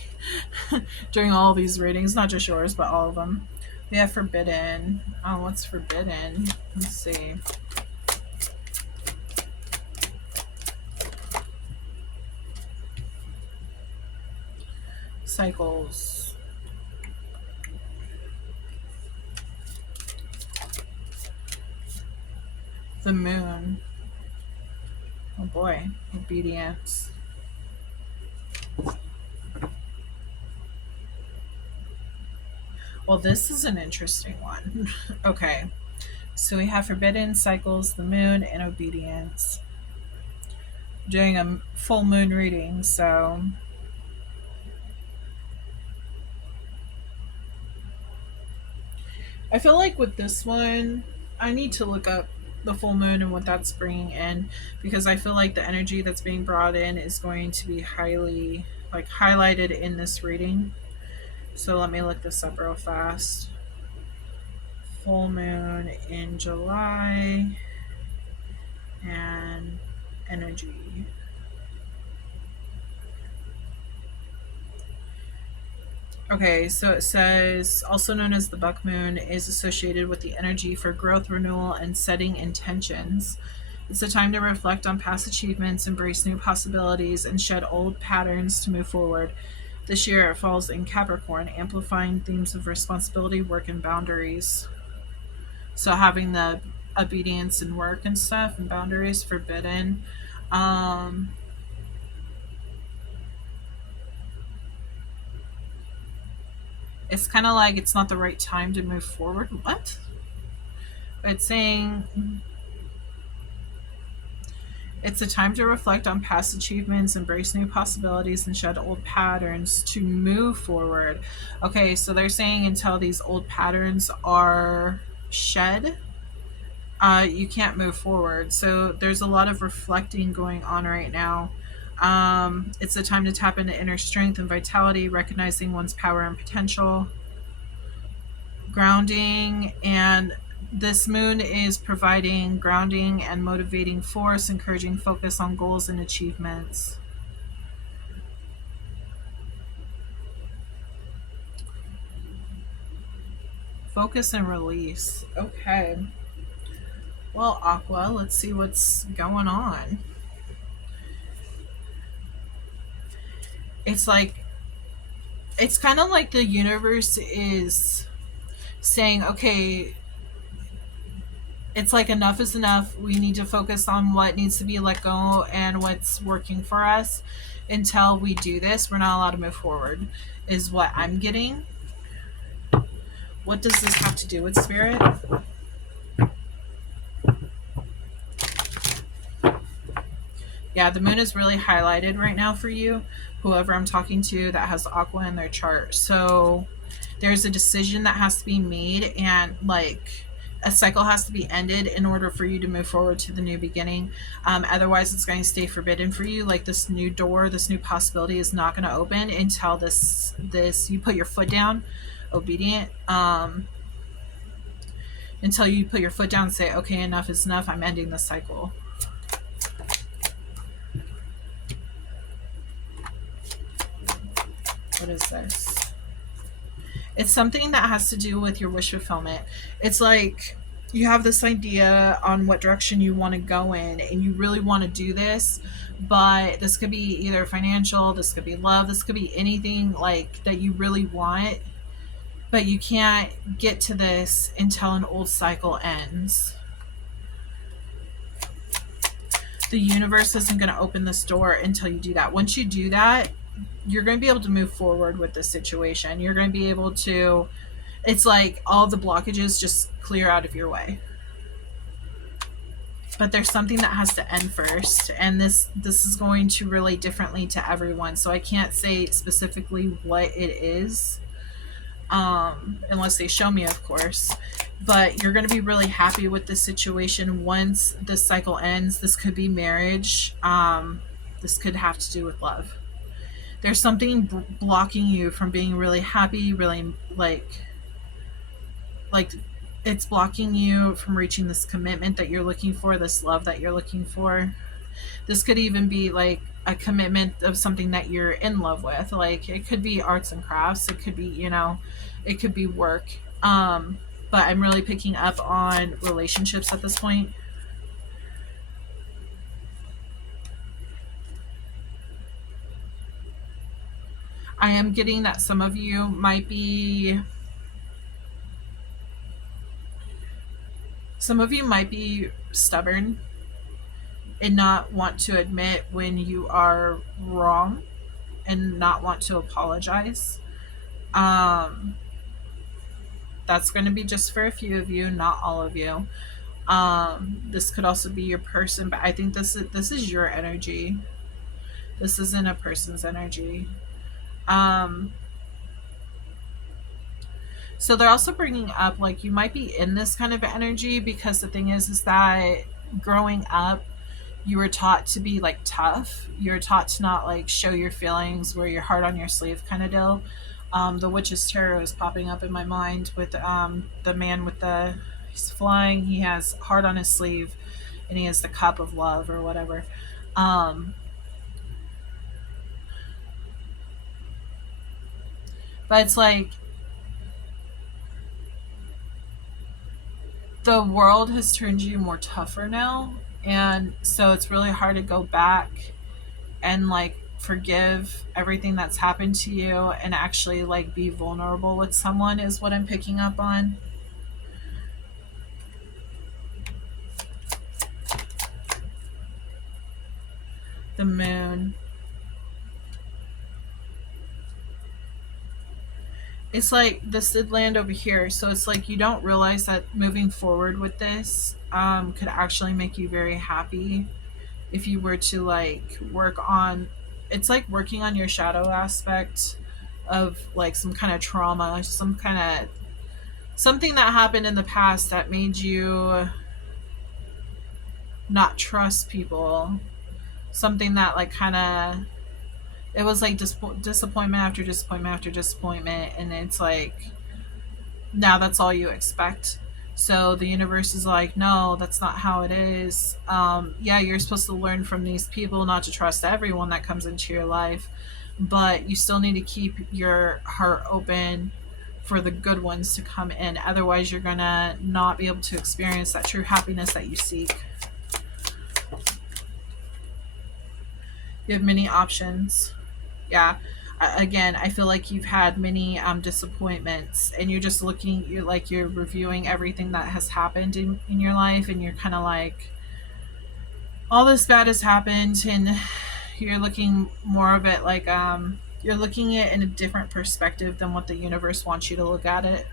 During all these readings, not just yours, but all of them. We have forbidden. Oh, what's forbidden? Let's see. Cycles. The moon. Oh boy. Obedience. Well, this is an interesting one. Okay. So we have forbidden, cycles, the moon, and obedience. Doing a full moon reading, so I feel like with this one, I need to look up the full moon and what that's bringing in, because I feel like the energy that's being brought in is going to be highly highlighted in this reading. So let me look this up real fast. Full moon in July and energy. Okay, so it says, also known as the buck moon, is associated with the energy for growth, renewal, and setting intentions. It's a time to reflect on past achievements, embrace new possibilities, and shed old patterns to move forward. This year it falls in Capricorn, amplifying themes of responsibility, work, and boundaries. So having the obedience and work and stuff and boundaries forbidden. It's kind of like it's not the right time to move forward. What? It's saying it's a time to reflect on past achievements, embrace new possibilities, and shed old patterns to move forward. Okay, so they're saying until these old patterns are shed, you can't move forward. So there's a lot of reflecting going on right now. It's a time to tap into inner strength and vitality, recognizing one's power and potential. grounding, and this moon is providing grounding and motivating force, encouraging focus on goals and achievements. Focus and release. Okay. Well, Aqua, let's see what's going on. It's like, it's kind of like the universe is saying, okay, it's like enough is enough. We need to focus on what needs to be let go and what's working for us. Until we do this, we're not allowed to move forward, is what I'm getting. What does this have to do with Spirit? Yeah, the moon is really highlighted right now for you, whoever I'm talking to that has Aqua in their chart. So there's a decision that has to be made, and like a cycle has to be ended in order for you to move forward to the new beginning. Otherwise, it's going to stay forbidden for you. Like this new door, this new possibility is not going to open until this you put your foot down, obedient. Until you put your foot down and say, okay, enough is enough. I'm ending the cycle. What is this? It's something that has to do with your wish fulfillment. It's like you have this idea on what direction you want to go in, and you really want to do this, but this could be either financial, this could be love, this could be anything like that you really want, but you can't get to this until an old cycle ends. The universe isn't going to open this door until you do that. Once you do that, you're going to be able to move forward with this situation. You're going to be able to, it's like all the blockages just clear out of your way. But there's something that has to end first, and this is going to relate differently to everyone. So I can't say specifically what it is, unless they show me, of course. But you're going to be really happy with this situation once this cycle ends. This could be marriage. This could have to do with love. There's something blocking you from being really happy, really like it's blocking you from reaching this commitment that you're looking for, this love that you're looking for. This could even be like a commitment of something that you're in love with. Like it could be arts and crafts. It could be, it could be work. But I'm really picking up on relationships at this point. I am getting that some of you might be stubborn and not want to admit when you are wrong and not want to apologize. That's going to be just for a few of you, not all of you. This could also be your person, but I think this is your energy. This isn't a person's energy. So they're also bringing up like you might be in this kind of energy because the thing is that growing up you were taught to be like tough. You're taught to not like show your feelings, wear your heart on your sleeve kind of deal. The Witch's Tarot is popping up in my mind with the man with he's flying, he has heart on his sleeve, and he has the cup of love or whatever. But it's like the world has turned you more tougher now, and so it's really hard to go back and like forgive everything that's happened to you and actually like be vulnerable with someone is what I'm picking up on. The moon. It's like this did land over here, so it's like you don't realize that moving forward with this could actually make you very happy if you were to like work on, it's like working on your shadow aspect of like some kind of trauma, some kind of something that happened in the past that made you not trust people, something that like kind of, it was like disappointment after disappointment after disappointment, and it's like now that's all you expect. So the universe is like, no, that's not how it is. Yeah, you're supposed to learn from these people, not to trust everyone that comes into your life, but you still need to keep your heart open for the good ones to come in. Otherwise, you're gonna not be able to experience that true happiness that you seek. You have many options. Yeah. Again, I feel like you've had many disappointments, and you're just looking, you're reviewing everything that has happened in your life, and you're kind of like, all this bad has happened, and you're looking more of it like, you're looking at it in a different perspective than what the universe wants you to look at it,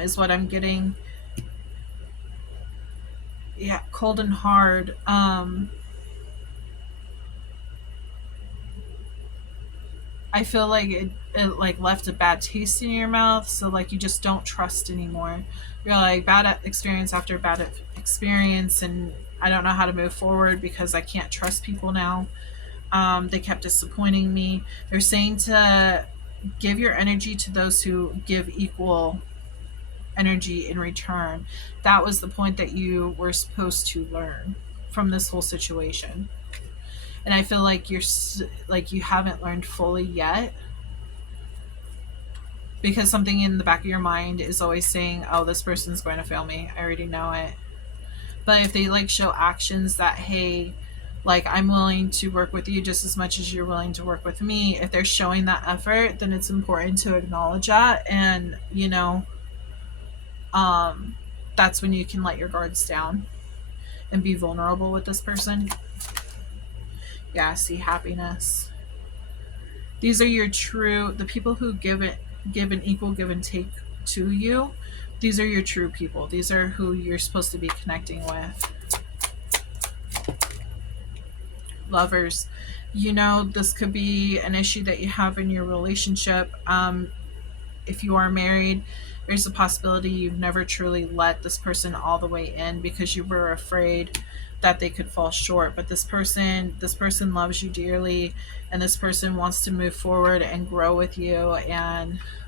is what I'm getting. Yeah, cold and hard. I feel like it like left a bad taste in your mouth, so like you just don't trust anymore. You're like, bad experience after bad experience, and I don't know how to move forward because I can't trust people now. They kept disappointing me. They're saying to give your energy to those who give equal energy in return. That was the point that you were supposed to learn from this whole situation. And I feel like you haven't learned fully yet, because something in the back of your mind is always saying, oh, this person's going to fail me, I already know it. But if they like show actions that, hey, like, I'm willing to work with you just as much as you're willing to work with me, if they're showing that effort, then it's important to acknowledge that. And um that's when you can let your guards down and be vulnerable with this person. Yeah, see, happiness. These are your true, the people who give an equal give and take to you. These are your true people. These are who you're supposed to be connecting with. Lovers. This could be an issue that you have in your relationship. If you are married, there's a possibility you've never truly let this person all the way in because you were afraid that they could fall short. But this person loves you dearly, and this person wants to move forward and grow with you.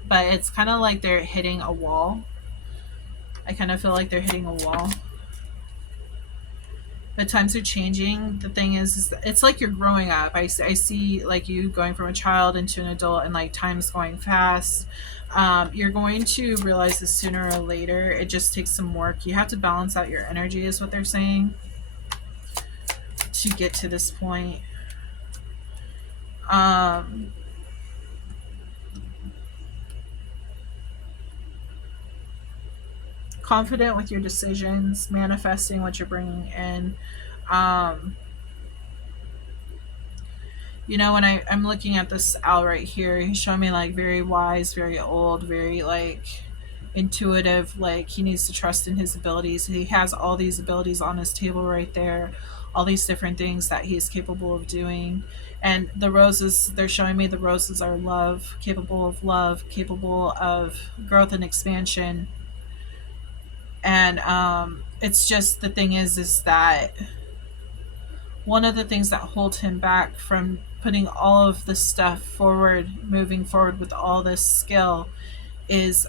But it's kind of like they're hitting a wall. I kind of feel like they're hitting a wall. But times are changing. The thing is it's like you're growing up. I see like you going from a child into an adult, and like time's going fast. You're going to realize this sooner or later. It just takes some work. You have to balance out your energy, is what they're saying, to get to this point. Confident with your decisions, manifesting what you're bringing in. When I'm looking at this owl right here, he's showing me like very wise, very old, very like intuitive. Like he needs to trust in his abilities. He has all these abilities on his table right there, all these different things that he's capable of doing. And the roses, they're showing me the roses are love, love, capable of growth and expansion. And it's just, the thing is that one of the things that hold him back from putting all of this stuff forward, moving forward with all this skill, is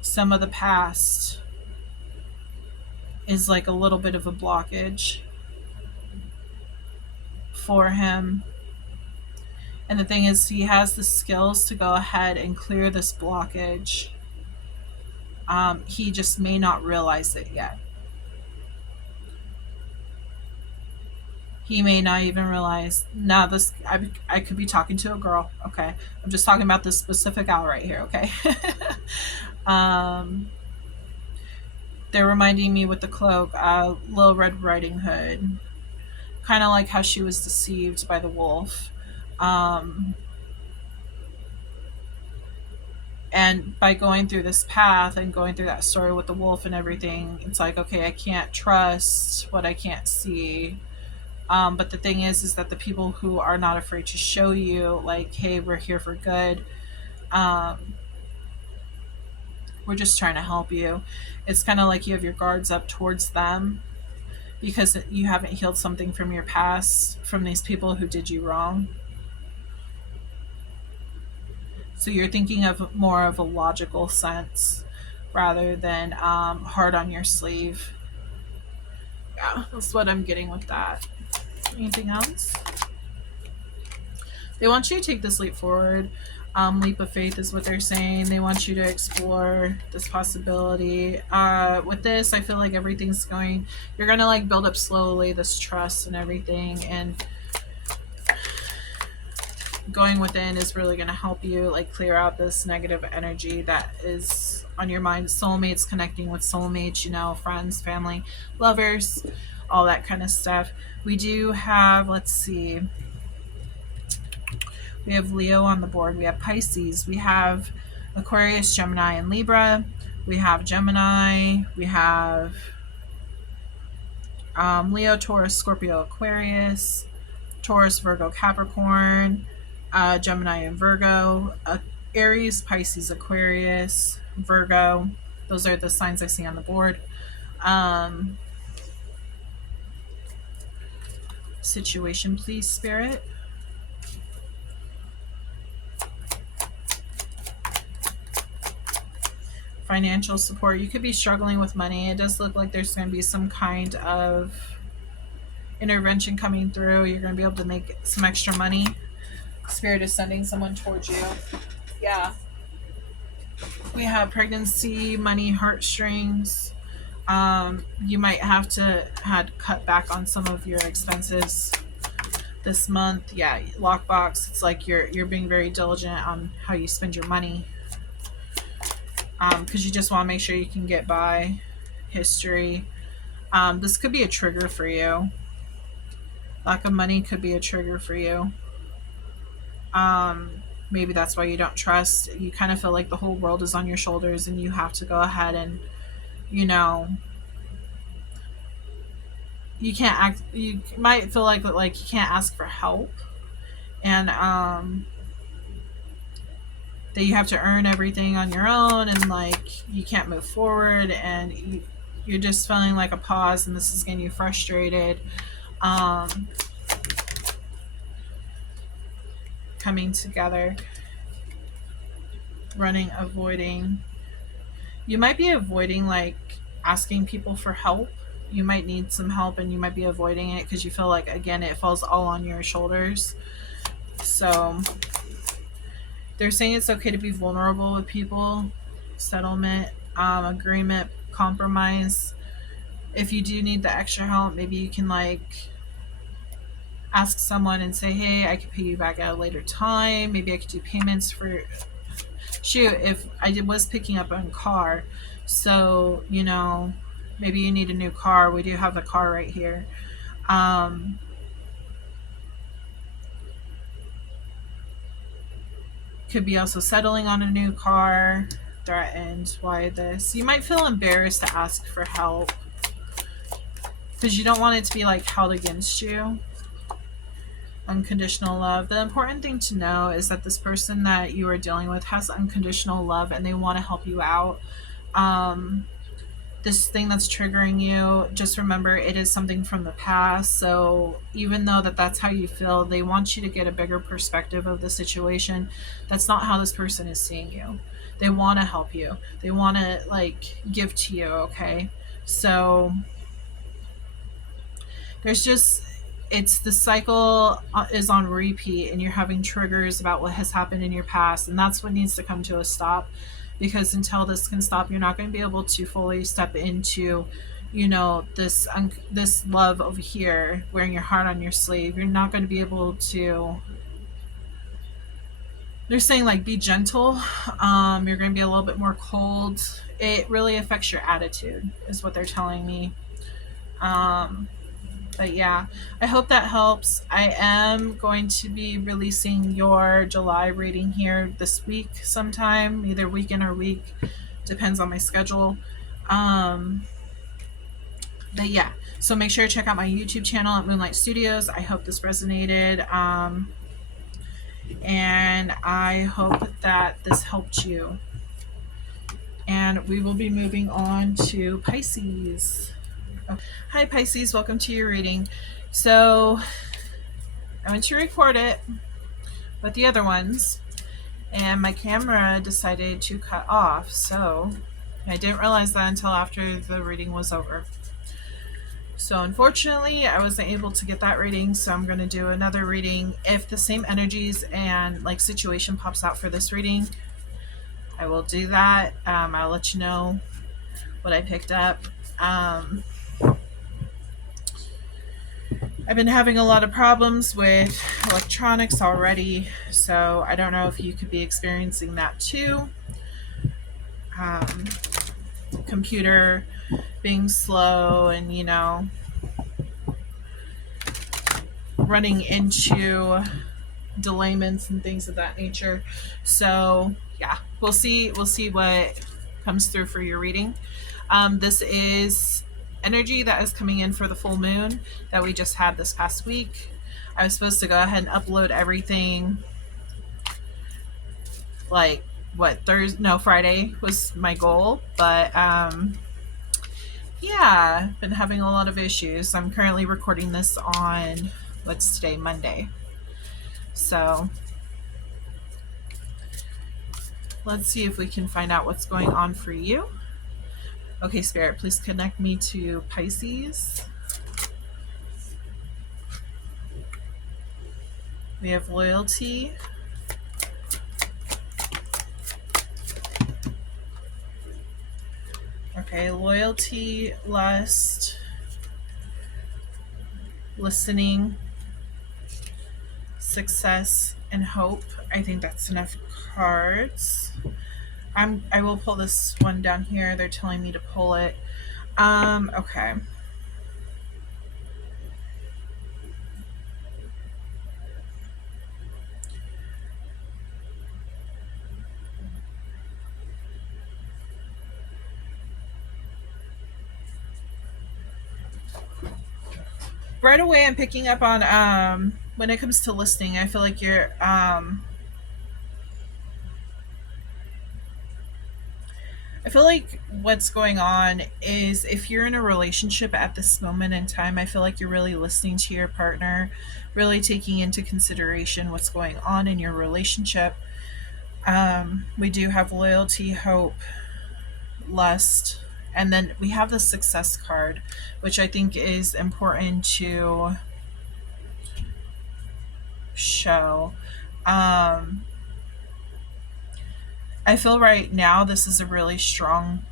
some of the past is like a little bit of a blockage for him. And the thing is, he has the skills to go ahead and clear this blockage. He just may not realize it yet. He may not even realize. Now, I could be talking to a girl. Okay, I'm just talking about this specific owl right here. Okay. They're reminding me with the cloak, Little Red Riding Hood, kind of like how she was deceived by the wolf. And by going through this path and going through that story with the wolf and everything, it's like, okay, I can't trust what I can't see. But the thing is that the people who are not afraid to show you, like, hey, we're here for good. We're just trying to help you. It's kind of like you have your guards up towards them because you haven't healed something from your past, from these people who did you wrong. So you're thinking of more of a logical sense rather than hard on your sleeve. Yeah, that's what I'm getting with that. Anything else? They want you to take this leap forward. Leap of faith is what they're saying. They want you to explore this possibility. With this, I feel like everything's going, you're going to like build up slowly this trust and everything. And going within is really going to help you like clear out this negative energy that is on your mind. Soulmates, connecting with soulmates, you know, friends, family, lovers, all that kind of stuff. We do have, let's see, we have Leo on the board. We have Pisces. We have Aquarius, Gemini, and Libra. We have Gemini. We have Leo, Taurus, Scorpio, Aquarius, Taurus, Virgo, Capricorn, Gemini, and Virgo, Aries, Pisces, Aquarius, Virgo. Those are the signs I see on the board. Situation, please, Spirit. Financial support. You could be struggling with money. It does look like there's going to be some kind of intervention coming through. You're going to be able to make some extra money. Spirit is sending someone towards you. Yeah. We have pregnancy, money, heartstrings. You might have to had cut back on some of your expenses this month. Yeah, lockbox. It's like you're being very diligent on how you spend your money. Because you just want to make sure you can get by. History. This could be a trigger for you. Lack of money could be a trigger for you. Maybe that's why you don't trust. You kind of feel like the whole world is on your shoulders and you have to go ahead and, you know, you can't act, you might feel like you can't ask for help, and that you have to earn everything on your own, and like you can't move forward, and you're just feeling like a pause, and this is getting you frustrated. Coming together, running, avoiding. You might be avoiding like asking people for help. You might need some help and you might be avoiding it because you feel like, again, it falls all on your shoulders. So they're saying it's okay to be vulnerable with people. Settlement, agreement, compromise. If you do need the extra help, maybe you can like ask someone and say, hey, I could pay you back at a later time. Maybe I could do payments for, shoot, if I was picking up a car, so, you know, maybe you need a new car. We do have the car right here. Could be also settling on a new car. Threatened. Why this? You might feel embarrassed to ask for help because you don't want it to be like held against you. Unconditional love. The important thing to know is that this person that you are dealing with has unconditional love and they want to help you out. This thing that's triggering you, just remember it is something from the past. So even though that's how you feel, they want you to get a bigger perspective of the situation. That's not how this person is seeing you. They want to help you. They want to like give to you. Okay. So there's just, it's the cycle is on repeat and you're having triggers about what has happened in your past. And that's what needs to come to a stop, because until this can stop, you're not going to be able to fully step into, you know, this love over here, wearing your heart on your sleeve. You're not going to be able to, they're saying like be gentle. You're going to be a little bit more cold. It really affects your attitude is what they're telling me. But yeah, I hope that helps. I am going to be releasing your July reading here this week sometime, either weekend or week, depends on my schedule. But yeah, so make sure to check out my YouTube channel at Moonlight Studios. I hope this resonated. And I hope that this helped you. And we will be moving on to Pisces. Hi Pisces, welcome to your reading. So I went to record it with the other ones, and my camera decided to cut off. So I didn't realize that until after the reading was over. So unfortunately, I wasn't able to get that reading, so I'm going to do another reading. If the same energies and like situation pops out for this reading, I will do that. I'll let you know what I picked up. I've been having a lot of problems with electronics already, so I don't know if you could be experiencing that too. Computer being slow and, you know, running into delayments and things of that nature. So yeah, we'll see what comes through for your reading. This is energy that is coming in for the full moon that we just had this past week. I was supposed to go ahead and upload everything like Friday was my goal, but yeah, been having a lot of issues. I'm currently recording this on, what's today, Monday. So let's see if we can find out what's going on for you. Okay, Spirit, please connect me to Pisces. We have loyalty. Okay, loyalty, lust, listening, success, and hope. I think that's enough cards. I will pull this one down here. They're telling me to pull it. Okay. Right away I'm picking up on when it comes to listening, I feel like you're I feel like what's going on is if you're in a relationship at this moment in time, I feel like you're really listening to your partner, really taking into consideration what's going on in your relationship. We do have loyalty, hope, lust, and then we have the success card, which I think is important to show. I feel right now this is a really strong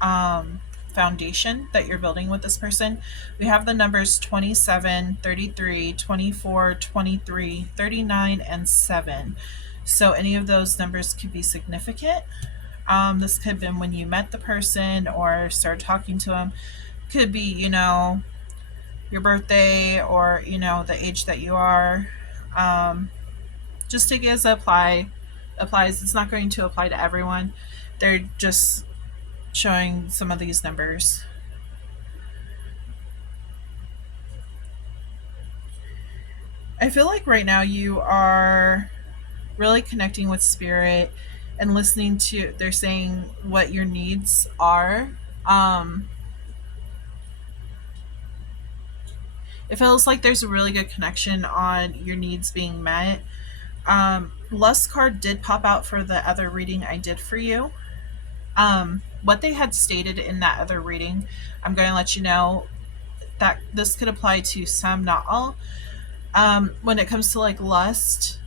foundation that you're building with this person. We have the numbers 27, 33, 24, 23, 39, and 7. So any of those numbers could be significant. This could have been when you met the person or started talking to them. Could be, you know, your birthday or, you know, the age that you are. Just to get applies. It's not going to apply to everyone. They're just showing some of these numbers. I feel like right now you are really connecting with spirit and listening to, they're saying what your needs are. It feels like there's a really good connection on your needs being met. Lust card did pop out for the other reading I did for you. What they had stated in that other reading, I'm going to let you know that this could apply to some, not all. When it comes to like lust,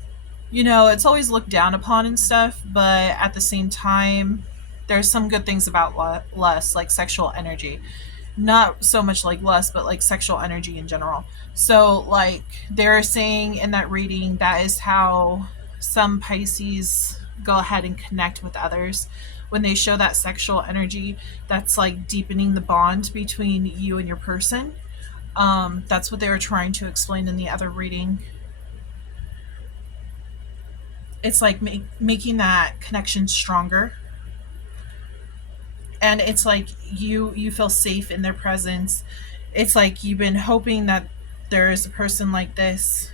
you know, it's always looked down upon and stuff, but at the same time, there's some good things about lust, like sexual energy. Not so much like lust, but like sexual energy in general. So, like, they're saying in that reading, that is how some Pisces go ahead and connect with others. When they show that sexual energy, that's like deepening the bond between you and your person. That's what they were trying to explain in the other reading. It's like making that connection stronger. And it's like you feel safe in their presence. It's like you've been hoping that there is a person like this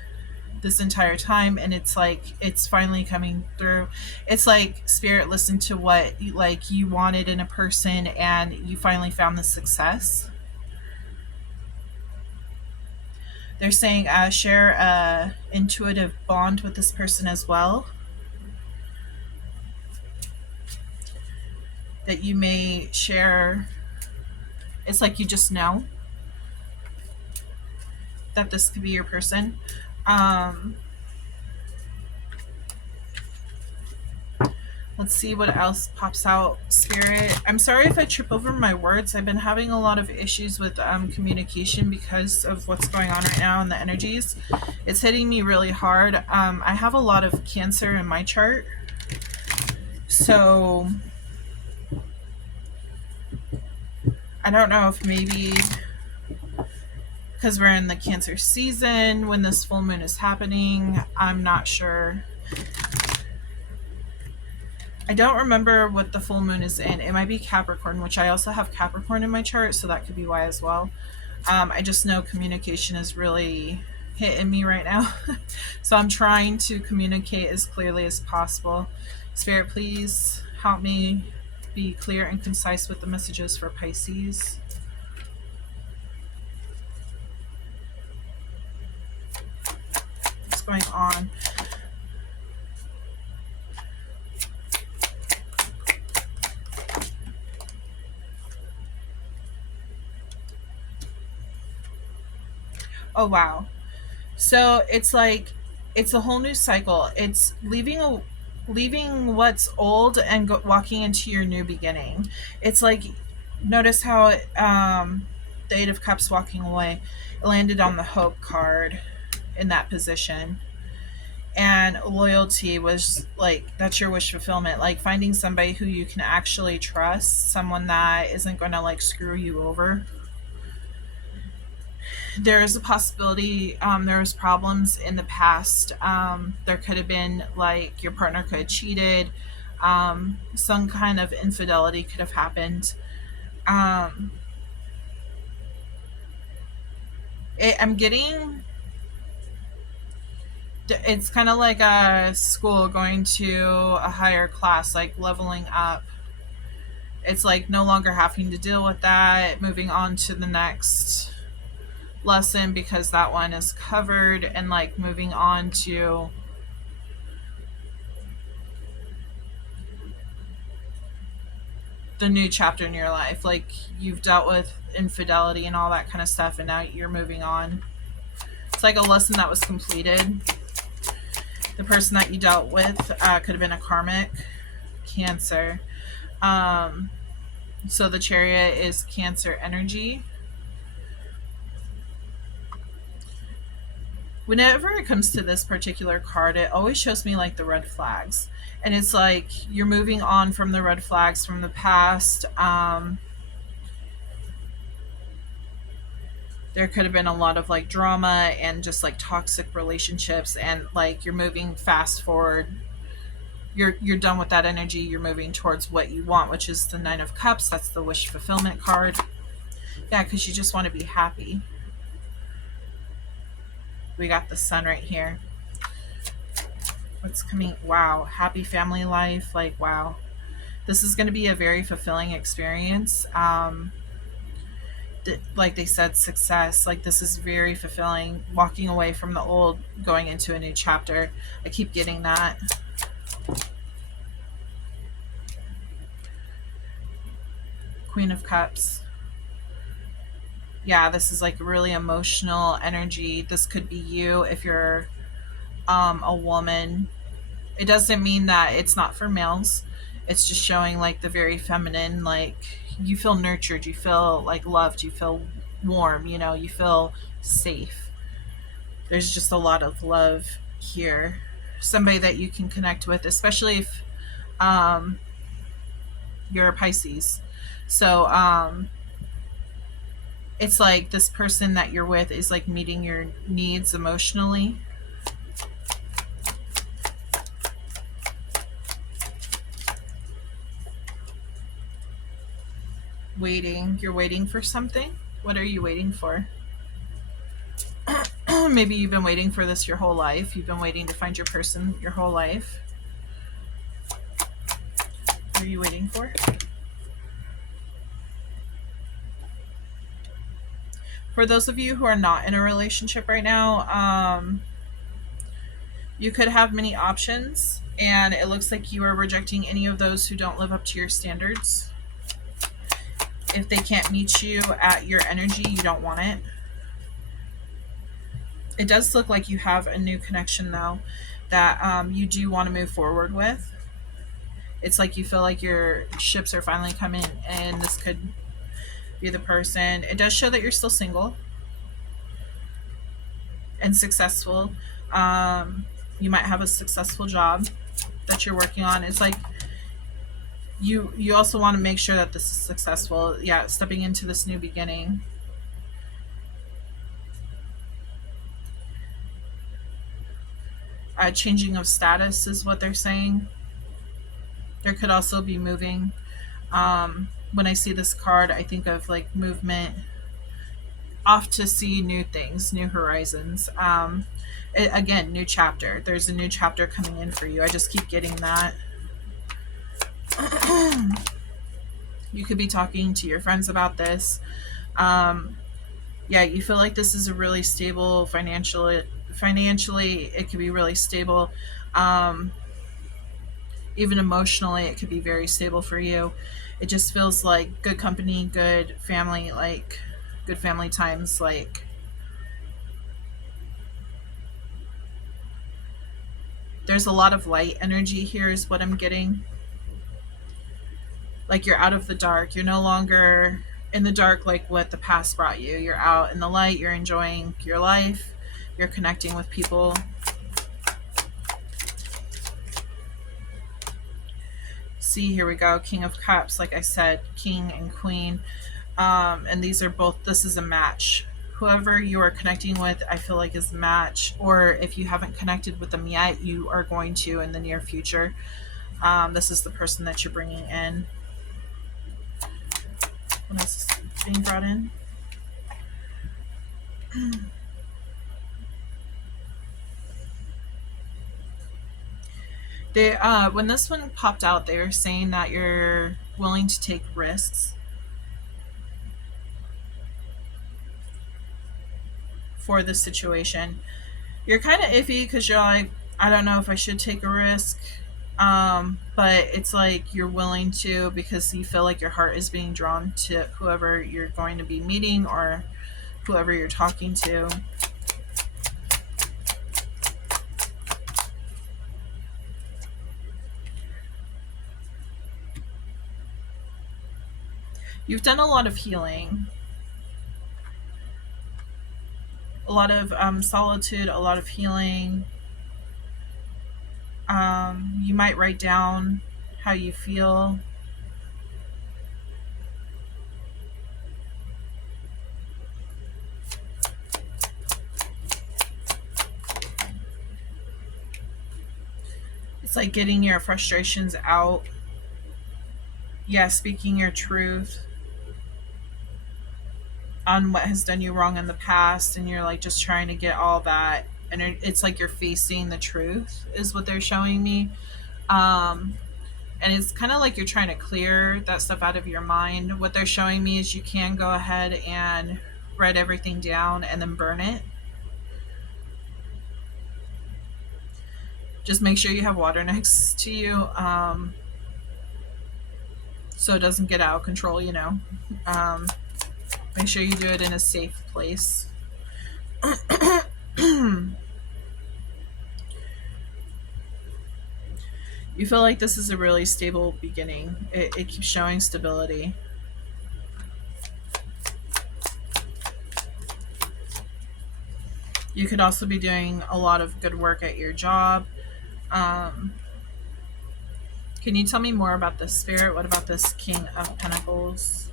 entire time, and it's like it's finally coming through. It's like spirit listened to what like you wanted in a person, and you finally found the success. They're saying share a intuitive bond with this person as well. that you may share. It's like you just know that this could be your person. Um, let's see what else pops out, Spirit. I'm sorry if I trip over my words. I've been having a lot of issues with communication because of what's going on right now in the energies. It's hitting me really hard. I have a lot of Cancer in my chart. So I don't know if maybe because we're in the Cancer season when this full moon is happening. I'm not sure. I don't remember what the full moon is in. It might be Capricorn, which I also have Capricorn in my chart, so that could be why as well. I just know communication is really hitting me right now. So I'm trying to communicate as clearly as possible. Spirit, please help me be clear and concise with the messages for Pisces. What's going on? Oh wow. So it's like it's a whole new cycle. It's leaving what's old and walking into your new beginning. It's like notice how the Eight of Cups walking away, it landed on the Hope card in that position. And loyalty was like that's your wish fulfillment, like finding somebody who you can actually trust, someone that isn't going to like screw you over. There is a possibility there was problems in the past. There could have been like your partner could have cheated. Some kind of infidelity could have happened. I'm getting it's kind of like a school going to a higher class, like leveling up. It's like no longer having to deal with that, moving on to the next lesson because that one is covered, and like moving on to the new chapter in your life. Like you've dealt with infidelity and all that kind of stuff, and now you're moving on. It's like a lesson that was completed. The person that you dealt with could have been a karmic, Cancer. So the Chariot is Cancer energy. Whenever it comes to this particular card, it always shows me like the red flags. And it's like you're moving on from the red flags from the past. There could have been a lot of like drama and just like toxic relationships, and like you're moving fast forward. You're done with that energy. You're moving towards what you want, which is the Nine of Cups. That's the wish fulfillment card. Yeah, because you just want to be happy. We got the Sun right here. What's coming? Wow, happy family life. Like, wow, this is going to be a very fulfilling experience. Like they said, success. Like this is very fulfilling. Walking away from the old, going into a new chapter. I keep getting that. Queen of Cups. Yeah, this is like really emotional energy. This could be you if you're a woman. It doesn't mean that it's not for males. It's just showing like the very feminine, like you feel nurtured, you feel like loved, you feel warm, you know, you feel safe. There's just a lot of love here. Somebody that you can connect with, especially if you're a Pisces. So it's like this person that you're with is like meeting your needs emotionally. Waiting. You're waiting for something? What are you waiting for? Maybe you've been waiting for this your whole life. You've been waiting to find your person your whole life. What are you waiting for? For those of you who are not in a relationship right now, you could have many options, and it looks like you are rejecting any of those who don't live up to your standards. if they can't meet you at your energy, you don't want it. It does look like you have a new connection though that you do want to move forward with. It's like you feel like your ships are finally coming and this could be the person. It does show that you're still single and successful. You might have a successful job that you're working on. It's like you also want to make sure that this is successful. Yeah, stepping into this new beginning. Changing of status is what they're saying. There could also be moving. When I see this card, I think of like movement, off to see new things, new horizons. Again, new chapter. There's a new chapter coming in for you. I just keep getting that. You could be talking to your friends about this. Yeah, you feel like this is a really stable financially. It could be really stable. Even emotionally, it could be very stable for you. It just feels like good company, good family, like good family times. Like there's a lot of light energy here is what I'm getting. Like you're out of the dark. You're no longer in the dark like what the past brought you. You're out in the light. You're enjoying your life. You're connecting with people. See, here we go. King of Cups, like I said, King and Queen. And these are both, this is a match. Whoever you are connecting with, I feel like is a match. Or if you haven't connected with them yet, you are going to in the near future. This is the person that you're bringing in. What else is being brought in? They, when this one popped out, they were saying that you're willing to take risks for this situation. You're kind of iffy because you're like, I don't know if I should take a risk. But it's like you're willing to because you feel like your heart is being drawn to whoever you're going to be meeting or whoever you're talking to. You've done a lot of healing, a lot of solitude, a lot of healing. You might write down how you feel. It's like getting your frustrations out. Yeah, speaking your truth on what has done you wrong in the past, and you're like just trying to get all that. And it's like you're facing the truth, is what they're showing me. And it's kind of like you're trying to clear that stuff out of your mind. What they're showing me is you can go ahead and write everything down and then burn it. Just make sure you have water next to you, so it doesn't get out of control, you know. Make sure you do it in a safe place. You feel like this is a really stable beginning. It keeps showing stability. You could also be doing a lot of good work at your job. Can you tell me more about this spirit? What about this King of Pentacles?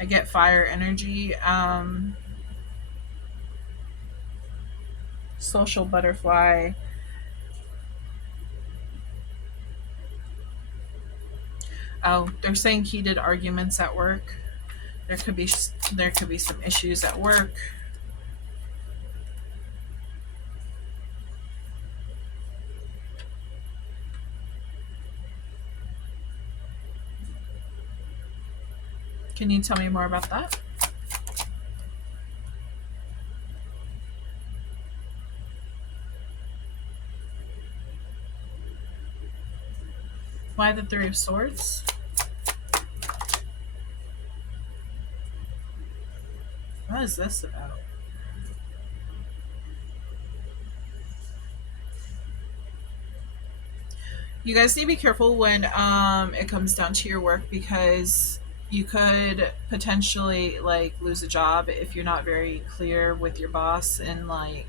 I get fire energy. Social butterfly. Oh, they're saying heated arguments at work. There could be some issues at work. Can you tell me more about that? Why the Three of Swords? What is this about? You guys need to be careful when it comes down to your work, because you could potentially like lose a job if you're not very clear with your boss and like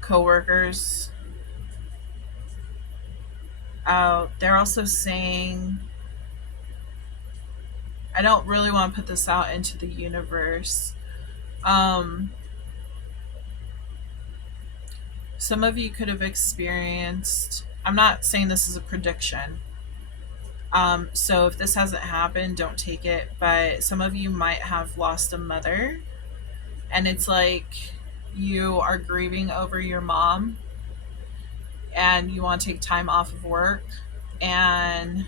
coworkers. They're also saying, I don't really want to put this out into the universe. Some of you could have experienced, I'm not saying this is a prediction. So if this hasn't happened, don't take it. But some of you might have lost a mother, and it's like you are grieving over your mom and you want to take time off of work, and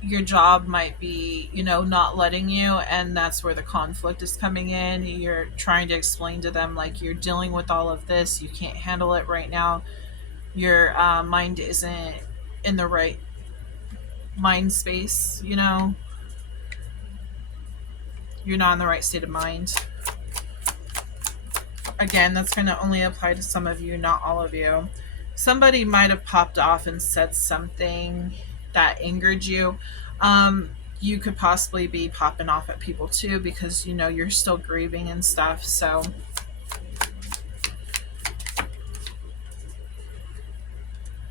your job might be, not letting you, and that's where the conflict is coming in. You're trying to explain to them like you're dealing with all of this, you can't handle it right now, your mind isn't in the right mind space, you're not in the right state of mind. Again, that's going to only apply to some of you, not all of you. Somebody might have popped off and said something that angered you. You could possibly be popping off at people too, because you're still grieving and stuff. So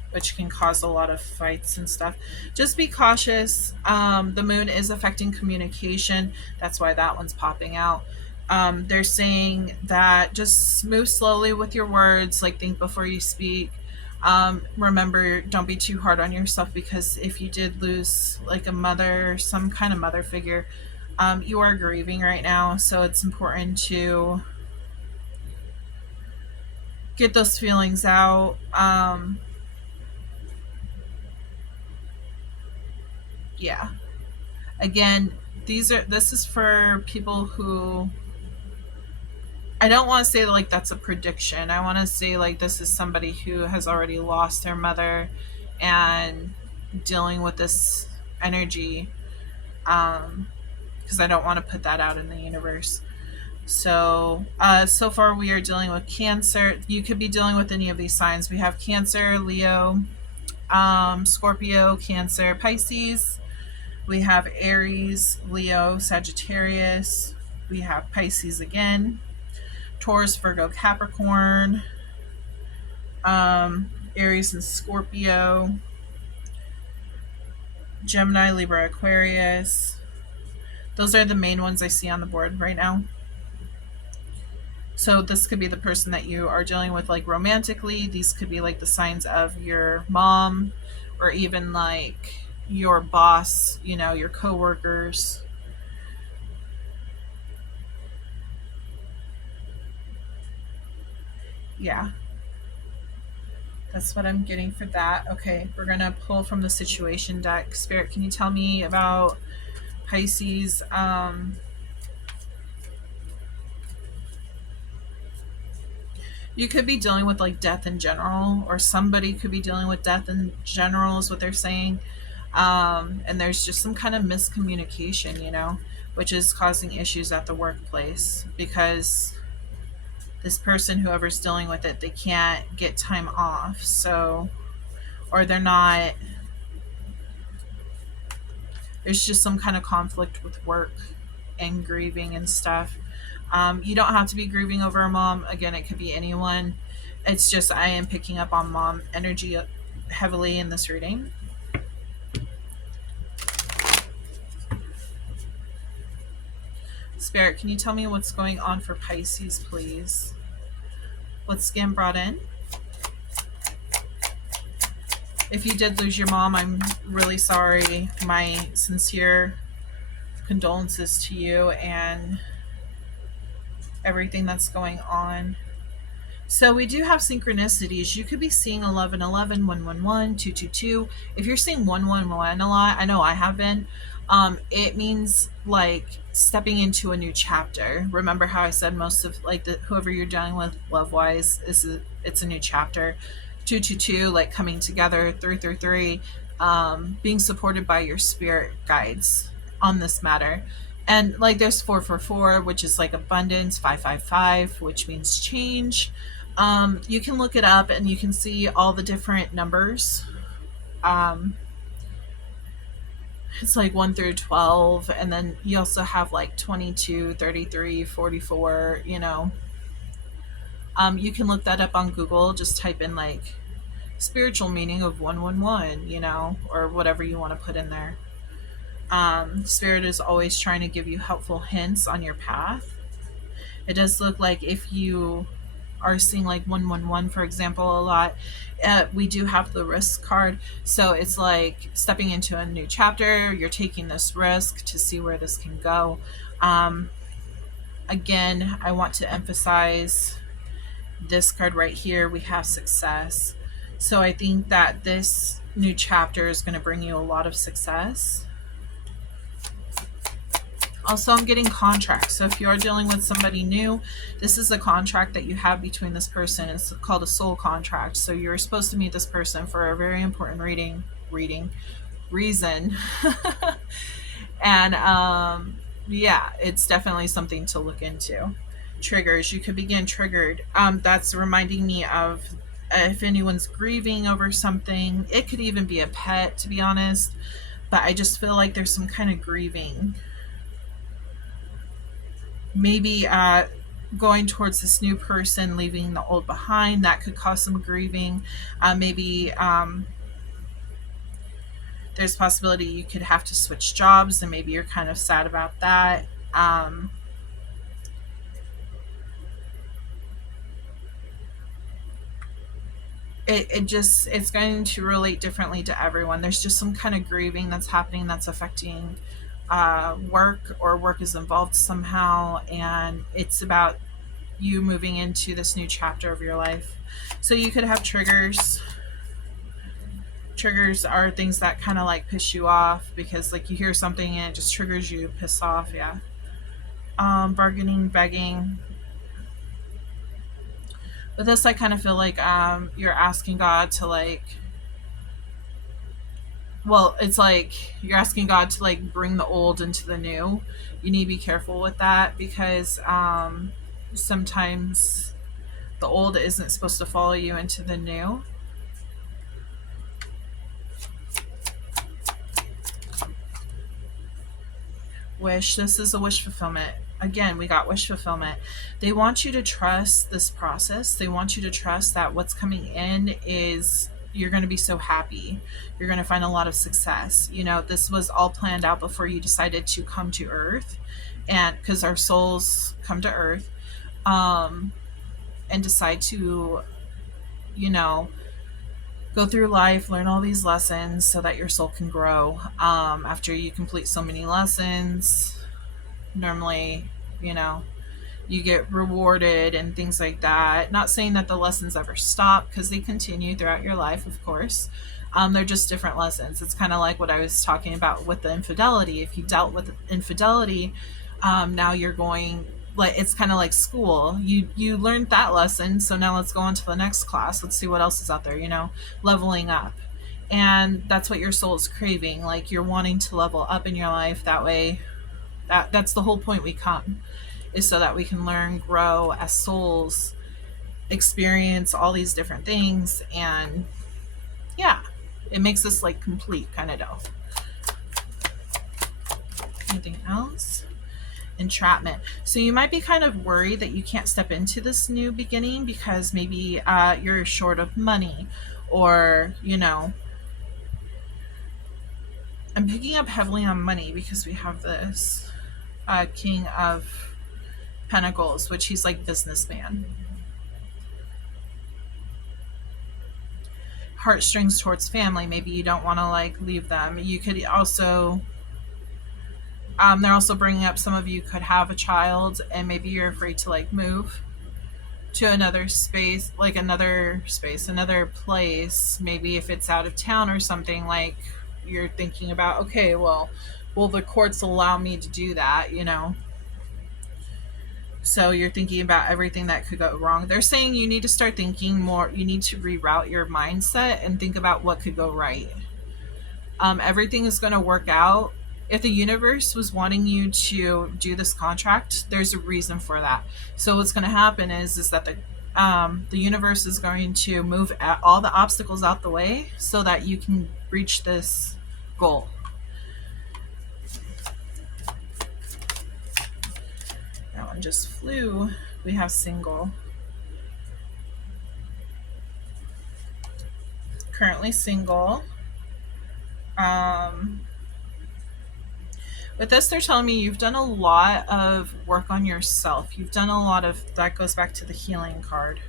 which can cause a lot of fights and stuff. Just be cautious. The moon is affecting communication. That's why that one's popping out. They're saying that just move slowly with your words, like think before you speak. Remember, don't be too hard on yourself, because if you did lose like a mother, some kind of mother figure, you are grieving right now. So it's important to get those feelings out. Yeah. Again, this is for people who, I don't want to say like that's a prediction. I want to say like this is somebody who has already lost their mother and dealing with this energy, because I don't want to put that out in the universe. So so far we are dealing with Cancer. You could be dealing with any of these signs. We have Cancer, Leo, Scorpio, Cancer, Pisces. We have Aries, Leo, Sagittarius. We have Pisces again, Taurus, Virgo, Capricorn, Aries and Scorpio, Gemini, Libra, Aquarius. Those are the main ones I see on the board right now. So this could be the person that you are dealing with like romantically. These could be like the signs of your mom, or even like your boss, your coworkers. Yeah. That's what I'm getting for that. Okay, we're going to pull from the situation deck. Spirit, can you tell me about Pisces? You could be dealing with like death in general, or somebody could be dealing with death in general is what they're saying. And there's just some kind of miscommunication, which is causing issues at the workplace, because this person, whoever's dealing with it, they can't get time off. So, or they're not, there's just some kind of conflict with work and grieving and stuff. You don't have to be grieving over a mom. Again, it could be anyone. It's just I am picking up on mom energy heavily in this reading. Spirit, can you tell me what's going on for Pisces, please? What's getting brought in? If you did lose your mom, I'm really sorry. My sincere condolences to you and everything that's going on. So we do have synchronicities. You could be seeing 1111, 111, 222. If you're seeing 111 a lot, I know I have been, it means like stepping into a new chapter. Remember how I said most of like whoever you're dealing with love wise it's a new chapter. 222, like coming together, 333, being supported by your spirit guides on this matter. And like there's 444, which is like abundance, 555, which means change. You can look it up and you can see all the different numbers. It's like 1 through 12, and then you also have like 22, 33, 44, you know. You can look that up on Google. Just type in like spiritual meaning of 111, you know, or whatever you want to put in there. Spirit is always trying to give you helpful hints on your path. It does look like if you are seeing like 111, for example, a lot, we do have the risk card. So it's like stepping into a new chapter. You're taking this risk to see where this can go. Again, I want to emphasize this card right here. We have success. So I think that this new chapter is going to bring you a lot of success. Also, I'm getting contracts. So if you are dealing with somebody new, this is a contract that you have between this person. It's called a soul contract. So you're supposed to meet this person for a very important reason. And yeah, it's definitely something to look into. Triggers. You could begin triggered. That's reminding me of if anyone's grieving over something. It could even be a pet, to be honest. But I just feel like there's some kind of grieving. Maybe going towards this new person, leaving the old behind, that could cause some grieving. Maybe there's a possibility you could have to switch jobs, and maybe you're kind of sad about that. It's going to relate differently to everyone. There's just some kind of grieving that's happening that's affecting work, or work is involved somehow, and it's about you moving into this new chapter of your life. So you could have triggers. Triggers are things that kind of like piss you off, because like you hear something and it just triggers you, piss off. Yeah. Bargaining, begging. With this, I kind of feel like you're asking God to like, well, it's like you're asking God to like bring the old into the new. You need to be careful with that, because sometimes the old isn't supposed to follow you into the new. Wish. This is a wish fulfillment. Again, we got wish fulfillment. They want you to trust this process. They want you to trust that what's coming in is, you're going to be so happy. You're going to find a lot of success. You know, this was all planned out before you decided to come to Earth. And because our souls come to Earth and decide to, you know, go through life, learn all these lessons so that your soul can grow. After you complete so many lessons, normally, you know, you get rewarded and things like that. Not saying that the lessons ever stop, because they continue throughout your life, of course. They're just different lessons. It's kind of like what I was talking about with the infidelity. If you dealt with infidelity, now you're going, like, it's kind of like school. You learned that lesson, so now let's go on to the next class. Let's see what else is out there, you know, leveling up. And that's what your soul is craving. Like, you're wanting to level up in your life. That way, that's the whole point we come, is so that we can learn, grow as souls, experience all these different things, and yeah, it makes us like complete, kind of dough. Anything else? Entrapment. So you might be kind of worried that you can't step into this new beginning because maybe you're short of money, or, you know, I'm picking up heavily on money because we have this King of Pentacles, which he's like businessman. Heartstrings towards family. Maybe you don't want to like leave them. You could also, they're also bringing up some of you could have a child, and maybe you're afraid to like move to another space, like another place. Maybe if it's out of town or something, like you're thinking about, okay, well, will the courts allow me to do that, you know? So you're thinking about everything that could go wrong. They're saying you need to start thinking more, you need to reroute your mindset and think about what could go right. Everything is going to work out. If the universe was wanting you to do this contract, there's a reason for that. So what's going to happen is that the universe is going to move all the obstacles out the way so that you can reach this goal. That one just flew. We have single. Currently single. With this, they're telling me you've done a lot of work on yourself. You've done a lot of, that goes back to the healing card.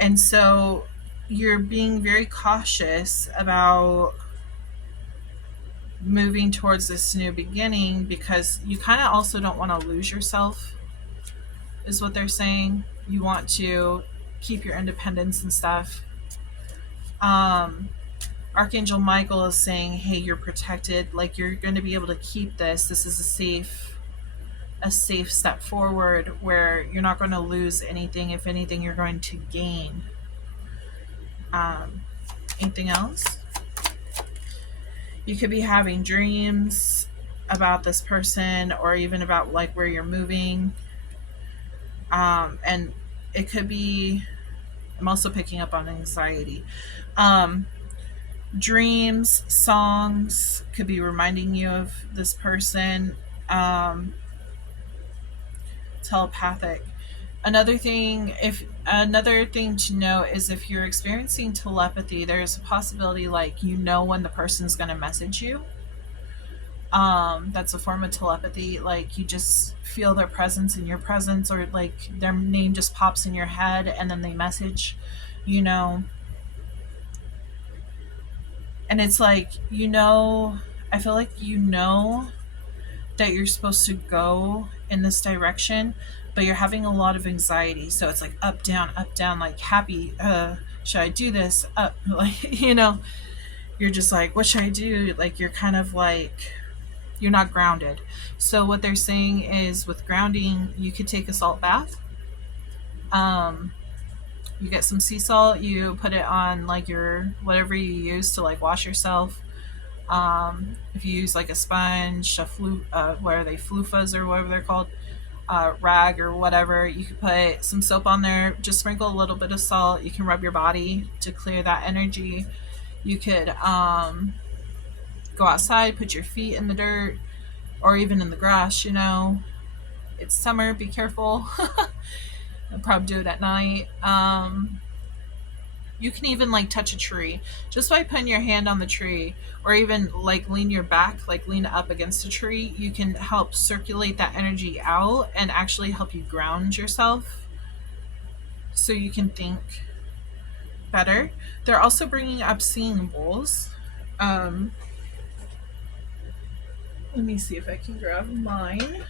And so you're being very cautious about moving towards this new beginning because you kind of also don't want to lose yourself, is what they're saying. You want to keep your independence and stuff. Archangel Michael is saying, hey, you're protected. Like, you're going to be able to keep this. This is a safe step forward where you're not going to lose anything. If anything, you're going to gain. Anything else? You could be having dreams about this person or even about like where you're moving. And it could be, I'm also picking up on anxiety. Dreams, songs could be reminding you of this person. Telepathic. Another thing to know is if you're experiencing telepathy, there's a possibility like you know when the person's going to message you. That's a form of telepathy. Like you just feel their presence in your presence, or like their name just pops in your head and then they message, you know. And it's like, you know, I feel like you know that you're supposed to go in this direction, but you're having a lot of anxiety. So it's like up, down, like happy, should I do this? Up, like, you know, you're just like, what should I do? Like, you're kind of like, you're not grounded. So what they're saying is with grounding, you could take a salt bath. You get some sea salt, you put it on like your, whatever you use to like wash yourself. If you use like a sponge, what are they, flufas or whatever they're called, rag or whatever, you could put some soap on there, just sprinkle a little bit of salt. You can rub your body to clear that energy. You could go outside, put your feet in the dirt or even in the grass, you know. It's summer, be careful. I'll probably do it at night. You can even like touch a tree just by putting your hand on the tree, or even like lean your back, like lean up against a tree. You can help circulate that energy out and actually help you ground yourself so you can think better. They're also bringing up singing bowls. Let me see if I can grab mine.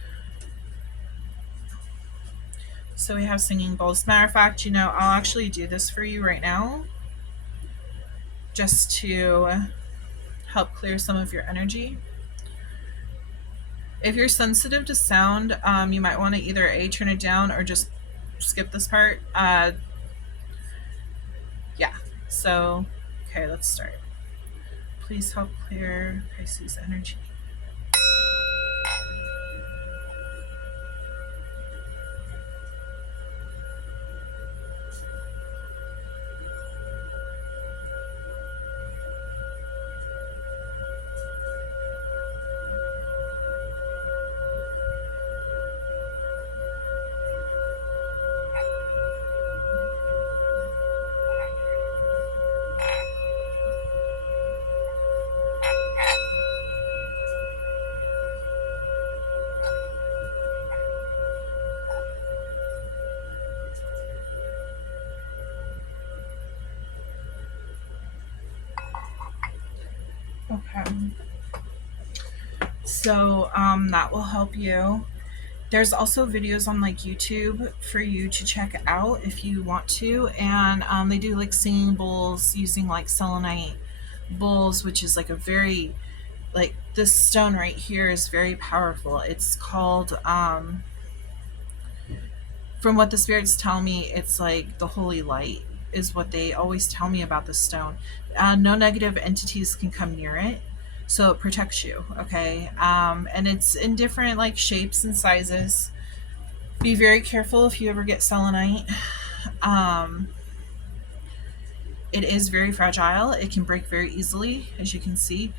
So we have singing bowls. Matter of fact, you know, I'll actually do this for you right now just to help clear some of your energy. If you're sensitive to sound, you might want to either A, turn it down, or just skip this part. Yeah, so, okay, let's start. Please help clear Pisces energy. Okay. So that will help you. There's also videos on like YouTube for you to check out if you want to, and they do like singing bowls using like selenite bowls, which is like a very, like this stone right here is very powerful. It's called from what the spirits tell me, it's like the holy light is what they always tell me about the stone. No negative entities can come near it, so it protects you. Okay, and it's in different like shapes and sizes. Be very careful if you ever get selenite. It is very fragile. It can break very easily, as you can see.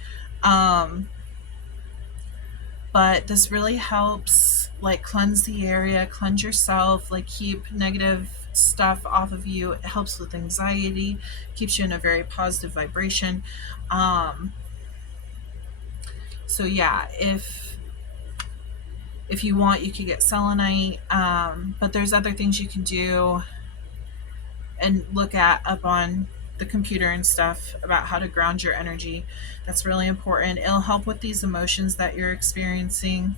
But this really helps like cleanse the area, cleanse yourself, like keep negative stuff off of you. It helps with anxiety, keeps you in a very positive vibration. So yeah, if you want, you could get selenite, but there's other things you can do and look at up on the computer and stuff about how to ground your energy. That's really important. It'll help with these emotions that you're experiencing.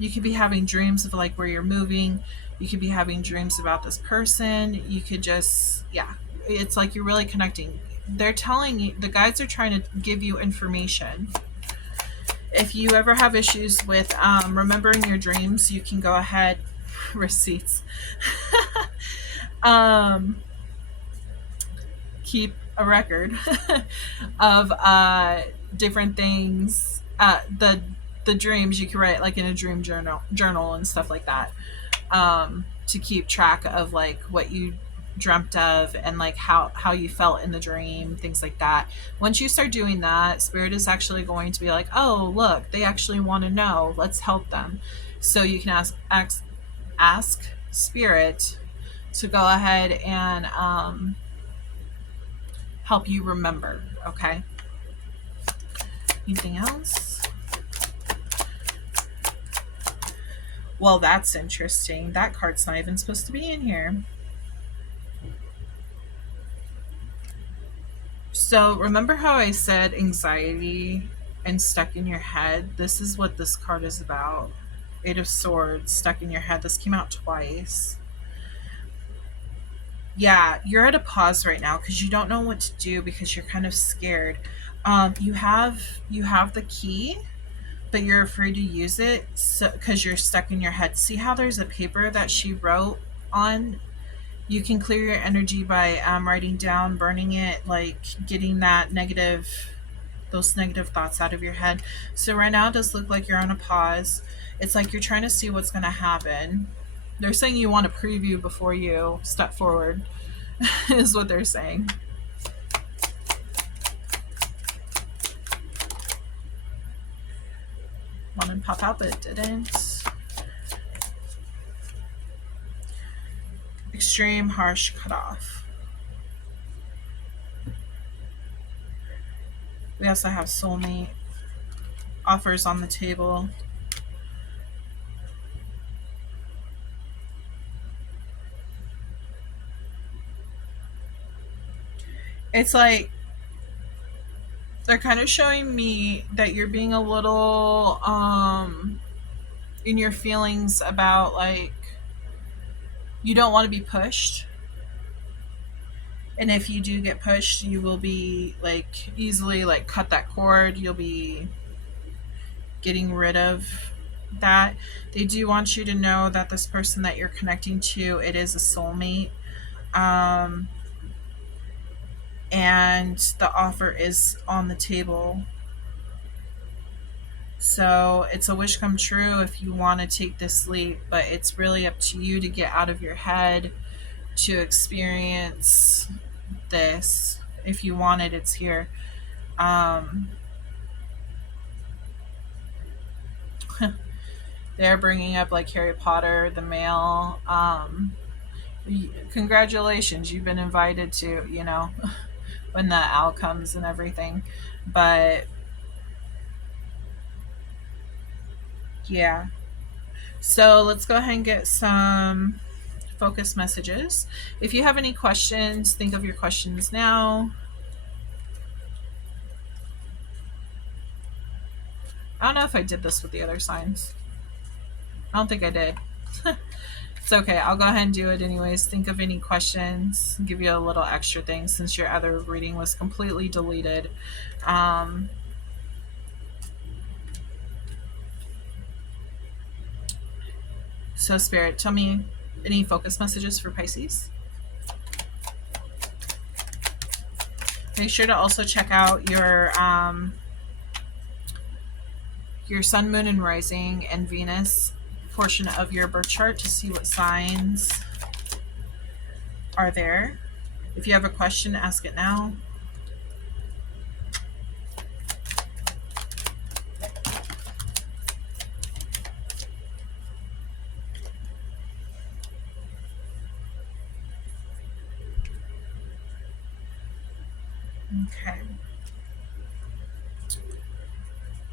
You could be having dreams of like where you're moving. You could be having dreams about this person. You could just, yeah, it's like you're really connecting. They're telling you, the guides are trying to give you information. If you ever have issues with remembering your dreams, you can go ahead, receipts. Keep a record of different things. The dreams you can write like in a dream journal and stuff like that, to keep track of like what you dreamt of and like how you felt in the dream, things like that. Once you start doing that, spirit is actually going to be like, oh look, they actually want to know, let's help them. So you can ask spirit to go ahead and help you remember. Okay, anything else? Well, that's interesting. That card's not even supposed to be in here. So remember how I said anxiety and stuck in your head? This is what this card is about. Eight of Swords, stuck in your head. This came out twice. Yeah, you're at a pause right now because you don't know what to do because you're kind of scared. You have the key, but you're afraid to use it because you're stuck in your head. See how there's a paper that she wrote on? You can clear your energy by writing down, burning it, like getting those negative thoughts out of your head. So right now it does look like you're on a pause. It's like you're trying to see what's going to happen. They're saying you want a preview before you step forward, is what they're saying. Wanted to pop out, but it didn't. Extreme, harsh, cut off. We also have soulmate offers on the table. It's like they're kind of showing me that you're being a little in your feelings about like you don't want to be pushed. And if you do get pushed, you will be like easily like cut that cord. You'll be getting rid of that. They do want you to know that this person that you're connecting to, it is a soulmate. And the offer is on the table. So it's a wish come true if you want to take this leap, but it's really up to you to get out of your head to experience this. If you want it, it's here. They're bringing up like Harry Potter, the mail. Congratulations, you've been invited to, when the owl comes and everything. But yeah, so let's go ahead and get some focus messages. If you have any questions, think of your questions now. I don't know if I did this with the other signs. I don't think I did. It's okay. I'll go ahead and do it anyways. Think of any questions. Give you a little extra thing since your other reading was completely deleted. So Spirit, tell me any focus messages for Pisces. Make sure to also check out your sun, moon, and rising and Venus portion of your birth chart to see what signs are there. If you have a question, ask it now. Okay.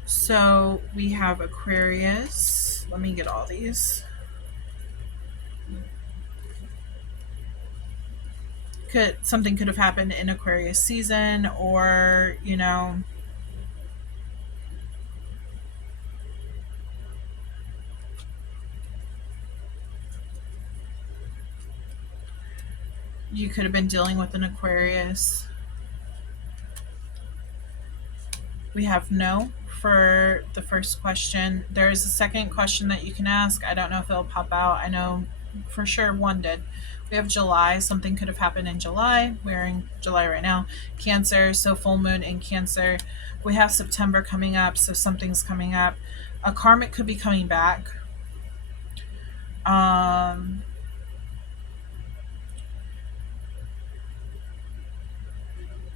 So we have Aquarius. Let me get all these. Something could have happened in Aquarius season, or, you know, you could have been dealing with an Aquarius. We have no for the first question. There's a second question that you can ask. I don't know if it'll pop out. I know for sure one did. We have July. Something could have happened in July. We're in July right now. Cancer, so full moon in Cancer. We have September coming up, so something's coming up. A karmic could be coming back.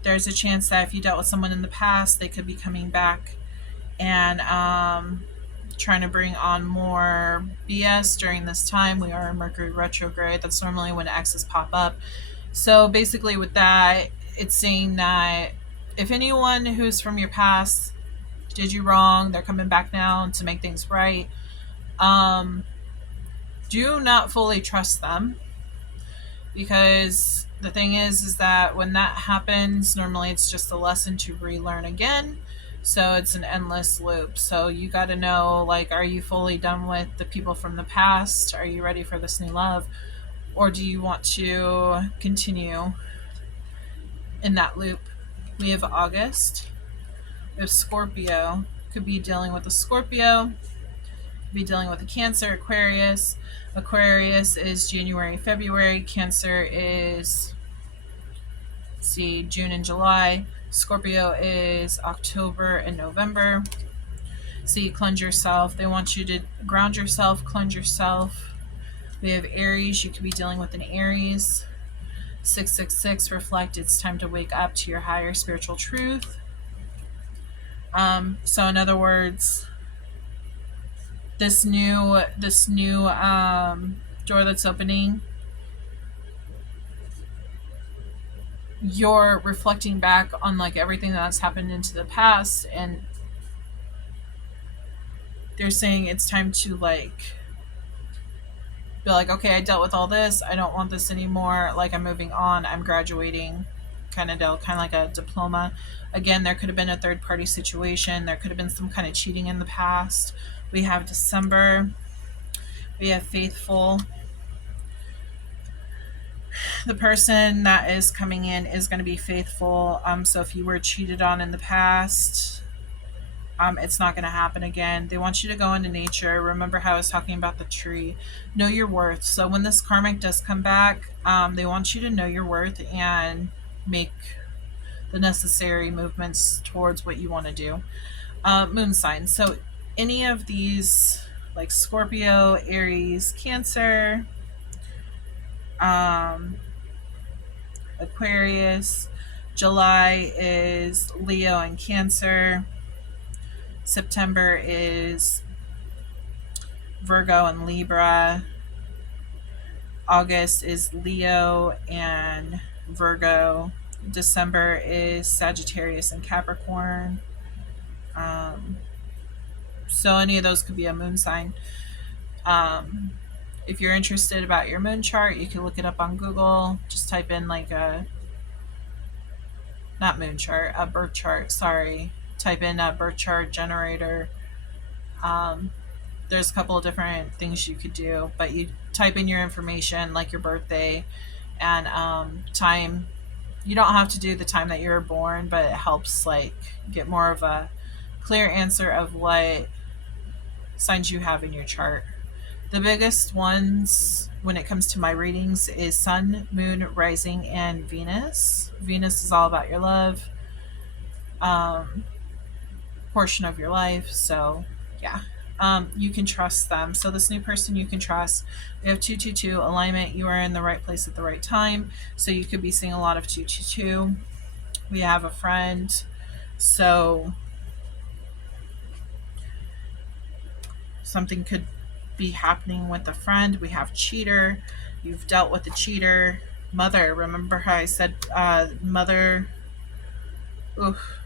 There's a chance that if you dealt with someone in the past, they could be coming back and trying to bring on more BS during this time. We are in Mercury retrograde. That's normally when exes pop up. So basically with that, it's saying that if anyone who's from your past did you wrong, they're coming back now to make things right. Do not fully trust them, because the thing is that when that happens, normally it's just a lesson to relearn again. So it's an endless loop. So you got to know, like, are you fully done with the people from the past? Are you ready for this new love? Or do you want to continue in that loop? We have August. We have Scorpio. Could be dealing with a Scorpio. Could be dealing with a Cancer, Aquarius. Aquarius is January, February. Cancer is, let's see, June and July. Scorpio is October and November. So you cleanse yourself. They want you to ground yourself, cleanse yourself. We have Aries. You could be dealing with an Aries. 666, reflect. It's time to wake up to your higher spiritual truth. So in other words, this new door that's opening, you're reflecting back on like everything that's happened into the past, and they're saying it's time to like be like, okay, I dealt with all this, I don't want this anymore, like I'm moving on, I'm graduating, kind of like a diploma. Again, there could have been a third party situation, there could have been some kind of cheating in the past. We have December. We have faithful. The person that is coming in is going to be faithful. So if you were cheated on in the past, it's not going to happen again. They want you to go into nature. Remember how I was talking about the tree. Know your worth. So when this karmic does come back, they want you to know your worth and make the necessary movements towards what you want to do. Moon signs. So any of these, like Scorpio, Aries, Cancer, Aquarius. July is Leo and Cancer. September is Virgo and Libra. August is Leo and Virgo. December is Sagittarius and Capricorn. So any of those could be a moon sign. If you're interested about your moon chart, you can look it up on Google. Just type in like a birth chart, sorry. Type in a birth chart generator. There's a couple of different things you could do, but you type in your information, like your birthday and time. You don't have to do the time that you were born, but it helps like get more of a clear answer of what signs you have in your chart. The biggest ones when it comes to my readings is Sun, Moon, Rising, and Venus. Venus is all about your love um, portion of your life. So, yeah. You can trust them. So this new person you can trust. We have 222 alignment. You are in the right place at the right time. So you could be seeing a lot of 222. We have a friend. So something could be happening with a friend. We have cheater. You've dealt with the cheater. Mother. Remember how I said mother? Oof.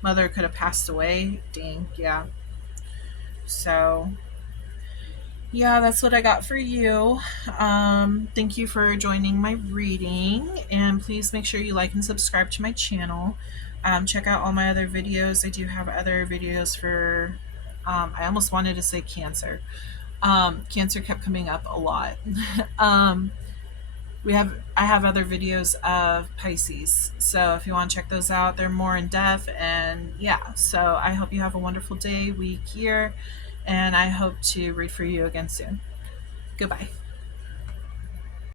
Mother could have passed away. Dang. Yeah. So yeah, that's what I got for you. Thank you for joining my reading, and please make sure you like and subscribe to my channel. Check out all my other videos. I do have other videos for, I almost wanted to say cancer. Cancer kept coming up a lot. um, I have other videos of Pisces, so if you want to check those out, they're more in depth. And yeah, so I hope you have a wonderful day, week, year, and I hope to read for you again soon. Goodbye.